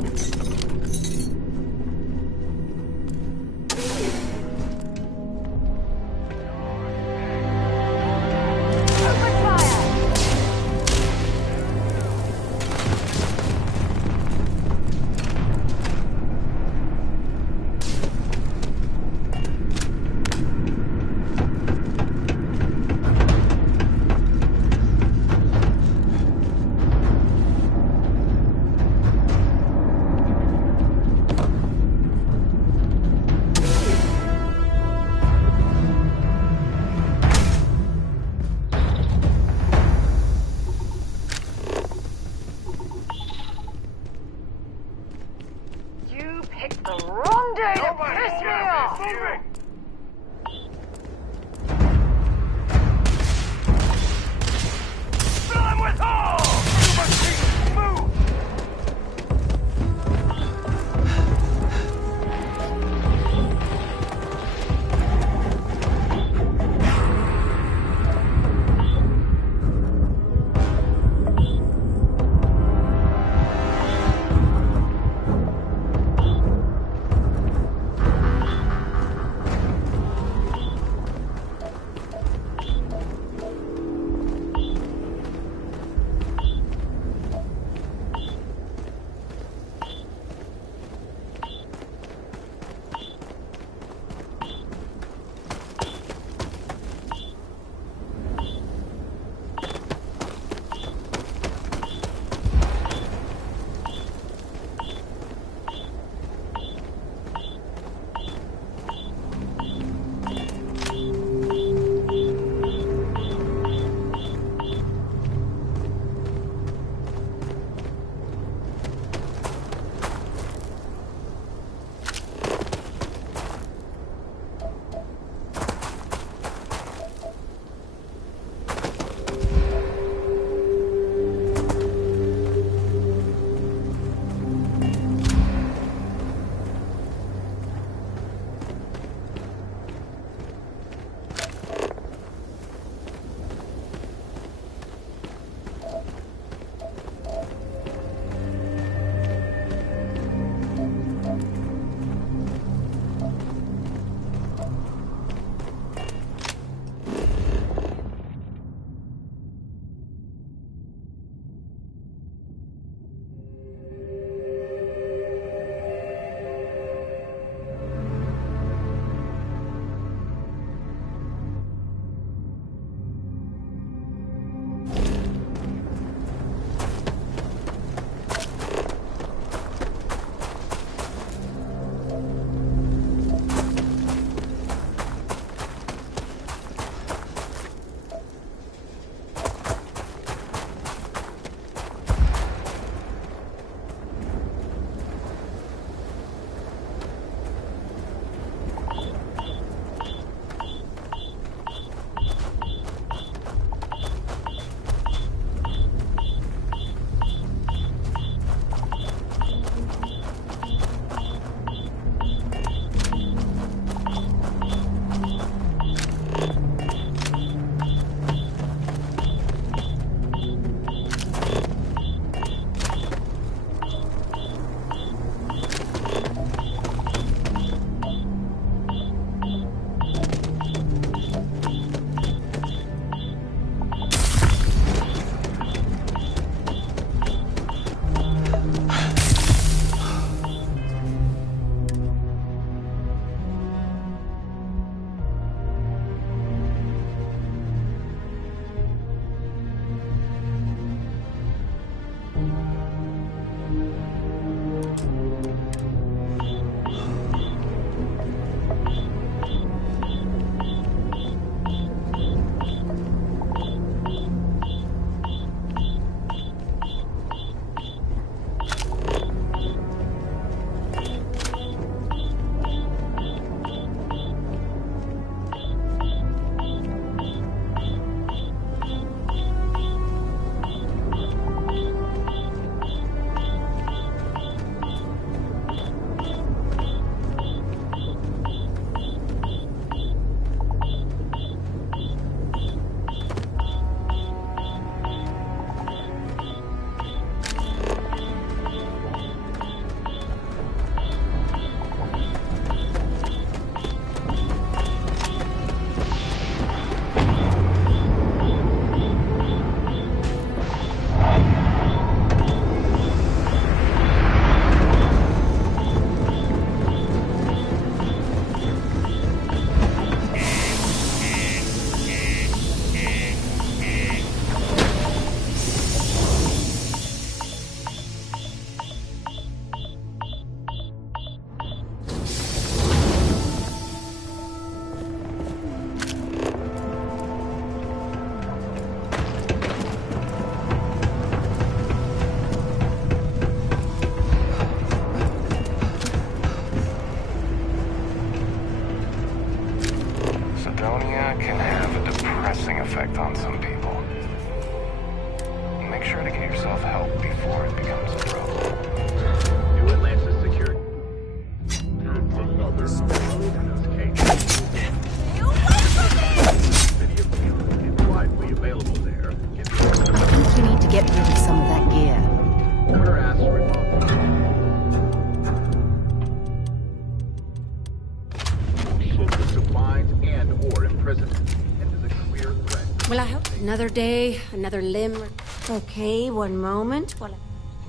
Well, I hope another day, another limb. Okay, one moment.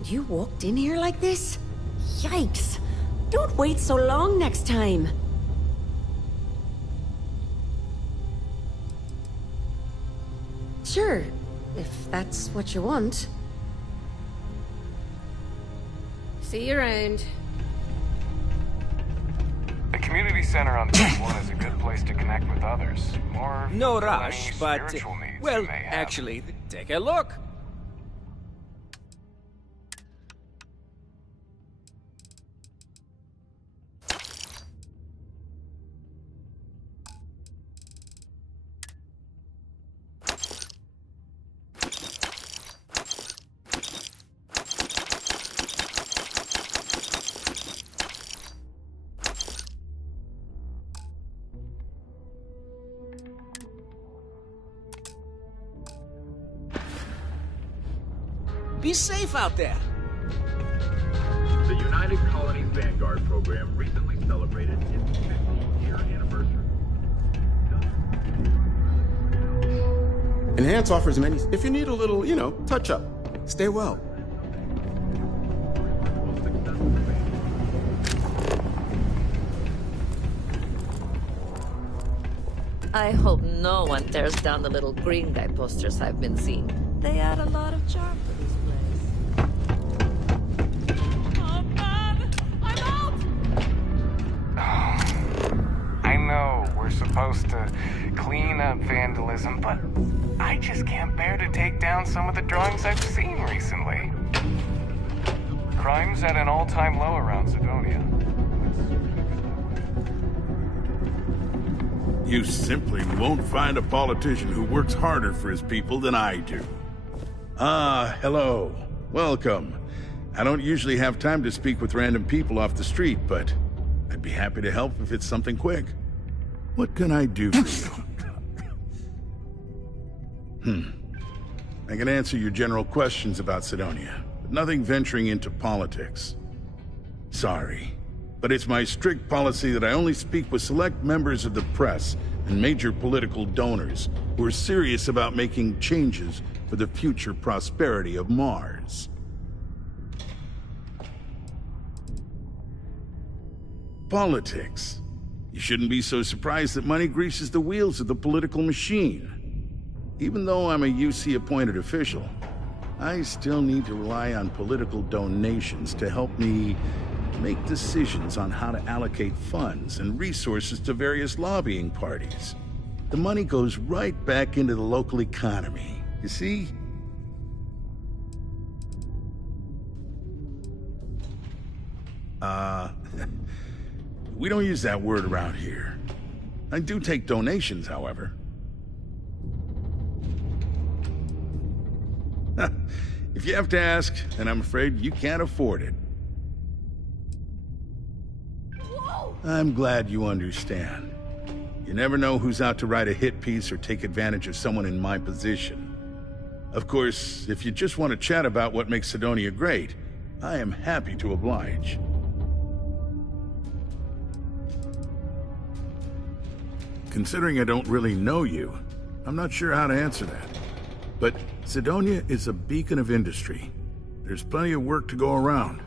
You walked in here like this? Yikes. Don't wait so long next time. Sure, if that's what you want. See you around. The community center on Base 1 is a good place to connect with others. Or No fulfill rush, any but... spiritual needs well, you may have. actually, take a look. Be safe out there. The United Colonies Vanguard program recently celebrated its 15-year anniversary. Enhance offers many. If you need a little, touch up, stay well. I hope no one tears down the little green guy posters I've been seeing. They add a lot of charm to this place. I know we're supposed to clean up vandalism, but I just can't bear to take down some of the drawings I've seen recently. Crime's at an all-time low around Sidonia. You simply won't find a politician who works harder for his people than I do. Ah, hello. Welcome. I don't usually have time to speak with random people off the street, but I'd be happy to help if it's something quick. What can I do for you? I can answer your general questions about Sidonia, but nothing venturing into politics. Sorry, but it's my strict policy that I only speak with select members of the press and major political donors who are serious about making changes for the future prosperity of Mars. Politics. You shouldn't be so surprised that money greases the wheels of the political machine. Even though I'm a UC-appointed official, I still need to rely on political donations to help me make decisions on how to allocate funds and resources to various lobbying parties. The money goes right back into the local economy, you see? We don't use that word around here. I do take donations, however. If you have to ask, then I'm afraid you can't afford it. I'm glad you understand. You never know who's out to write a hit piece or take advantage of someone in my position. Of course, if you just want to chat about what makes Sidonia great, I am happy to oblige. Considering I don't really know you, I'm not sure how to answer that. But Sidonia is a beacon of industry. There's plenty of work to go around.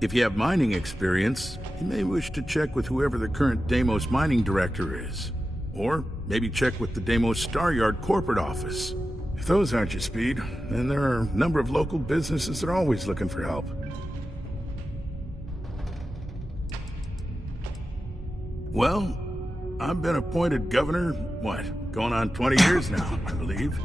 If you have mining experience, you may wish to check with whoever the current Deimos mining director is. Or maybe check with the Deimos Staryard corporate office. If those aren't your speed, then there are a number of local businesses that are always looking for help. Well, I've been appointed governor, going on 20 years now, I believe.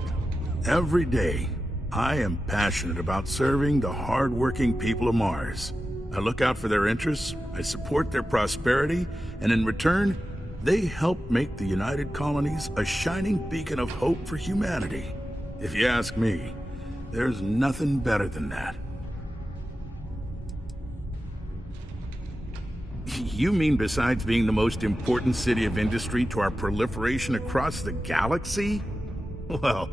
Every day, I am passionate about serving the hard-working people of Mars. I look out for their interests, I support their prosperity, and in return, they help make the United Colonies a shining beacon of hope for humanity. If you ask me, there's nothing better than that. You mean besides being the most important city of industry to our proliferation across the galaxy? Well,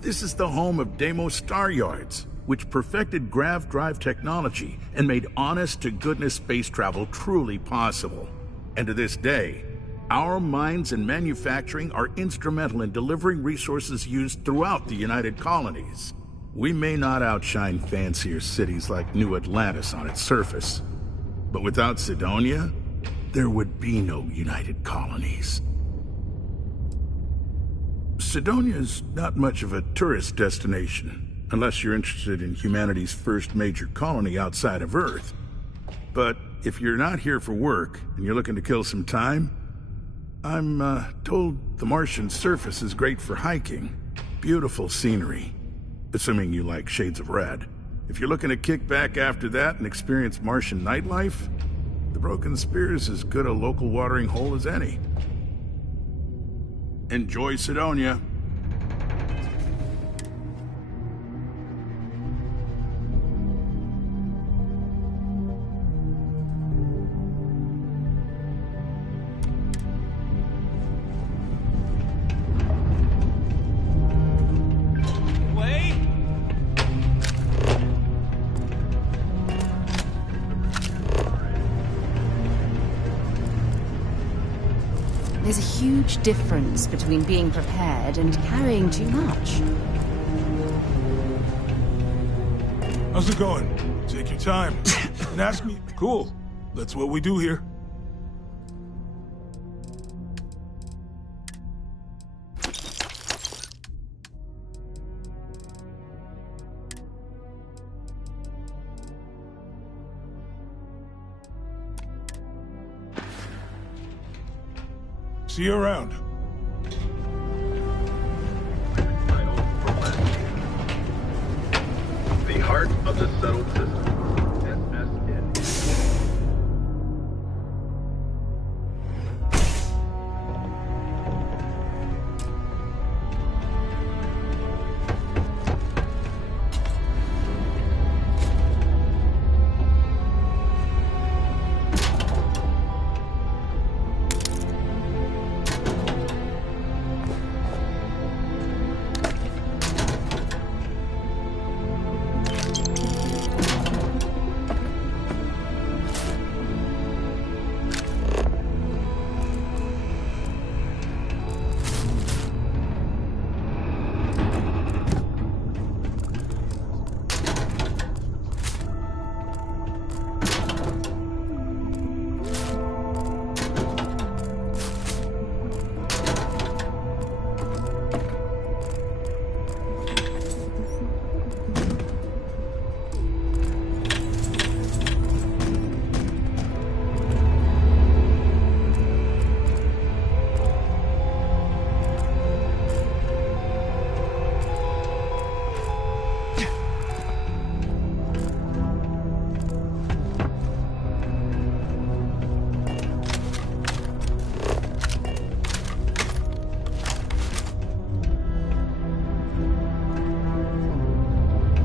this is the home of Deimos Staryards, which perfected grav drive technology and made honest-to-goodness space travel truly possible. And to this day, Our mines and manufacturing are instrumental in delivering resources used throughout the United Colonies. We may not outshine fancier cities like New Atlantis on its surface, but without Sidonia, there would be no United Colonies. Sidonia's not much of a tourist destination, unless you're interested in humanity's first major colony outside of Earth. But if you're not here for work, and you're looking to kill some time, I'm told the Martian surface is great for hiking. Beautiful scenery, assuming you like shades of red. If you're looking to kick back after that and experience Martian nightlife, the Broken Spear is as good a local watering hole as any. Enjoy Sidonia. There's a huge difference between being prepared and carrying too much. How's it going? Take your time. And ask me. Cool. That's what we do here. See you around. The heart of the settled system. SSN.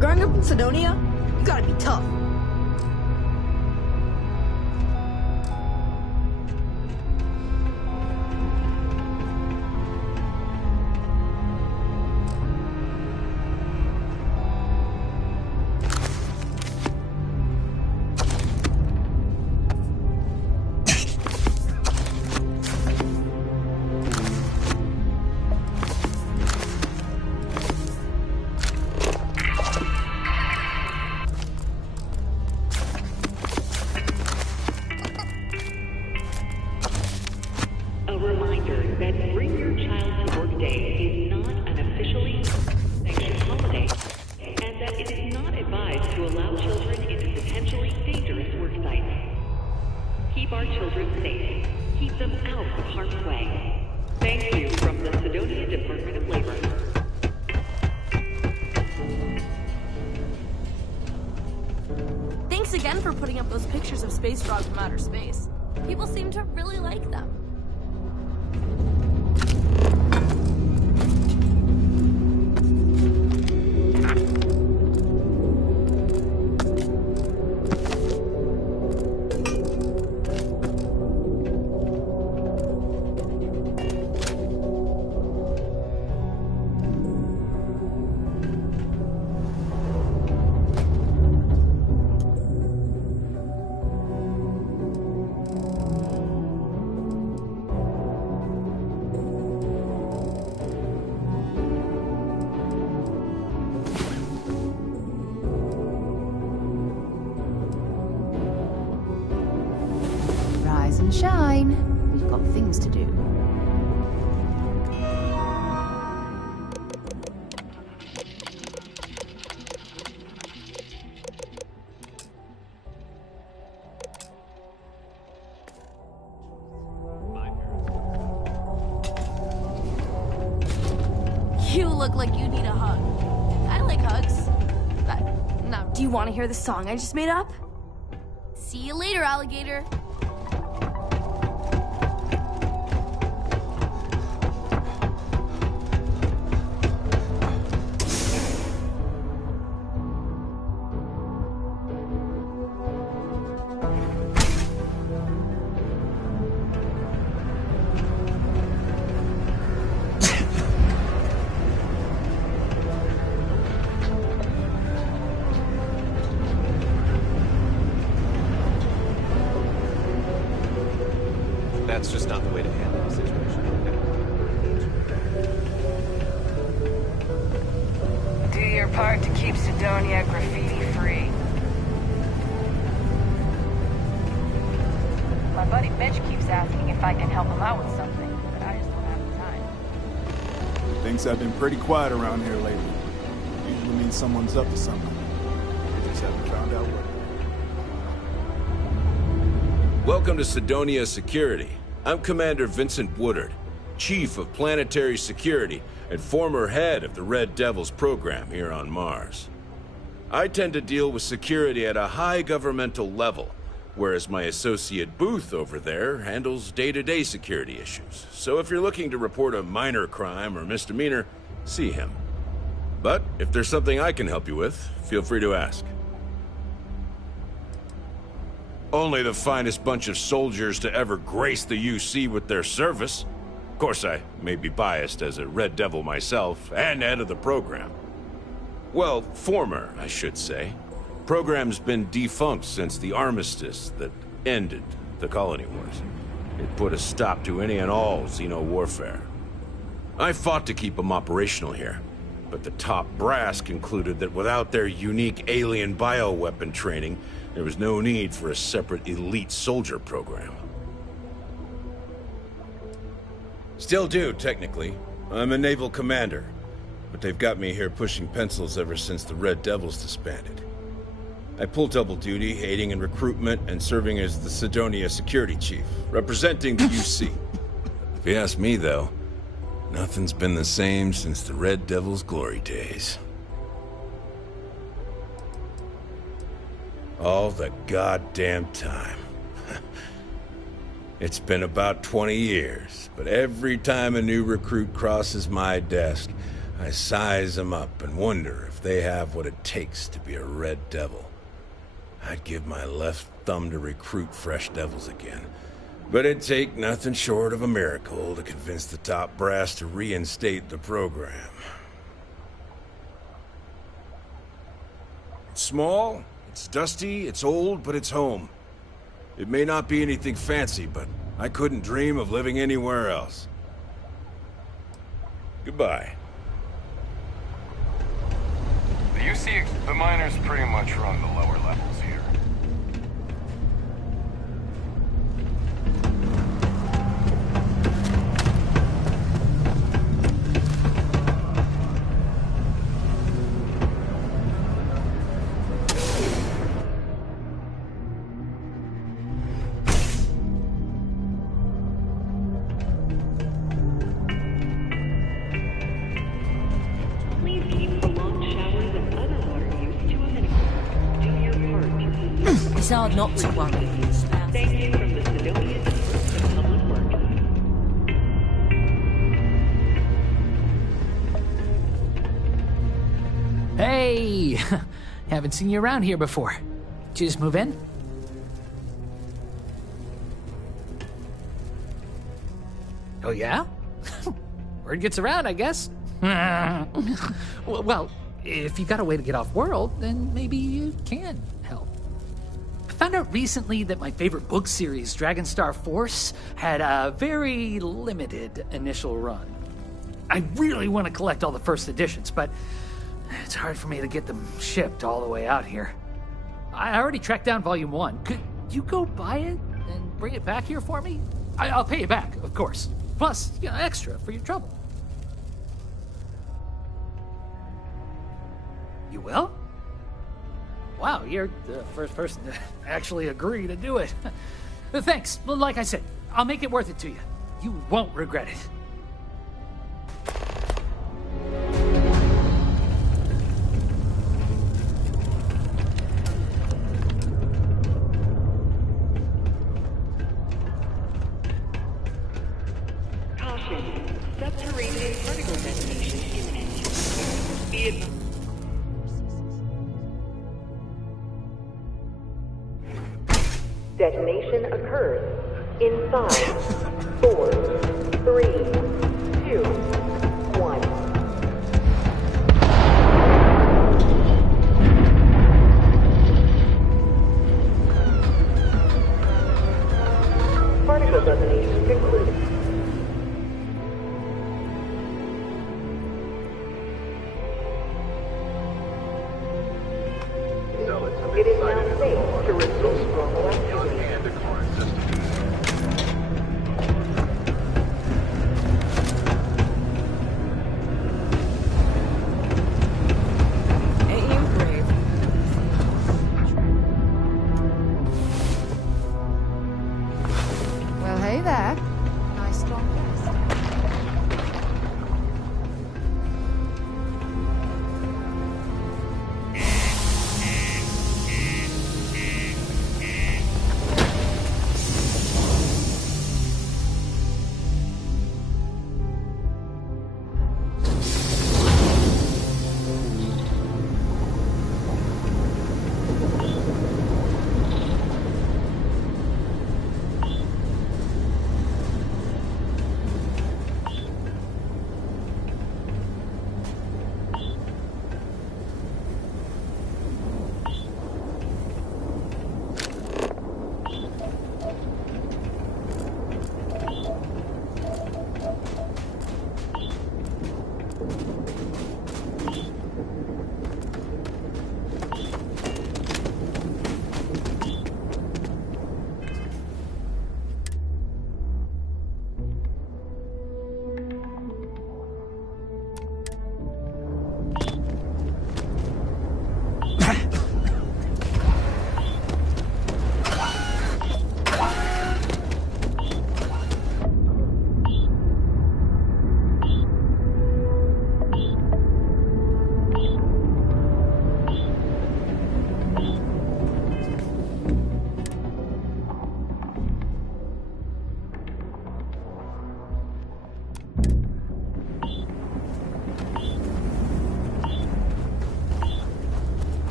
Growing up in Sidonia, you gotta be tough. A reminder that Bring Your Child to Work Day is not an officially sanctioned holiday, and that it is not advised to allow children into potentially dangerous work sites. Keep our children safe. Keep them out of harm's way. Thank you from the Sidonia Department of Labor. Thanks again for putting up those pictures of space frogs from outer space. People seem to really like them. Rise and shine. We've got things to do. You look like you need a hug. I like hugs. But, no. Do you want to hear the song I just made up? See you later, alligator. That's just not the way to handle the situation. Do your part to keep Sidonia graffiti-free. My buddy Mitch keeps asking if I can help him out with something, but I just don't have the time. Things have been pretty quiet around here lately. Usually means someone's up to something. We just haven't found out what. Welcome to Sidonia Security. I'm Commander Vincent Woodard, Chief of Planetary Security and former head of the Red Devils program here on Mars. I tend to deal with security at a high governmental level, whereas my associate Booth over there handles day-to-day security issues. So if you're looking to report a minor crime or misdemeanor, see him. But if there's something I can help you with, feel free to ask. Only the finest bunch of soldiers to ever grace the UC with their service. Of course, I may be biased as a Red Devil myself, and head of the program. Well, former, I should say. Program's been defunct since the armistice that ended the colony wars. It put a stop to any and all Xeno warfare. I fought to keep them operational here, but the top brass concluded that without their unique alien bioweapon training, there was no need for a separate elite soldier program. Still do, technically. I'm a naval commander, but they've got me here pushing pencils ever since the Red Devils disbanded. I pull double duty, aiding in recruitment and serving as the Sidonia Security Chief, representing the UC. If you ask me, though, nothing's been the same since the Red Devils' glory days. All the goddamn time. It's been about 20 years, but every time a new recruit crosses my desk, I size them up and wonder if they have what it takes to be a Red Devil. I'd give my left thumb to recruit fresh devils again, but it'd take nothing short of a miracle to convince the top brass to reinstate the program. It's small, it's dusty, it's old, but it's home. It may not be anything fancy, but I couldn't dream of living anywhere else. Goodbye. The miners pretty much run the lower levels here. It's hard not to worry. Thank you from the Sidonia Department of Public Works. Hey! Haven't seen you around here before. Did you just move in? Oh, yeah? Word gets around, I guess. Well, if you got a way to get off world, then maybe you can help. I found out recently that my favorite book series, Dragonstar Force, had a very limited initial run. I really want to collect all the first editions, but it's hard for me to get them shipped all the way out here. I already tracked down Volume 1. Could you go buy it and bring it back here for me, I'll pay you back, of course. Plus, extra for your trouble. You will? Wow, you're the first person to actually agree to do it. Thanks. Like I said, I'll make it worth it to you. You won't regret it. Caution. Subterranean particle detonation imminent. Be advised. Detonation occurs in 5, 4, 3, 2, 1. Particle detonation concluded. It is now safe to resume normal activity. Ain't you brave? Well, hey there. Nice strong guest.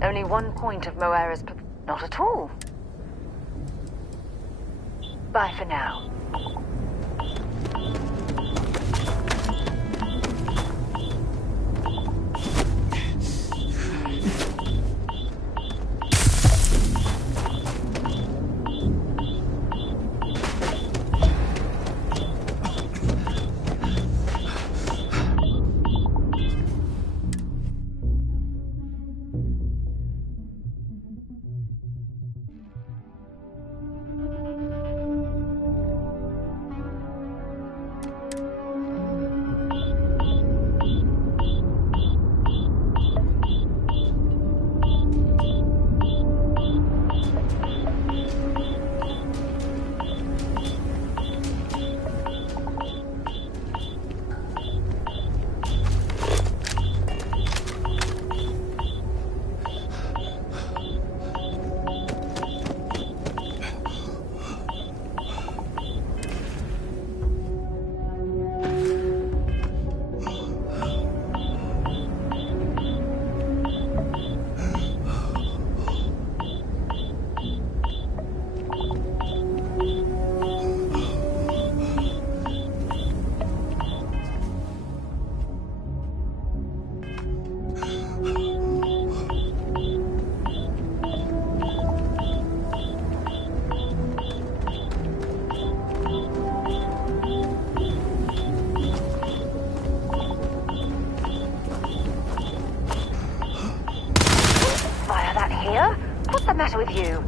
Only one point of Moira's... Not at all. Bye for now. Fire that here? What's the matter with you?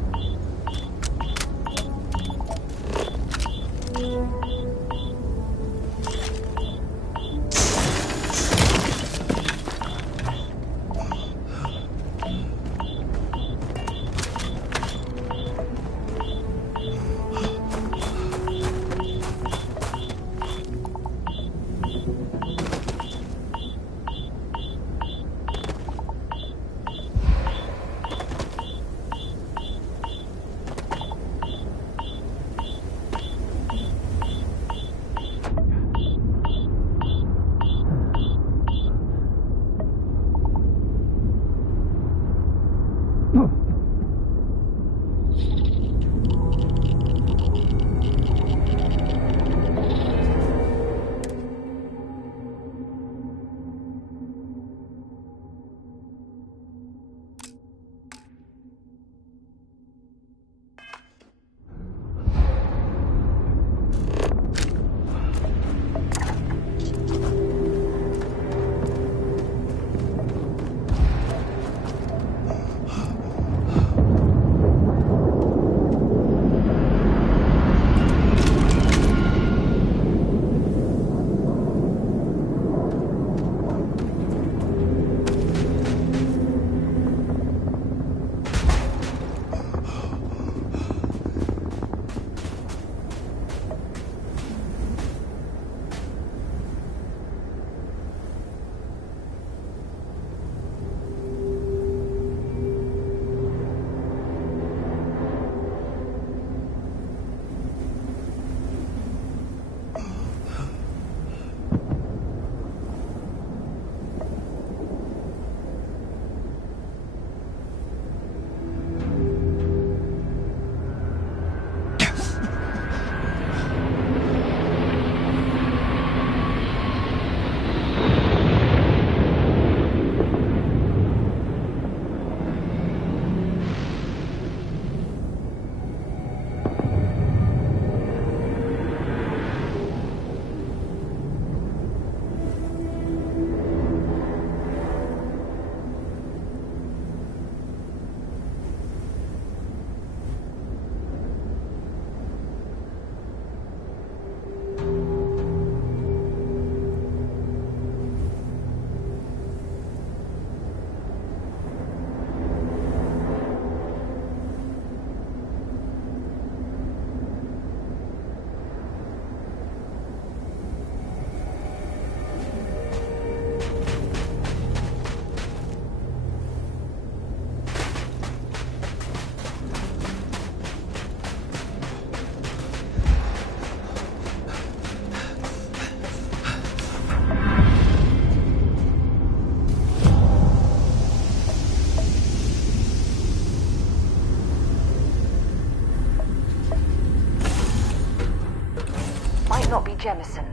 Not be Jemison,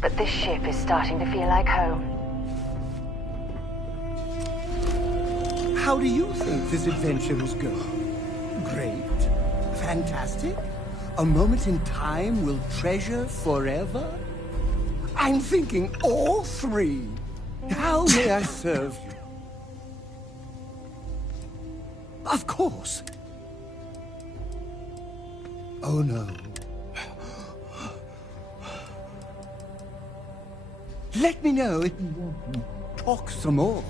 but this ship is starting to feel like home. How do you think this adventure is going? Great? Fantastic? A moment in time we'll treasure forever? I'm thinking all three. How may I serve you? Of course. Oh no. Let me know if you want to talk some more.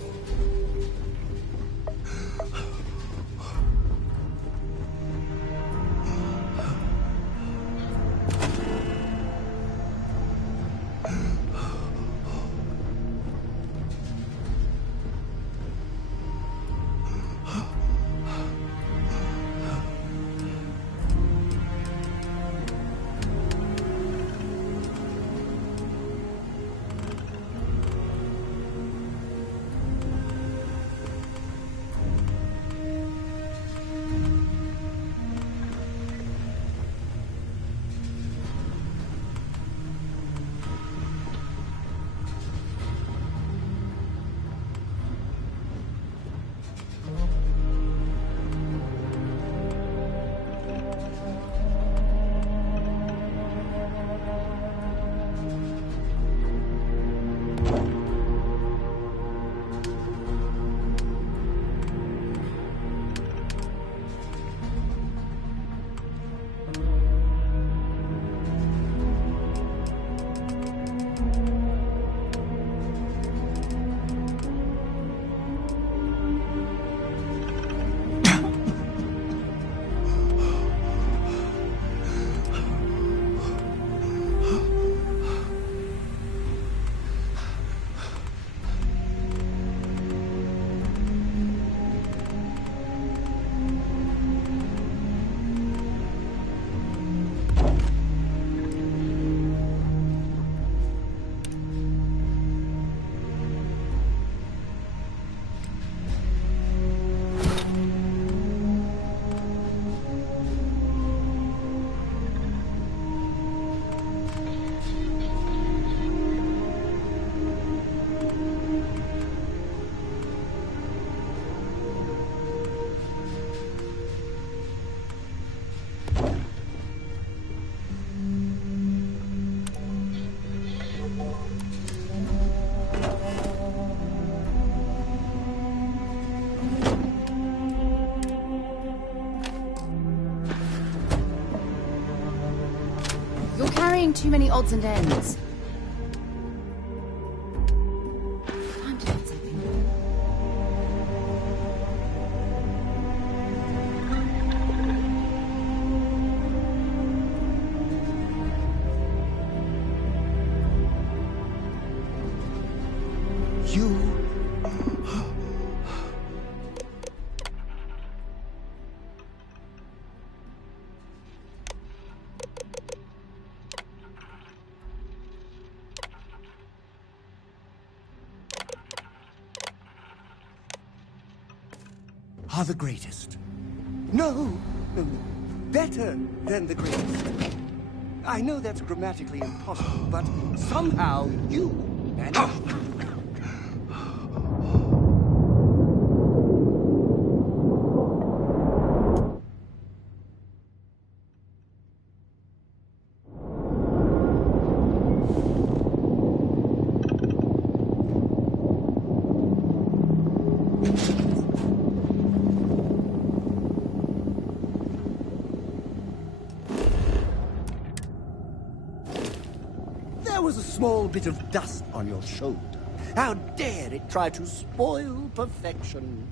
You're carrying too many odds and ends. Time to get something. You... are the greatest. No, better than the greatest. I know that's grammatically impossible, but somehow you managed to. There was a small bit of dust on your shoulder. How dare it try to spoil perfection?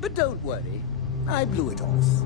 But don't worry, I blew it off.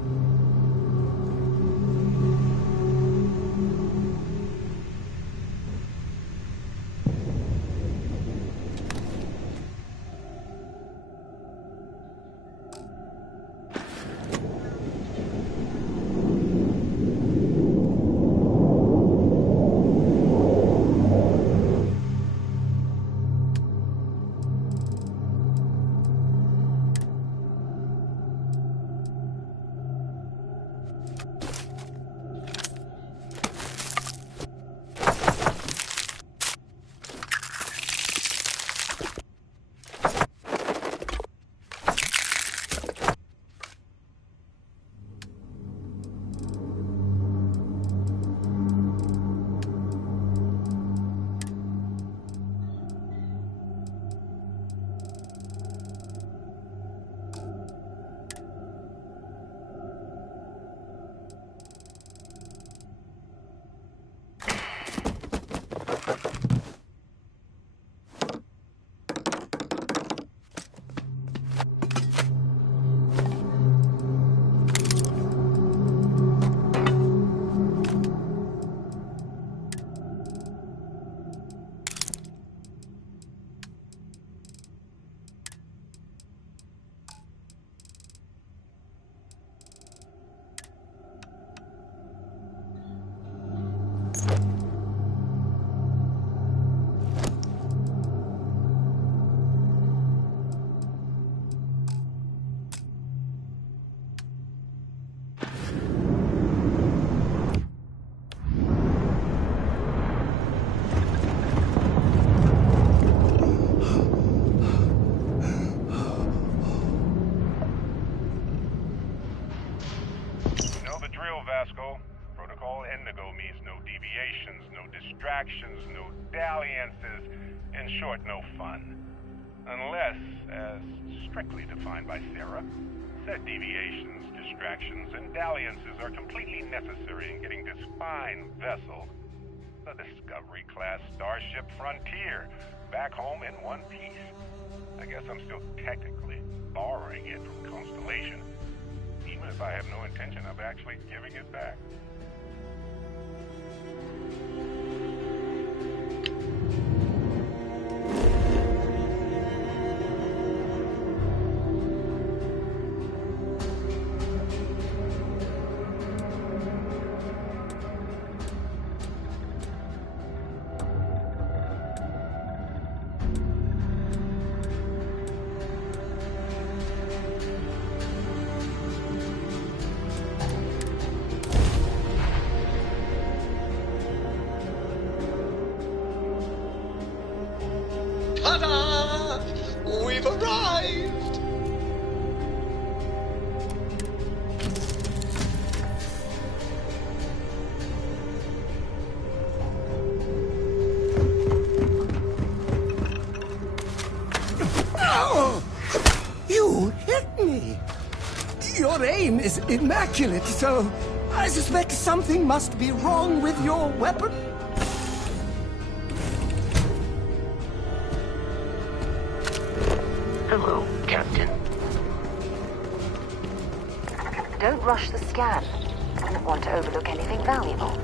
Pascal. Protocol Indigo means no deviations, no distractions, no dalliances. In short, no fun. Unless, as strictly defined by Sarah, said deviations, distractions, and dalliances are completely necessary in getting this fine vessel, the Discovery-class Starship Frontier, back home in one piece. I guess I'm still technically borrowing it from Constellation, even if I have no intention of actually giving it back. Ta-da! We've arrived! Oh! You hit me! Your aim is immaculate, so I suspect something must be wrong with your weapon. Hello, Captain. Don't rush the scan. I don't want to overlook anything valuable.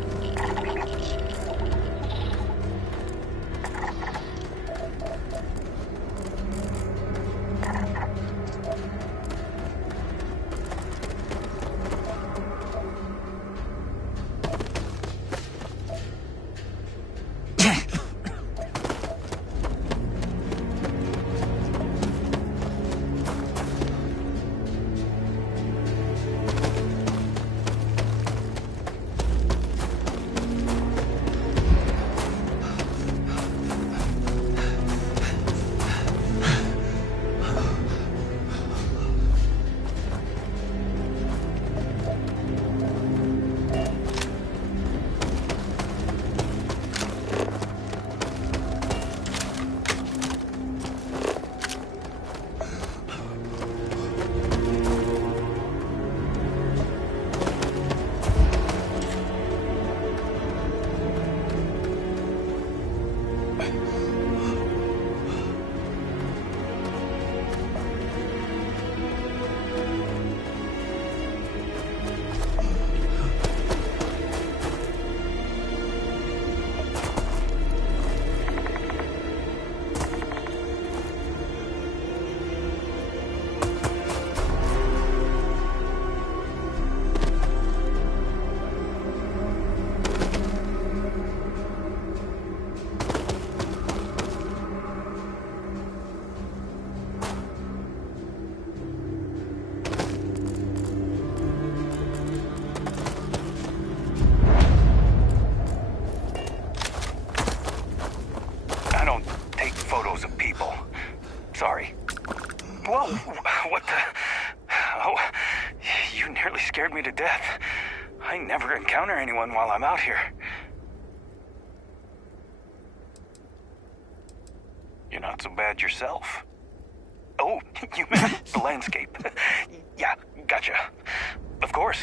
Whoa, what the... Oh, you nearly scared me to death. I never encounter anyone while I'm out here. You're not so bad yourself. Oh, you meant the landscape. Yeah, gotcha. Of course.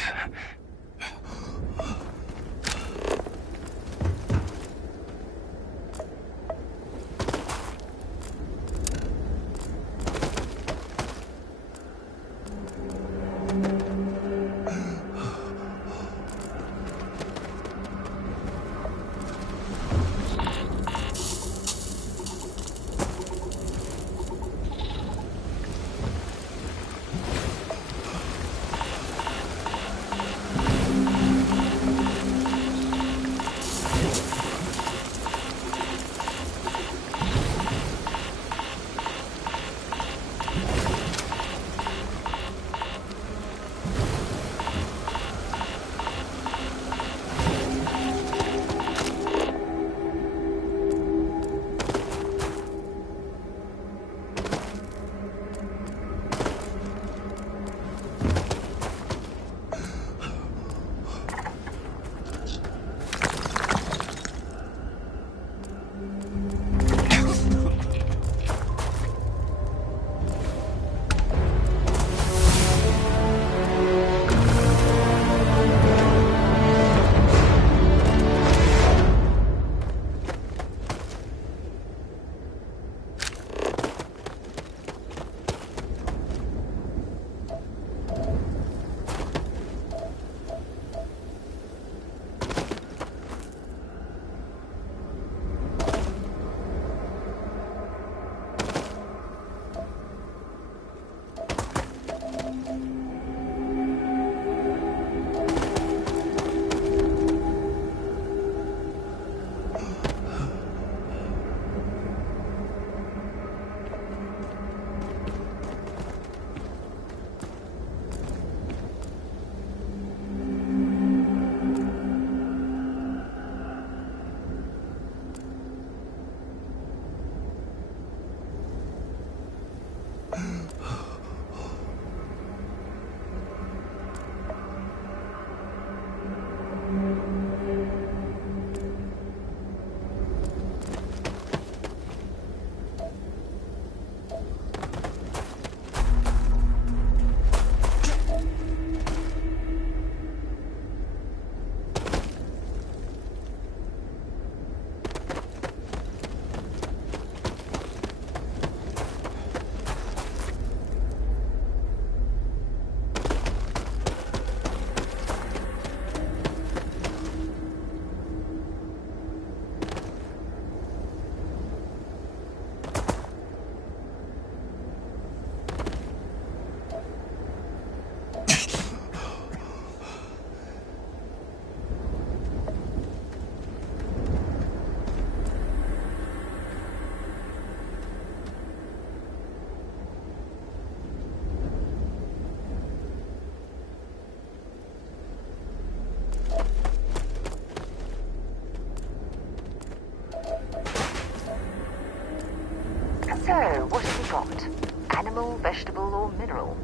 vegetable or mineral.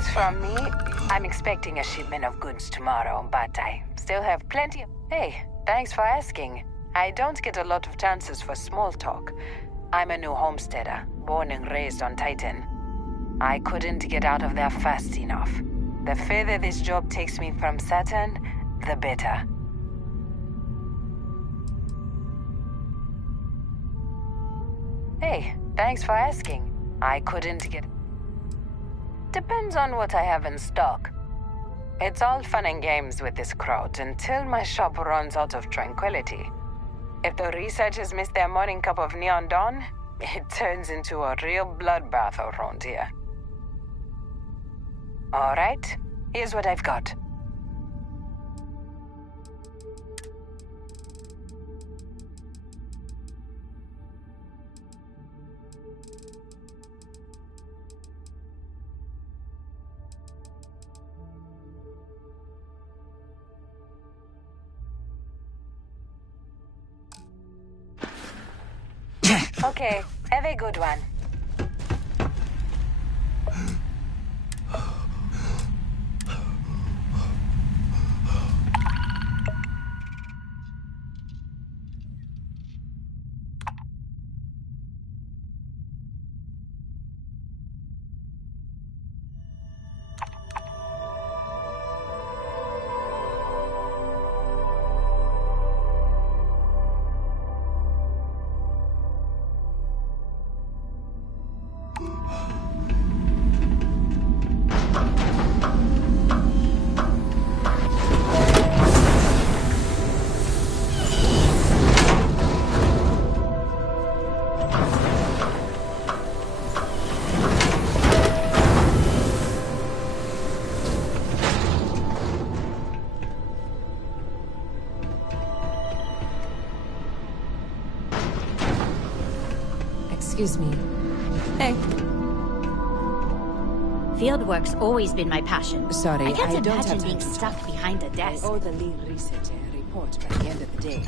is from me. I'm expecting a shipment of goods tomorrow, but I still have plenty of... Hey, thanks for asking. I don't get a lot of chances for small talk. I'm a new homesteader, born and raised on Titan. I couldn't get out of there fast enough. The further this job takes me from Saturn, the better. Hey, thanks for asking. I couldn't get... Depends on what I have in stock. It's all fun and games with this crowd until my shop runs out of tranquility. If the researchers miss their morning cup of neon dawn, it turns into a real bloodbath around here. Alright, here's what I've got. Okay, have a good one. Excuse me. Hey. Fieldwork's always been my passion. Sorry, I can't I don't imagine have being time to stuck behind a desk. I owe the lead researcher a report by the end of the day.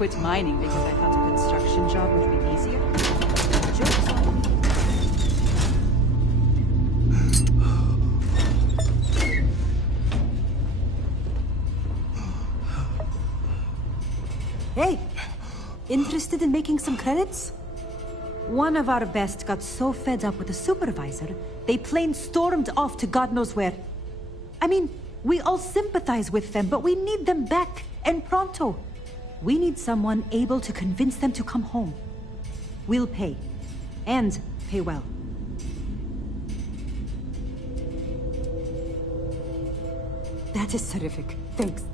quit mining because I thought a construction job would be easier. Joke's on me. Hey, interested in making some credits? One of our best got so fed up with the supervisor, they plain stormed off to God knows where. I mean, we all sympathize with them, but we need them back, and pronto. We need someone able to convince them to come home. We'll pay. And pay well. That is terrific. Thanks.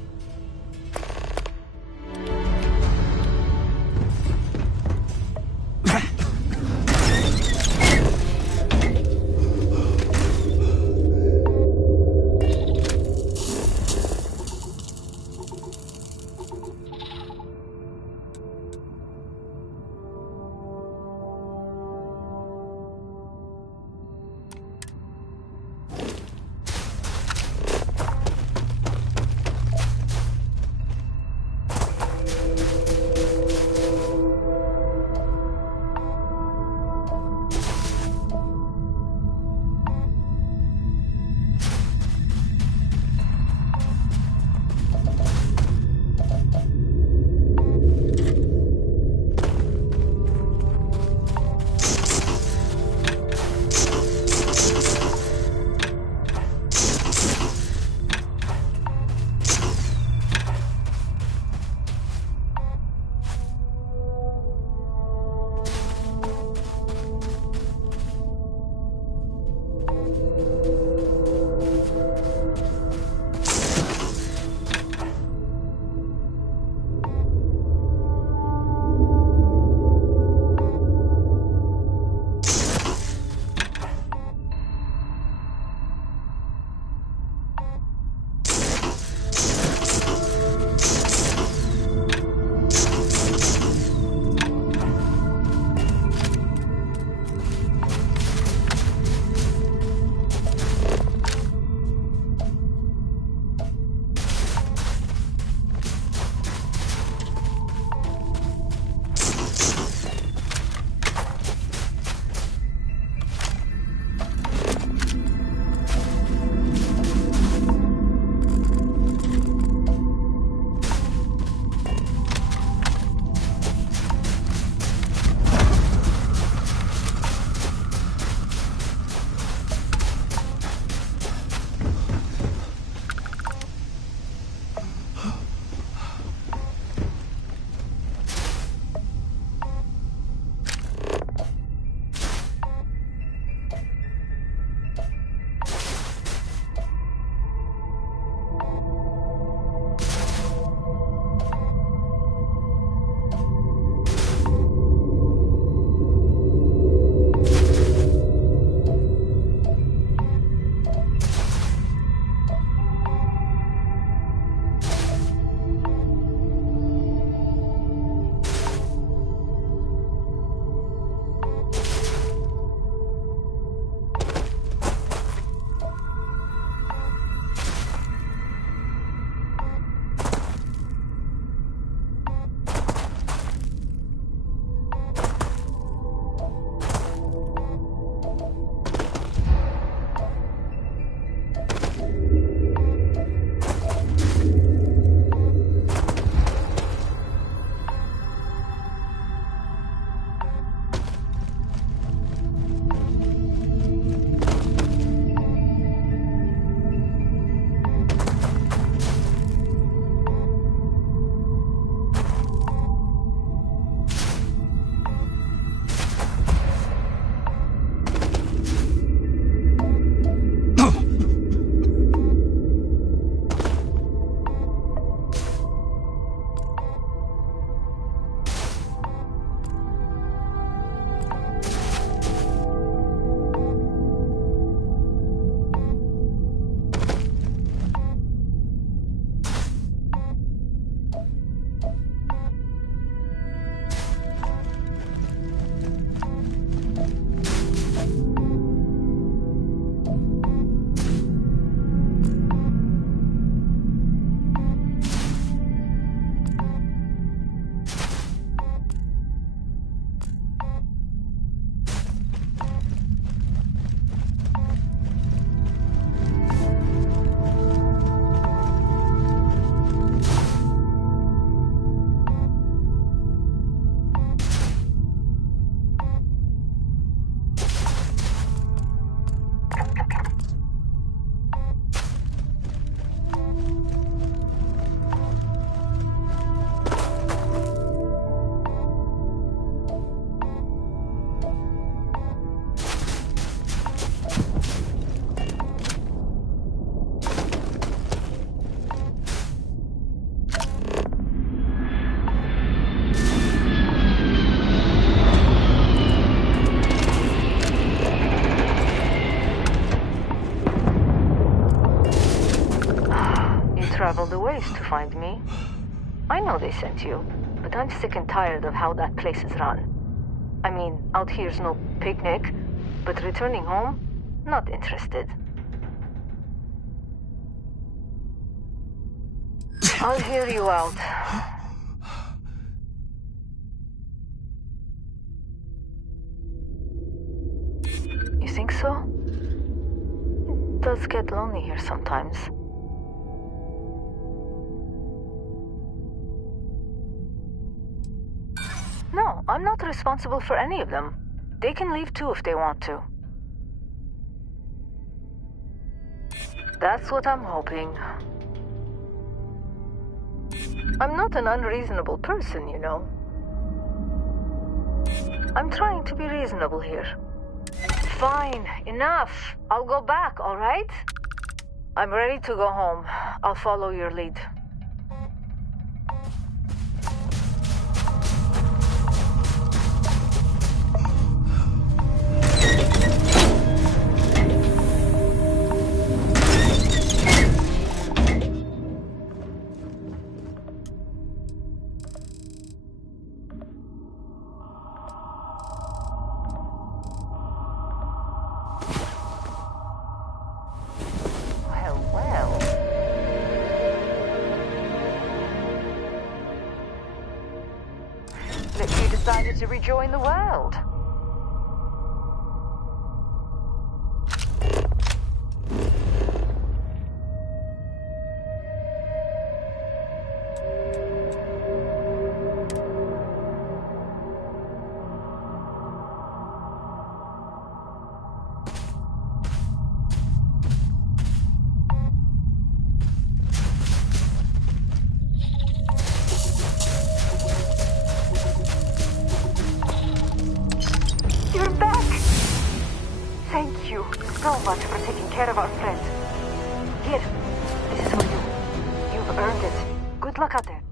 I know they sent you, but I'm sick and tired of how that place is run. I mean, out here's no picnic, but returning home, not interested. I'll hear you out. You think so? It does get lonely here sometimes. No, I'm not responsible for any of them. They can leave too if they want to. That's what I'm hoping. I'm not an unreasonable person, you know. I'm trying to be reasonable here. Fine, enough. I'll go back, all right? I'm ready to go home. I'll follow your lead. Decided to rejoin the world. So much for taking care of our friend. Here, this is for you. You've earned it. Good luck out there.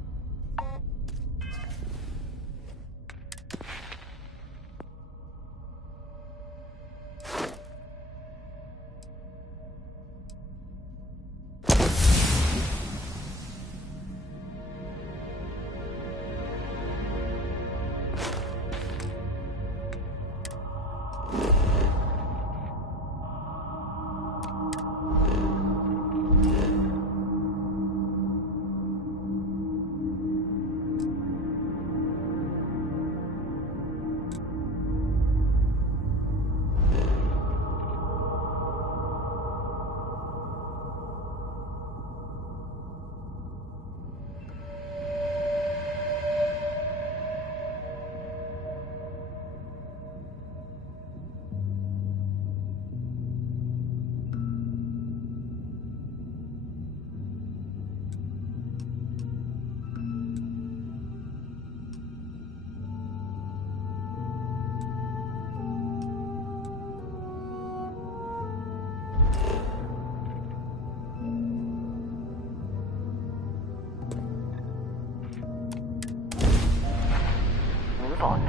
On.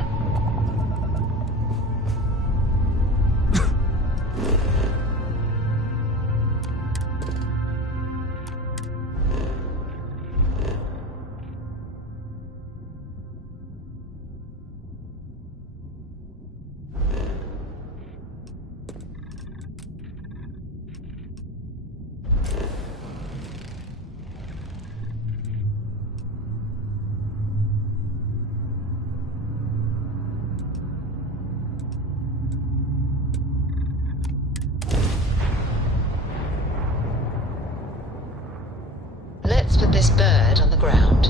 Let's put this bird on the ground.